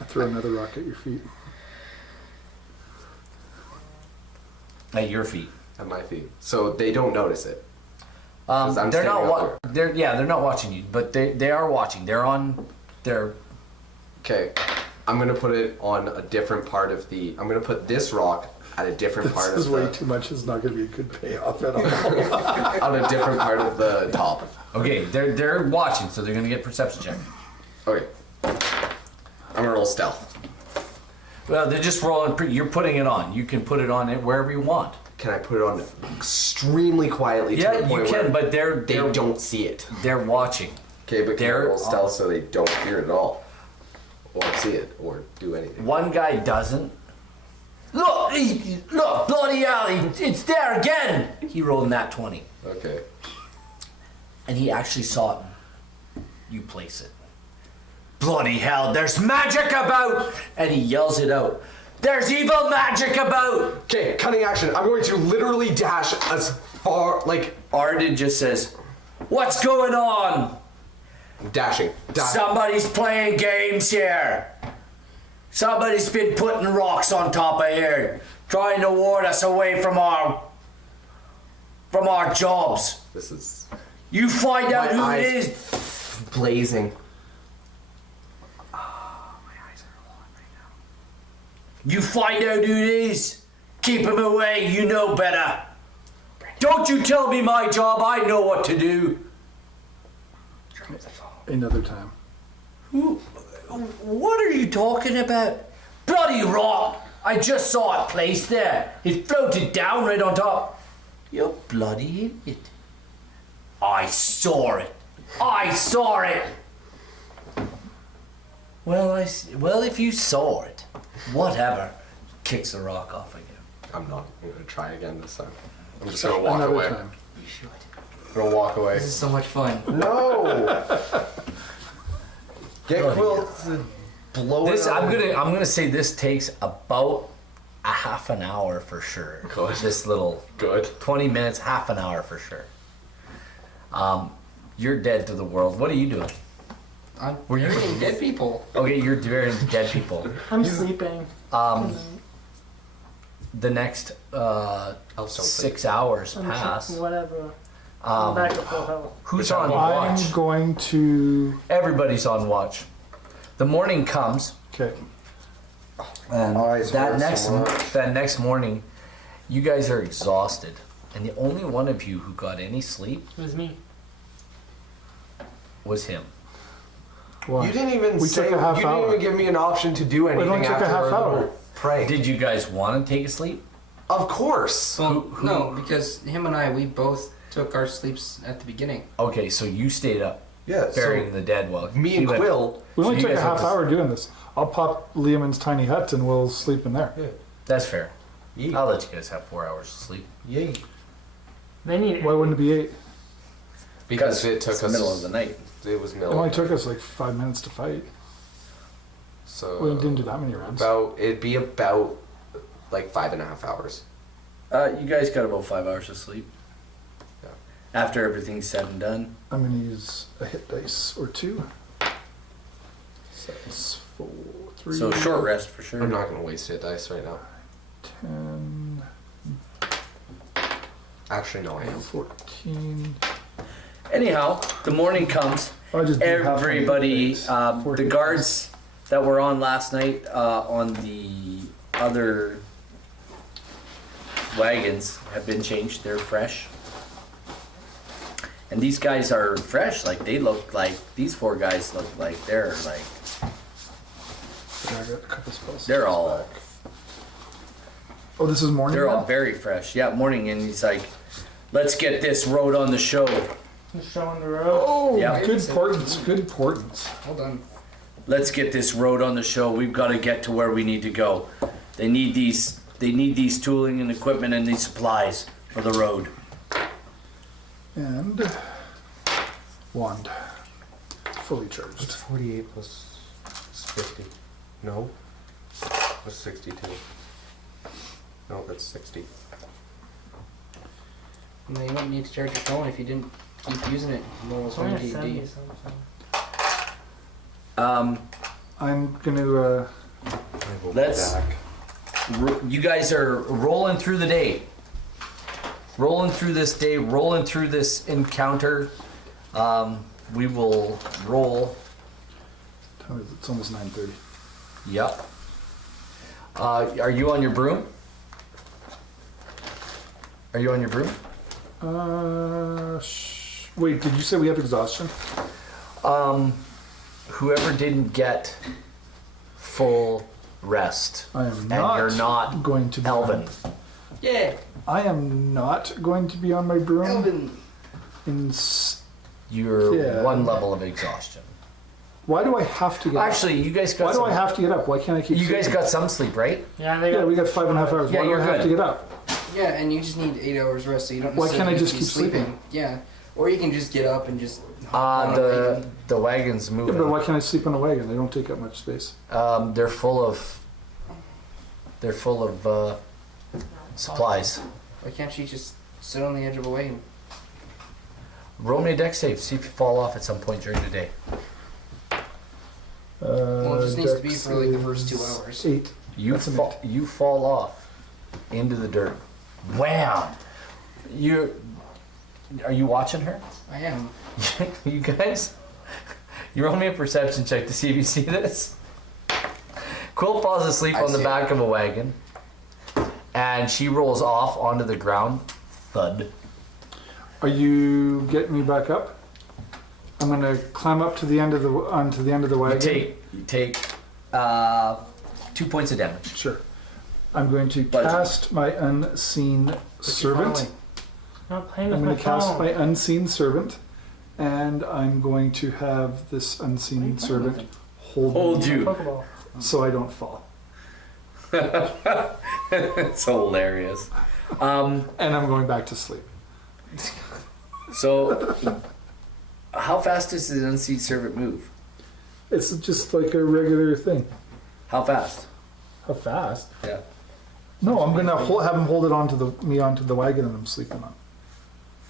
I throw another rock at your feet. At your feet. At my feet. So they don't notice it. 'Cause I'm They're not. standing up They're they're not watching you, but they are watching. They're on. They're. Okay. I'm going to put it on a different part of the... I'm going to put this rock at a different part This is of way the... too much. It's not going to be a good payoff at all. on a different part of the top. Okay. They're watching, so they're gonna get perception check. Okay. I'm going to roll stealth. Well, they're just rolling. You're putting it on. You can put it on it wherever you want. Can I put it on extremely quietly to Yeah, the point you can, where but they they're don't see it? They're watching. Okay, but can I They're roll stealth so they don't hear it at all? Or see it, or do anything? One guy doesn't. Look, look, bloody hell, it's there again. He rolled nat 20, Okay. and he actually saw it. You place it. Bloody hell, there's magic about, and he yells it out. There's evil magic about. Okay, cunning action. I'm going to literally dash as far, like... Arden just says, "What's going on? Dashing. Somebody's playing games here. Somebody's been putting rocks on top of here, trying to ward us away from our jobs. This is... You find out My who eyes it is. blazing. You find out who it is. Keep him away. You know better. Don't you tell me my job. I know what to do." Another time. What are you talking about? Bloody rock! I just saw it placed there. It floated down right on top. You bloody idiot. I saw it. I saw it. Well, if you saw it, whatever. Kicks the rock off again. I'm not going to try again this time. I'm just going to walk Another away. time. You should. I'm going to walk away. This is so much fun. No! Get Quill to blow This it out. I'm gonna say this takes about a half an hour for sure. Good. This little Good. 20 minutes, half an hour for sure. You're dead to the world. What are you doing? I'm Were you- burying dead people. Okay, you're burying dead people. I'm sleeping. The next Elves don't 6 hours I'm pass. whatever. I'm back to full health. Who's on I'm watch? going to. Everybody's on watch. The morning comes, Okay. and Eyes that hurt so much. next morning, you guys are exhausted, and the only one of you who got any sleep It was me. was him. Why? You didn't even We say... took a half you hour. didn't even give me an option to do anything only took a after half our hour. little prank. Did you guys want to take a sleep? Of course. Well, no, because him and I, we both took our sleeps at the beginning. Okay, so you stayed up Yeah, burying so the dead while me he and went- Quill... We only So you took a guys half went to- hour doing this. I'll pop Liam's tiny hut and we'll sleep in there. Yeah. That's fair. Yay. I'll let you guys have 4 hours of sleep. Yay. They need Why wouldn't it be 8? Because it took it's the us. middle of the night. It was It middle. only of took us like 5 minutes to fight. So We didn't do that many rounds. it'd be about like 5.5 hours. You guys got about 5 hours of sleep. Yeah. After everything's said and done. I'm gonna use a hit dice or 2. 6, 4, 3. So short rest for sure. I'm not gonna waste hit dice right now. 10, Actually, no, I am. 14. Anyhow, the morning comes. I just blew half my Everybody, hit dice. the 14 guards that were on last night on the other wagons have been changed. They're fresh. And these guys are fresh. Like, they look like, these 4 guys look like they're like, Yeah, I got a couple spells. they're all, back. Oh, this is morning. they're all now? very fresh. Yeah, morning. And he's like, let's get this road on the show. showing the road. Oh, Yeah. good portents. Good portents. Hold on. Let's get this road on the show. We've got to get to where we need to go. They need these tooling and equipment and these supplies for the road. And wand, fully charged. What's 48 plus 50? No. What's 62? No, that's 60. No, you wouldn't need to charge your phone if you didn't keep using it. Normal It's only a 70 70 AD. something. I'm gonna. I will Let's- be back. You guys are rolling through the day. Rolling through this day, rolling through this encounter. We will roll. Tell me it's almost 9:30. Yep. Are you on your broom? Are you on your broom? Wait, did you say we have exhaustion? Whoever didn't get full rest. I am And not. you're not going to be Elvin. Yeah, I am not going to be on my broom. Elvin. You're Yeah. 1 level of exhaustion. Why do I have to get Actually, you guys up? got Why do some, I have to get up? Why can't I keep you guys sleeping? got some sleep, right? Yeah, they Yeah, got. we got 5.5 hours. Yeah, Why do you're I have good. to get up? Yeah, and you just need 8 hours rest, so you don't. Why can't I necessarily just need to keep be sleeping? Yeah, or you can just get up and just. hop on a The wagon. the wagon's Yeah, moving. but why can't I sleep on a wagon? They don't take up much space. They're full of supplies. Why can't you just sit on the edge of a wagon? Roll me a deck save. See if you fall off at some point during the day. Well, it just needs to be Dex for like the first 2 is hours. 8. You That's a fall. You fall off into the dirt. Wham! Are you watching her? I am. You guys, you roll me a perception check to see if you see this. Quill falls asleep I on the see back of a wagon, and she rolls off onto the ground. Thud. Are you getting me back up? I'm gonna climb up to the end of onto the end of the wagon. You take 2 points of damage. Sure. I'm going to But- cast my unseen servant. away. I'm not playing with I'm my going to cast phone. my unseen servant, and I'm going to have this unseen servant hold me you. Pokeball. so I don't fall. It's hilarious. And I'm going back to sleep. So, how fast does the unseen servant move? It's just like a regular thing. How fast? How fast? Yeah. No, I'm going to have him hold it onto the wagon that I'm sleeping on.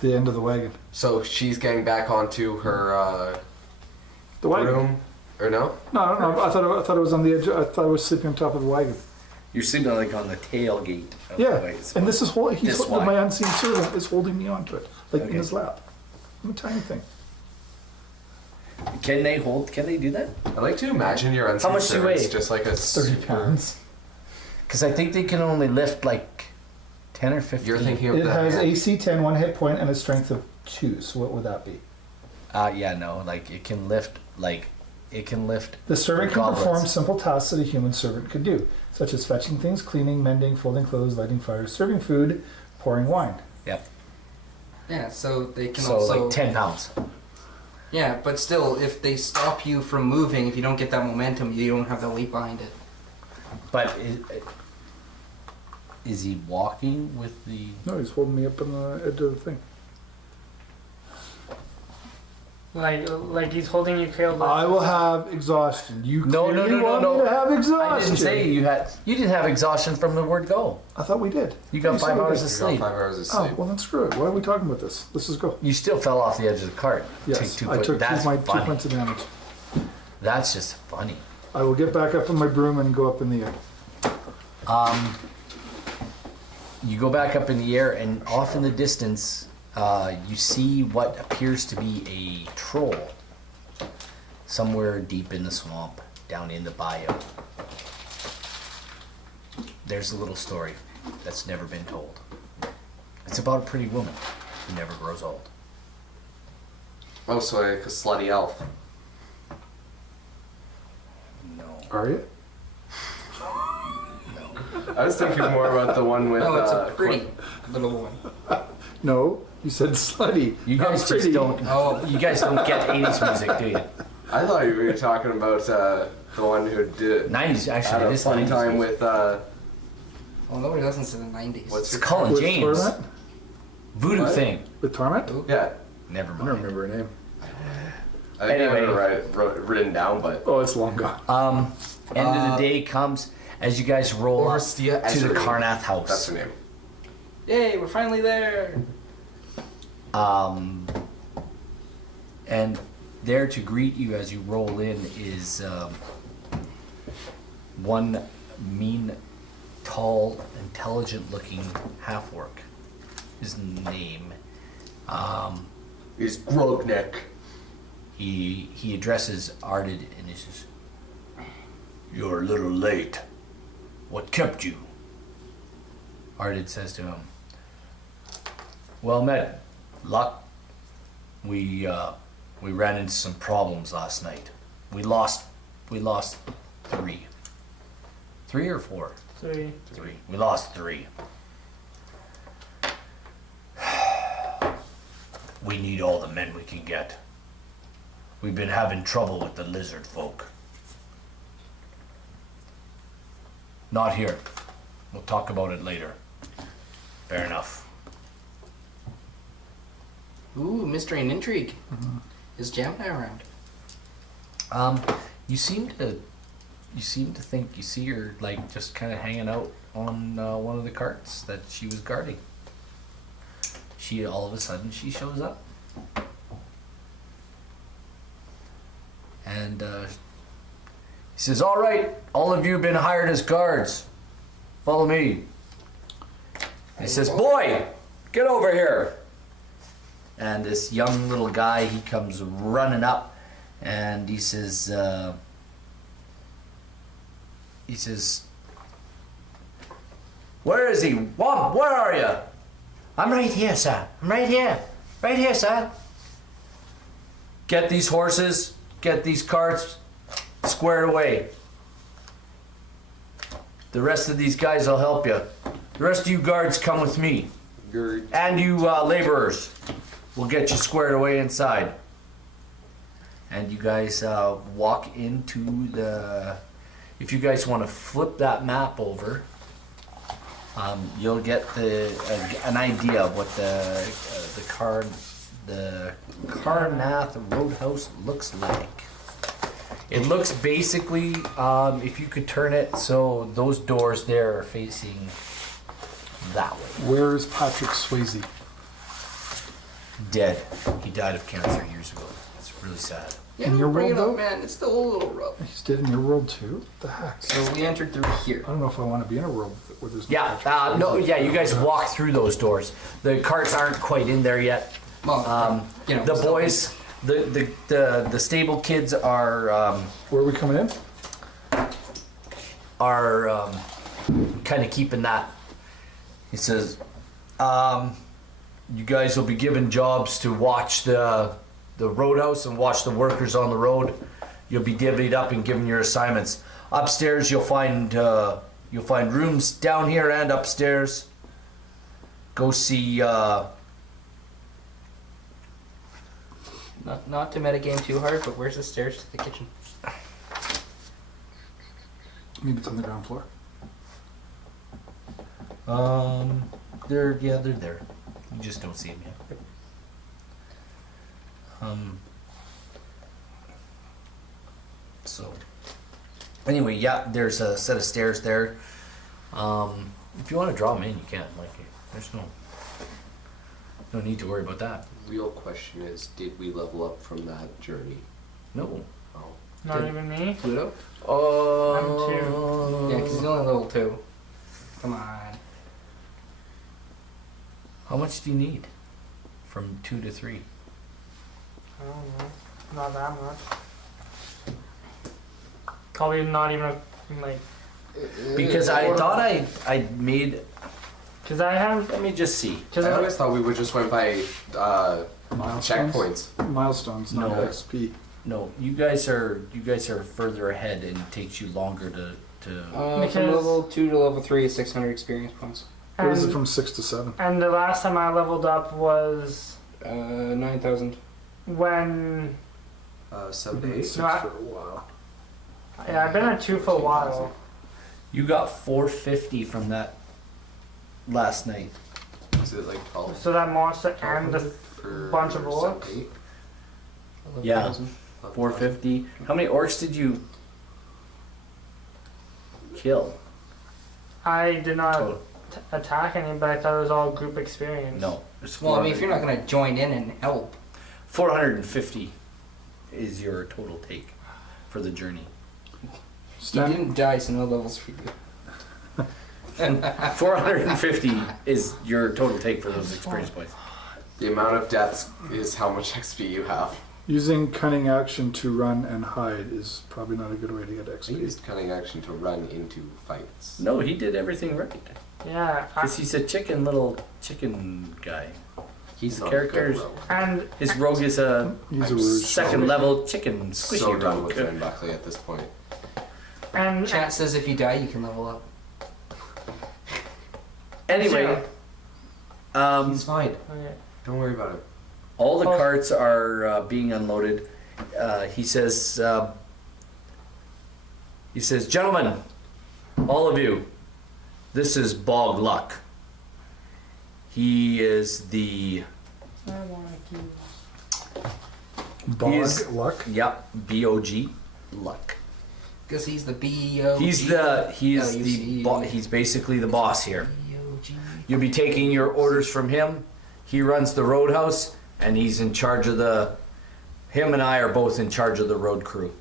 The end of the wagon. So she's getting back onto her The wagon. room, or no? No, I thought it was on the edge. I thought I was sleeping on top of the wagon. You're sleeping like on the tailgate. Of Yeah, the wagon. and this is This wagon. my unseen servant is holding me onto it, like in Okay. his lap. I'm a tiny thing. Can they do that? I like to imagine your unseen much do you servants weigh? just like a 30 pounds. Because I think they can only lift like 10 or 15. You're thinking of It the has hand. AC 10, 1 hit point, and a strength of 2. So what would that be? Yeah, no, like it can lift The servant can Goblets. perform simple tasks that a human servant could do, such as fetching things, cleaning, mending, folding clothes, lighting fires, serving food, pouring wine. Yep. Yeah, so they can So also. like 10 pounds. Yeah, but still, if they stop you from moving, if you don't get that momentum, you don't have the weight behind it. But Is he walking with the? No, he's holding me up on the edge of the thing. Like he's holding you killed. I will have exhaustion. You No, no, clearly no, no, want no. me to have exhaustion. I didn't say you had. You didn't have exhaustion from the word go. I thought we did. You got You said 5 we hours did. of You got sleep. 5 hours of Oh, sleep. well then screw it. Why are we talking about this? Let's just go. You still fell off the edge of the cart. Yes, Take I took That's my funny. 2 points of damage. That's just funny. I will get back up on my broom and go up in the air. You go back up in the air, and off in the distance, you see what appears to be a troll. Somewhere deep in the swamp, down in the bayou. There's a little story that's never been told. It's about a pretty woman who never grows old. Oh, so like a slutty elf. No. Are you? I was thinking more about the one with. No, it's a pretty little one. No, you said slutty. You not guys pretty. just don't. Oh. You guys don't get 80s music, do you? I thought you were talking about the one who did 90s, had actually. a It is fun 90s. time with. Well, nobody listens to the 90s. What's It's her- Colin With James. Torment? Voodoo What? thing. With Torment? Yeah, Never I don't mind. remember her name. I think Anyway. I have it written down, but Oh, it's long gone. End of the day comes as you guys roll up Overstia to the Ezra. Karnath that's house. her name. Yay, we're finally there. And there to greet you as you roll in is one mean, tall, intelligent-looking half-orc. His name. He's Grognek. He addresses Ardid and he says, "You're a little late. What kept you?" Ardid says to him, "Well met, Luck. We ran into some problems last night. We lost 3. 3 or 4? 3. 3. We lost 3. We need all the men we can get. We've been having trouble with the lizard folk. Not here. We'll talk about it later. Fair enough." Ooh, mystery and intrigue. Is Gemini around? You seem to think you see her like just kind of hanging out on one of the carts that she was guarding. She all of a sudden she shows up, and he says, "All right, all of you have been hired as guards. Follow me." And he says, "Boy, get over here." And this young little guy, he comes running up, and he says, "Where is he? Womp, where are you?" "I'm right here, sir. I'm right here. Right here, sir." "Get these horses, get these carts squared away. The rest of these guys will help you. The rest of you guards come with me. You're And you laborers, we'll get you squared away inside." And you guys walk into the... If you guys want to flip that map over, you'll get an idea of what the Karnath Roadhouse looks like. It looks basically, if you could turn it so those doors there are facing that way. Where is Patrick Swayze? Dead. He died of cancer years ago. It's really sad. Yeah, In your bring it world, up, though? man. It's the old little rope. He's dead in your world too? What the heck? So we entered through here. I don't know if I want to be in a world where there's no Yeah, Patrick no, Swayze. yeah, you guys walk through those doors. The carts aren't quite in there yet. Well, you know, The still- boys, the stable kids are Where are we coming in? kind of keeping that. He says, "You guys will be given jobs to watch the roadhouse and watch the workers on the road. You'll be divvied up and given your assignments. Upstairs, you'll find rooms down here and upstairs. Go see." Not to metagame too hard, but where's the stairs to the kitchen? Maybe it's on the ground floor. They're there. You just don't see them yet. So anyway, yeah, there's a set of stairs there. If you want to draw them in, you can. Like, there's no need to worry about that. Real question is, did we level up from that journey? No. Oh. Not even me. Pluto? Oh. Yeah, because he's only level 2. Come on. How much do you need? From 2 to 3. I don't know. Not that much. Probably not even like. Because I thought I made. Cause I have. Let me just see. Cause I I, always thought we would just went by Milestones? checkpoints. Milestones, not No. XP. No, you guys are further ahead, and it takes you longer to. From Because- level 2 to level 3 is 600 experience points. What is it and, from 6 to 7? and the last time I leveled up was 9,000. when. 7 to 8. 6 No, I- for a while. Yeah, I've been at 2 for a while. You got 450 from that last night. Was it like 12? So that monster and the per bunch of orcs? 7 to 8? Yeah. 11,000. 450. How many orcs did you kill? I did not Total. attack any, but I thought it was all group experience. No. It's Well, I mean, if you're not going to join in and help. 450 is your total take for the journey. You Stan, didn't die, so no levels for you. 450 is your total take for those experience points. The amount of deaths is how much XP you have. using cunning action to run and hide is probably not a good way to get I XP. used cunning action to run into fights. No, he did everything right. Yeah, Because he's a little chicken guy. He's His not characters- a good rogue. and His rogue is a He's I'm a weird second level chicken So squishy done with rogue. Ren Buckley at this point. and Chat says if you die, you can level up. Anyway, He's fine. okay. Don't worry about it. all the Oh. carts are being unloaded. He says, gentlemen, all of you, this is Bog Luck. He is the, I want to keep. Bog He's- luck. yep, B-O-G, Luck. Because he's the BO. He's basically the boss here. You'll be taking your orders from him. He runs the roadhouse, and he's in charge of him and I are both in charge of the road crew.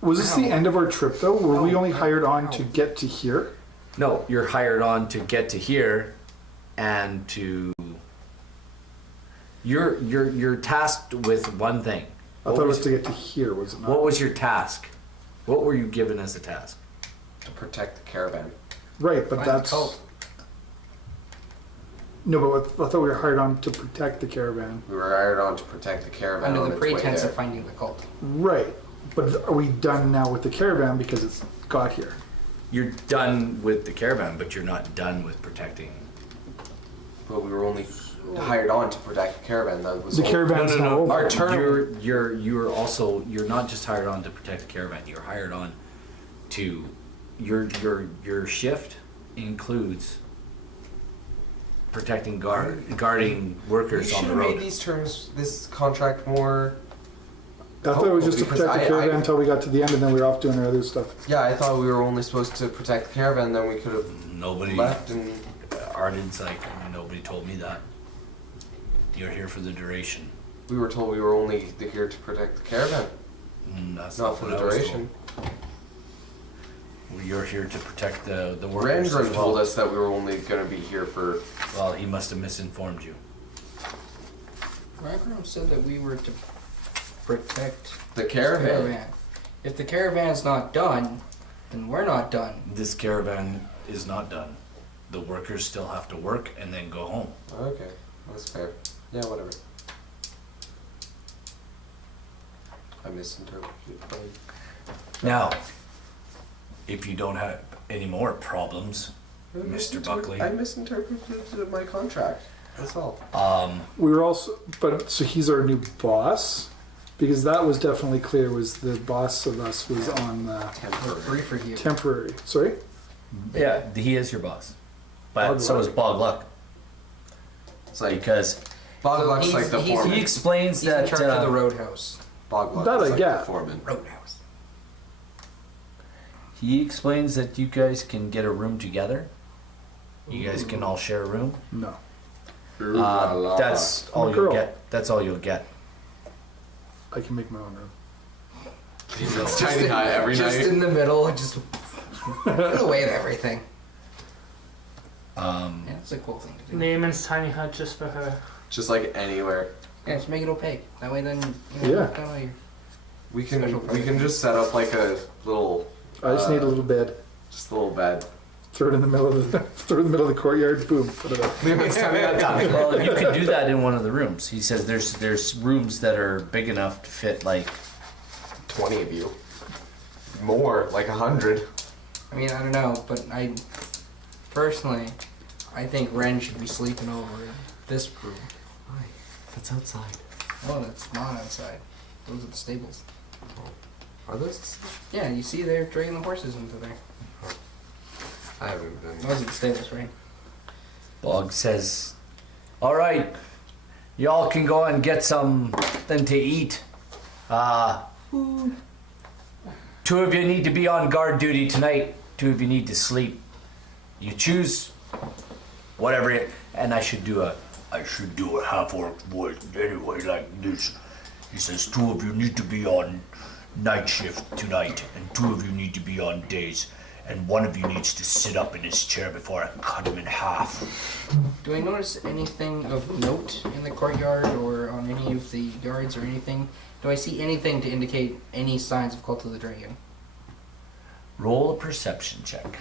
Was this the end of our trip though? Were we only hired on to get to here? No, you're hired on to get to here, and you're tasked with one thing. I thought it was to get to here, was it not? What was your task? What were you given as a task? To protect the caravan. Right, but Find the that's... cult. No, but I thought we were hired on to protect the caravan. We were hired on to protect the caravan Under on the its way pretense there. of finding the cult. Right, but are we done now with the caravan because it's got here? You're done with the caravan, but you're not done with protecting. But we were only hired on to protect the caravan. That was The all- caravan's now over. Our turn. You're not just hired on to protect the caravan. You're hired on to your shift includes protecting guarding workers You on should the have made road. these terms, this contract more. I thought it was just to Because protect the caravan until we got to the end and then we were off doing our other stuff. Yeah, I thought we were only supposed to protect the caravan. Then we could have Nobody left and. Arden's like, nobody told me that. You're here for the duration. We were told we were only here to protect the caravan, That's not for what the I was duration. told. You're here to protect the workers. Rangrim as well. told us that we were only going to be here for. Well, he must have misinformed you. Ragnar said that we were to protect The this caravan. If the caravan's not done, then we're not done. This caravan is not done. The workers still have to work and then go home. Okay, that's fair. Yeah, whatever. I misinterpreted. Now, if you don't have any more problems, Mr. Buckley. I misinterpreted my contract. That's all. We were also, but so he's our new boss, because that was definitely clear. Was the boss of us was on the Temporary. Free for you. temporary? Sorry, Yeah, he is your boss. But Bog so Luck. is Bog Luck. It's like Because Bog So Luck's he's- like the he's- foreman. he explains He's in that charge of the roadhouse. Bog Luck That is I like get. the foreman. Roadhouse. he explains that you guys can get a room together. You guys can all share a room. No. That's all I'm a you'll girl. get. That's all you'll get. I can make my own room. It's tiny hut every Just night. in the middle, just put away with everything. Yeah, it's a cool thing to do. Naaman's tiny hut just for her. Just like anywhere. Yeah, just make it opaque. That way, then you know, Yeah. kind of like We Special can just set up like a little I just need a little bed. just a little bed. Throw it in the middle of the courtyard. Boom. Put it up. It's tiny hut done. Well, you can do that in one of the rooms. He says there's rooms that are big enough to fit like 20 of you. More, like 100. I mean, I don't know, but I personally, I think Ren should be sleeping over in this room. Why? That's outside. Oh, that's not outside. Those are the stables. Are those? Yeah, you see they're dragging the horses into there. I haven't been. Those are the stables, right? Bog says, all right, y'all can go and get something to eat. Two of you need to be on guard duty tonight. Two of you need to sleep. You choose whatever it, and I should do a half-orc voice anyway, like this. He says, two of you need to be on night shift tonight, and two of you need to be on days. And one of you needs to sit up in his chair before I cut him in half. Do I notice anything of note in the courtyard or on any of the yards or anything? Do I see anything to indicate any signs of Cult of the Dragon? Roll a perception check.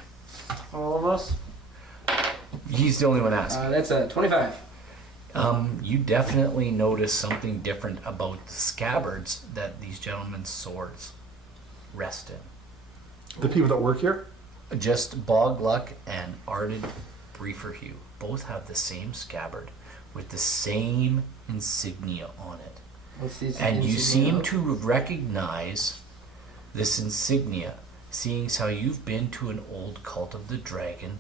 All of us. He's the only one asking. That's a 25. You definitely notice something different about the scabbards that these gentlemen's swords rest in. The people that work here. Just Bog Luck and Ardent Brieferhue both have the same scabbard with the same insignia on it. What's these And you insignia seem of? to recognize this insignia, seeing as how you've been to an old Cult of the Dragon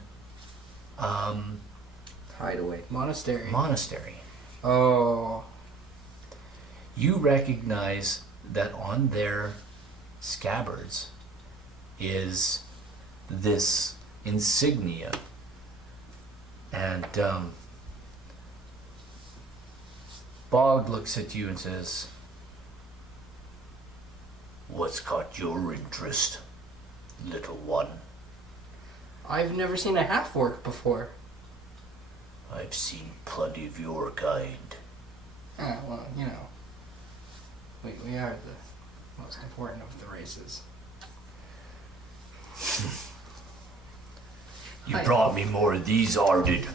Hideaway. Monastery. monastery. Oh. You recognize that on their scabbards is this insignia, and Bog looks at you and says, "What's caught your interest, little one?" I've never seen a half-orc before. "I've seen plenty of your kind." Ah, well, you know. We are the most important of the races. You Hi. brought me more of these, Ardid.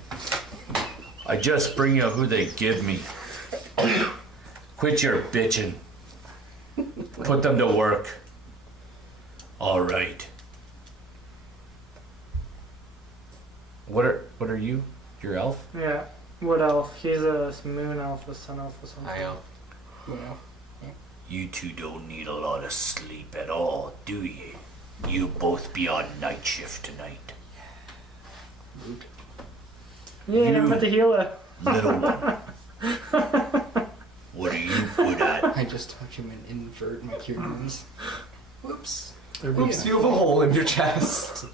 I just bring you who they give me. Quit your bitching. Put them to work. All right. What are you? Your elf? Yeah. Wood elf. He's a moon elf, a sun elf, or something. I am. You know. You two don't need a lot of sleep at all, do you? You both be on night shift tonight. Yeah, You- but the healer. Little one. What are you good at? I just taught him an invert my cure wounds. Whoops. Oops, you have a hole in your chest.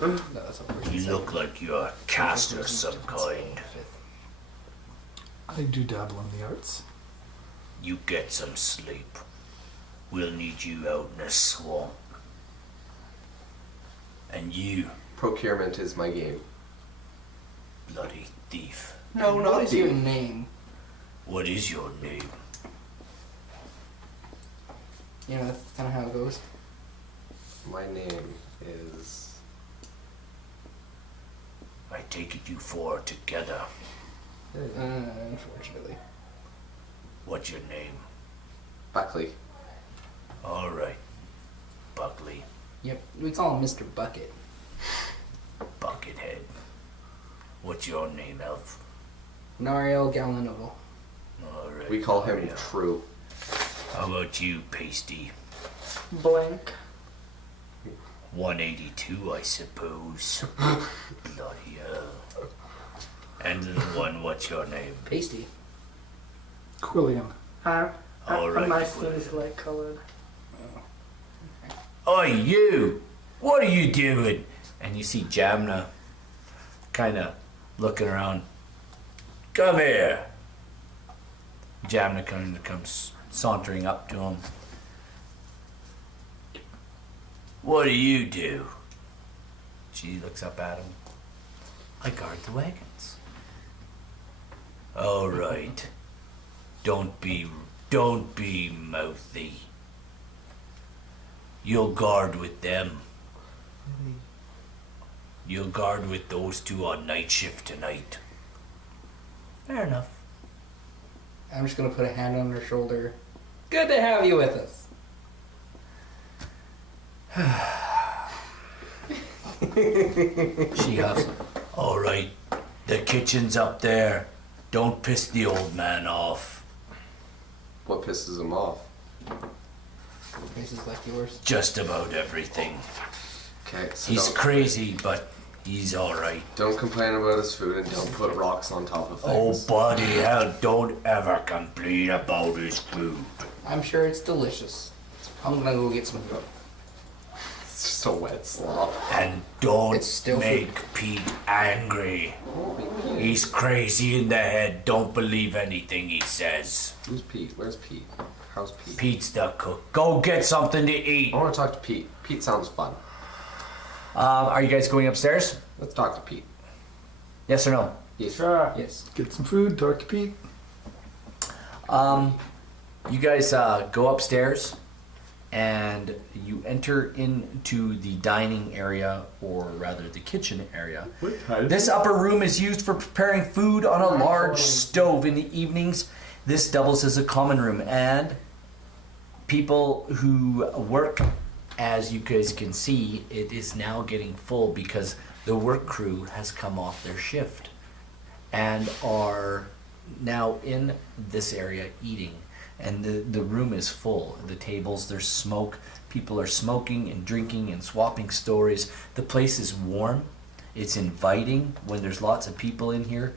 No, that's not worth You it. look like you're a caster of some kind. I do dabble in the arts. You get some sleep. We'll need you out in the swamp. And you, Procurement is my game. bloody thief. No, What is your name? What is your name? You know, that's kind of how it goes. My name is. I take it you four are together. Unfortunately. What's your name? Buckley. All right, Buckley, Yep, we call him Mr. Bucket. Buckethead. What's your name, elf? Nariel Galanoval. All right. We call him Mario. True. How about you, Pasty? Blink. 182, I suppose. Bloody hell. And the one, what's your name? Pasty. Quillian. All right, My skin is light colored. Oi, you! What are you doing? And you see Jamna kind of looking around. Come here. Jamna kind of comes sauntering up to him. What do you do? She looks up at him. I guard the wagons. All right. Don't be mouthy. You'll guard with them. You'll guard with those two on night shift tonight. Fair enough. I'm just gonna put a hand on her shoulder. Good to have you with us. She huffs. All right, the kitchen's up there. Don't piss the old man off. What pisses him off? Faces like yours. Just about everything. Okay, so He's don't, crazy, but he's all right. don't complain about his food and don't put rocks on top of Oh, things. buddy, hell, don't ever complain about his food. I'm sure it's delicious. I'm gonna go get some food. It's just a wet slop. And don't It's still make Pete angry. He's crazy in the head. Don't believe anything he says. Who's Pete? Where's Pete? How's Pete? Pete's the cook. Go get something to eat. I want to talk to Pete. Pete sounds fun. Are you guys going upstairs? Let's talk to Pete. Yes or no? Yes. Sure. Yes. Get some food, talk to Pete. You guys go upstairs and you enter into the dining area, or rather the kitchen area. This upper room is used for preparing food on a large stove in the evenings. This doubles as a common room, and people who work, as you guys can see, it is now getting full because the work crew has come off their shift and are now in this area eating. And the room is full. The tables, there's smoke. People are smoking and drinking and swapping stories. The place is warm. It's inviting when there's lots of people in here.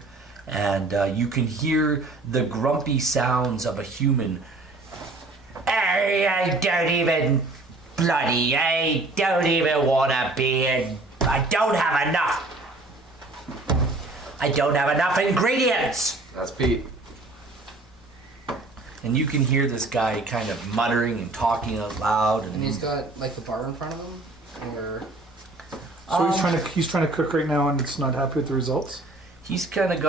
And you can hear the grumpy sounds of a human. I don't even want to be in. I don't have enough ingredients. That's Pete. And you can hear this guy kind of muttering and talking out loud. And he's got like a bar in front of him, or So he's trying to cook right now, and it's not happy with the results. He doesn't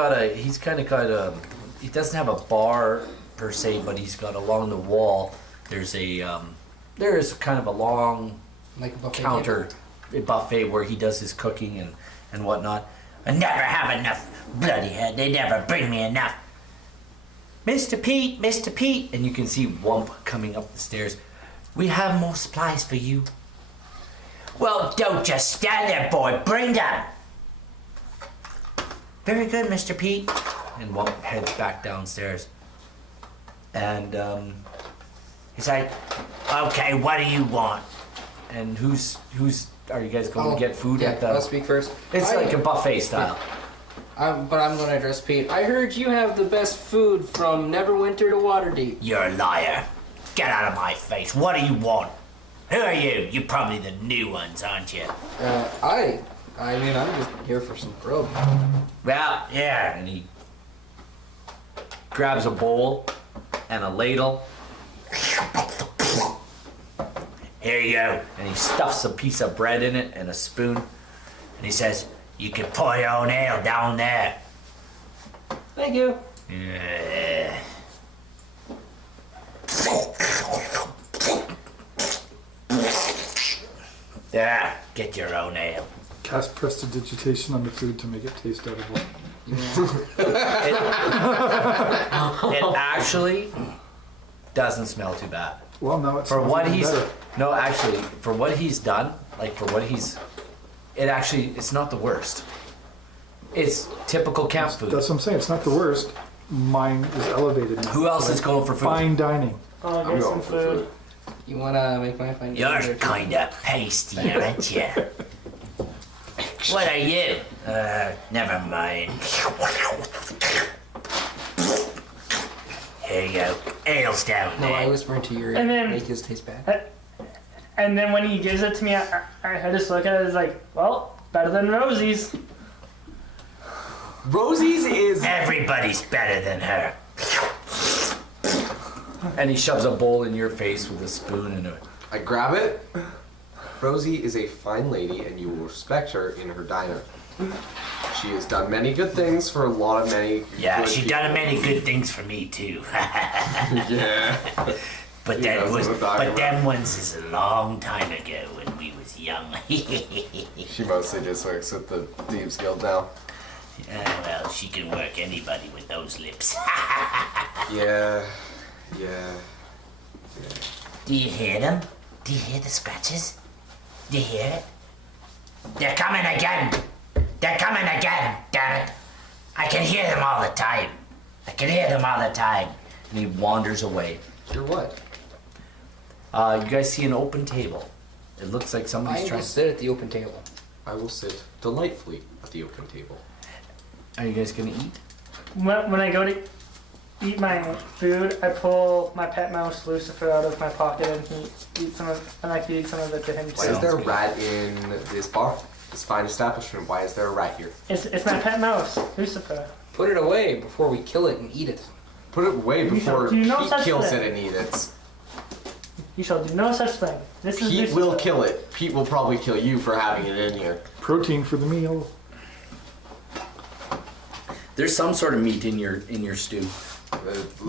have a bar per se, but he's got along the wall. There is kind of a long like a buffet counter, a buffet where he does his cooking and whatnot. I never have enough. Bloody hell, they never bring me enough. Mr. Pete, and you can see Wump coming up the stairs. We have more supplies for you. Well, don't just stand there, boy. Bring them. Very good, Mr. Pete. And Wump heads back downstairs. And he's like, okay, what do you want? And who's are you guys going to get food yeah, at the... I'll speak first. It's like a buffet style. But I'm going to address Pete. I heard you have the best food from Neverwinter to Waterdeep. You're a liar. Get out of my face. What do you want? Who are you? You're probably the new ones, aren't you? I mean, I'm just here for some grub. Well, yeah. And he grabs a bowl and a ladle. Here you go. And he stuffs a piece of bread in it and a spoon. And he says, you can pour your own ale down there. Thank you. Yeah. Yeah, get your own ale. Cast prestidigitation on the food to make it taste edible. It actually doesn't smell too bad. Well, now it's For what he's better. no, actually, for what he's done, it's not the worst. It's typical camp food. That's what I'm saying. It's not the worst. Mine is elevated now. Who else is going for food? Fine dining. I'll I'm get going some for food. food. You wanna make my find? You're kind of pasty, aren't you? What are you? Never mind. Here you go. Ale's down No, I there. whisper into your ear. And then- Make his taste bad. And then when he gives it to me, I just look at it as like, well, better than Rosie's. Rosie's is. Everybody's better than her. And he shoves a bowl in your face with a spoon and a... I grab it. Rosie is a fine lady, and you will respect her in her diner. She has done many good things for a lot of many. Yeah, good she people. done many good things for me too. Yeah. But He that knows was, what I'm talking but them ones is a long time ago when we was young. She mostly just works with the Thieves Guild now. Well, she can work anybody with those lips. Yeah. Yeah. Do you hear them? Do you hear the scratches? Do you hear it? They're coming again. They're coming again. Damn it! I can hear them all the time. I can hear them all the time. And he wanders away. You're what? You guys see an open table. It looks like somebody's I trying. will sit at the open table. I will sit delightfully at the open table. Are you guys gonna eat? When I go to eat my food, I pull my pet mouse Lucifer out of my pocket and he eats some of, and I feed some of it to him Why too. is there a good. rat in this bar? This fine establishment. Why is there a rat here? It's my pet mouse, Lucifer. Put it away before we kill it and eat it. Put it away You before shall do no Pete such kills thing. it and eats it. You shall do no such thing. This is Pete Lucifer. will kill it. Pete will probably kill you for having it in here. Protein for the meal. There's some sort of meat in your stew.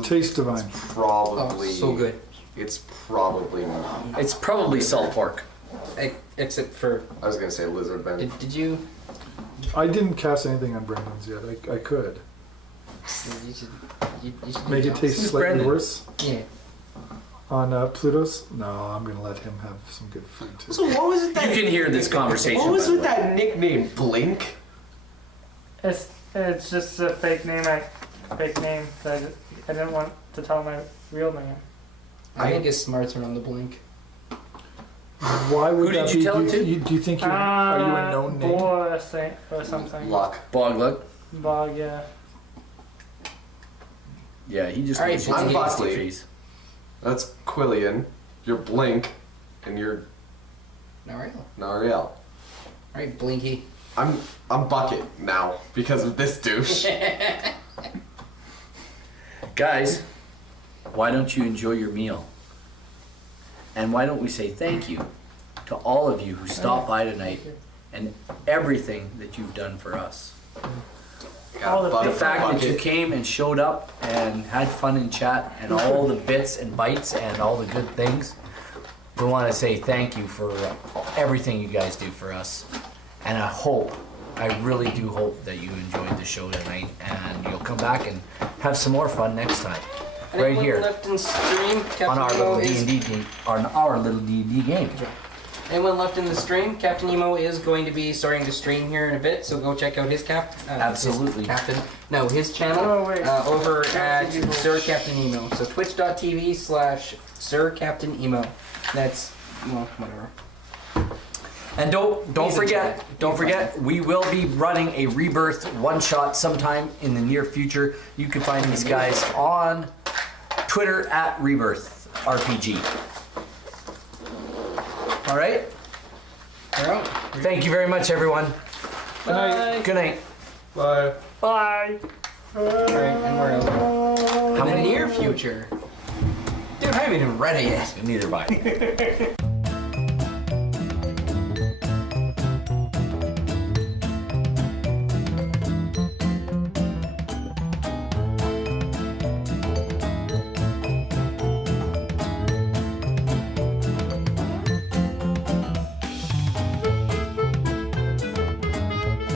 Tastes divine. Probably. Oh, so good. It's probably. It's probably salt pork. Except for, I was gonna say lizard man. did you? I didn't cast anything on Brendan's yet. I could. You should. You should Make do it taste Who's slightly Brendan? worse. Yeah. On Pluto's? No, I'm gonna let him have some good food too. So what was it that? You can hear this conversation. What was by the with way. that nickname, Blink? It's just a fake name. That I didn't want to tell my real name. I think his smarts are on the blink. Why would Who that did you be? tell do, it to? do you think you're, are you a known name? Or something. Luck. Bog look. Bog, yeah. Yeah, he just All right, gives you I'm a nasty Buckley. face. That's Quillian. You're Blink, and you're Alright. Nariel. Alright, Blinky. I'm Bucket now because of this douche. Guys, why don't you enjoy your meal? And why don't we say thank you to all of you who stopped by tonight and everything that you've done for us. All the Butter The fact that you Bucket. came and showed up and had fun in chat and all the bits and bites and all the good things. We want to say thank you for everything you guys do for us. And I really do hope that you enjoyed the show tonight and you'll come back and have some more fun next time. Right Anyone here left in stream? Captain on our Nemo little is D&D game, on our little D&D game. Anyone left in the stream? Captain Nemo is going to be starting to stream here in a bit, so go check out his Absolutely. his channel Oh, wait. over at Captain Nemo. Sir Captain Nemo. So twitch.tv/Sir Captain Nemo. That's well, whatever. And don't He's in chat. forget, we will be running a Rebirth one-shot sometime in the near future. You can find these guys on Twitter at Rebirth RPG. All right. We're out. Thank you very much, everyone. Good night. Good night. Bye. Bye. Alright, and we're out. How In the many? near future. Dude, I haven't even read it yet. Neither bye.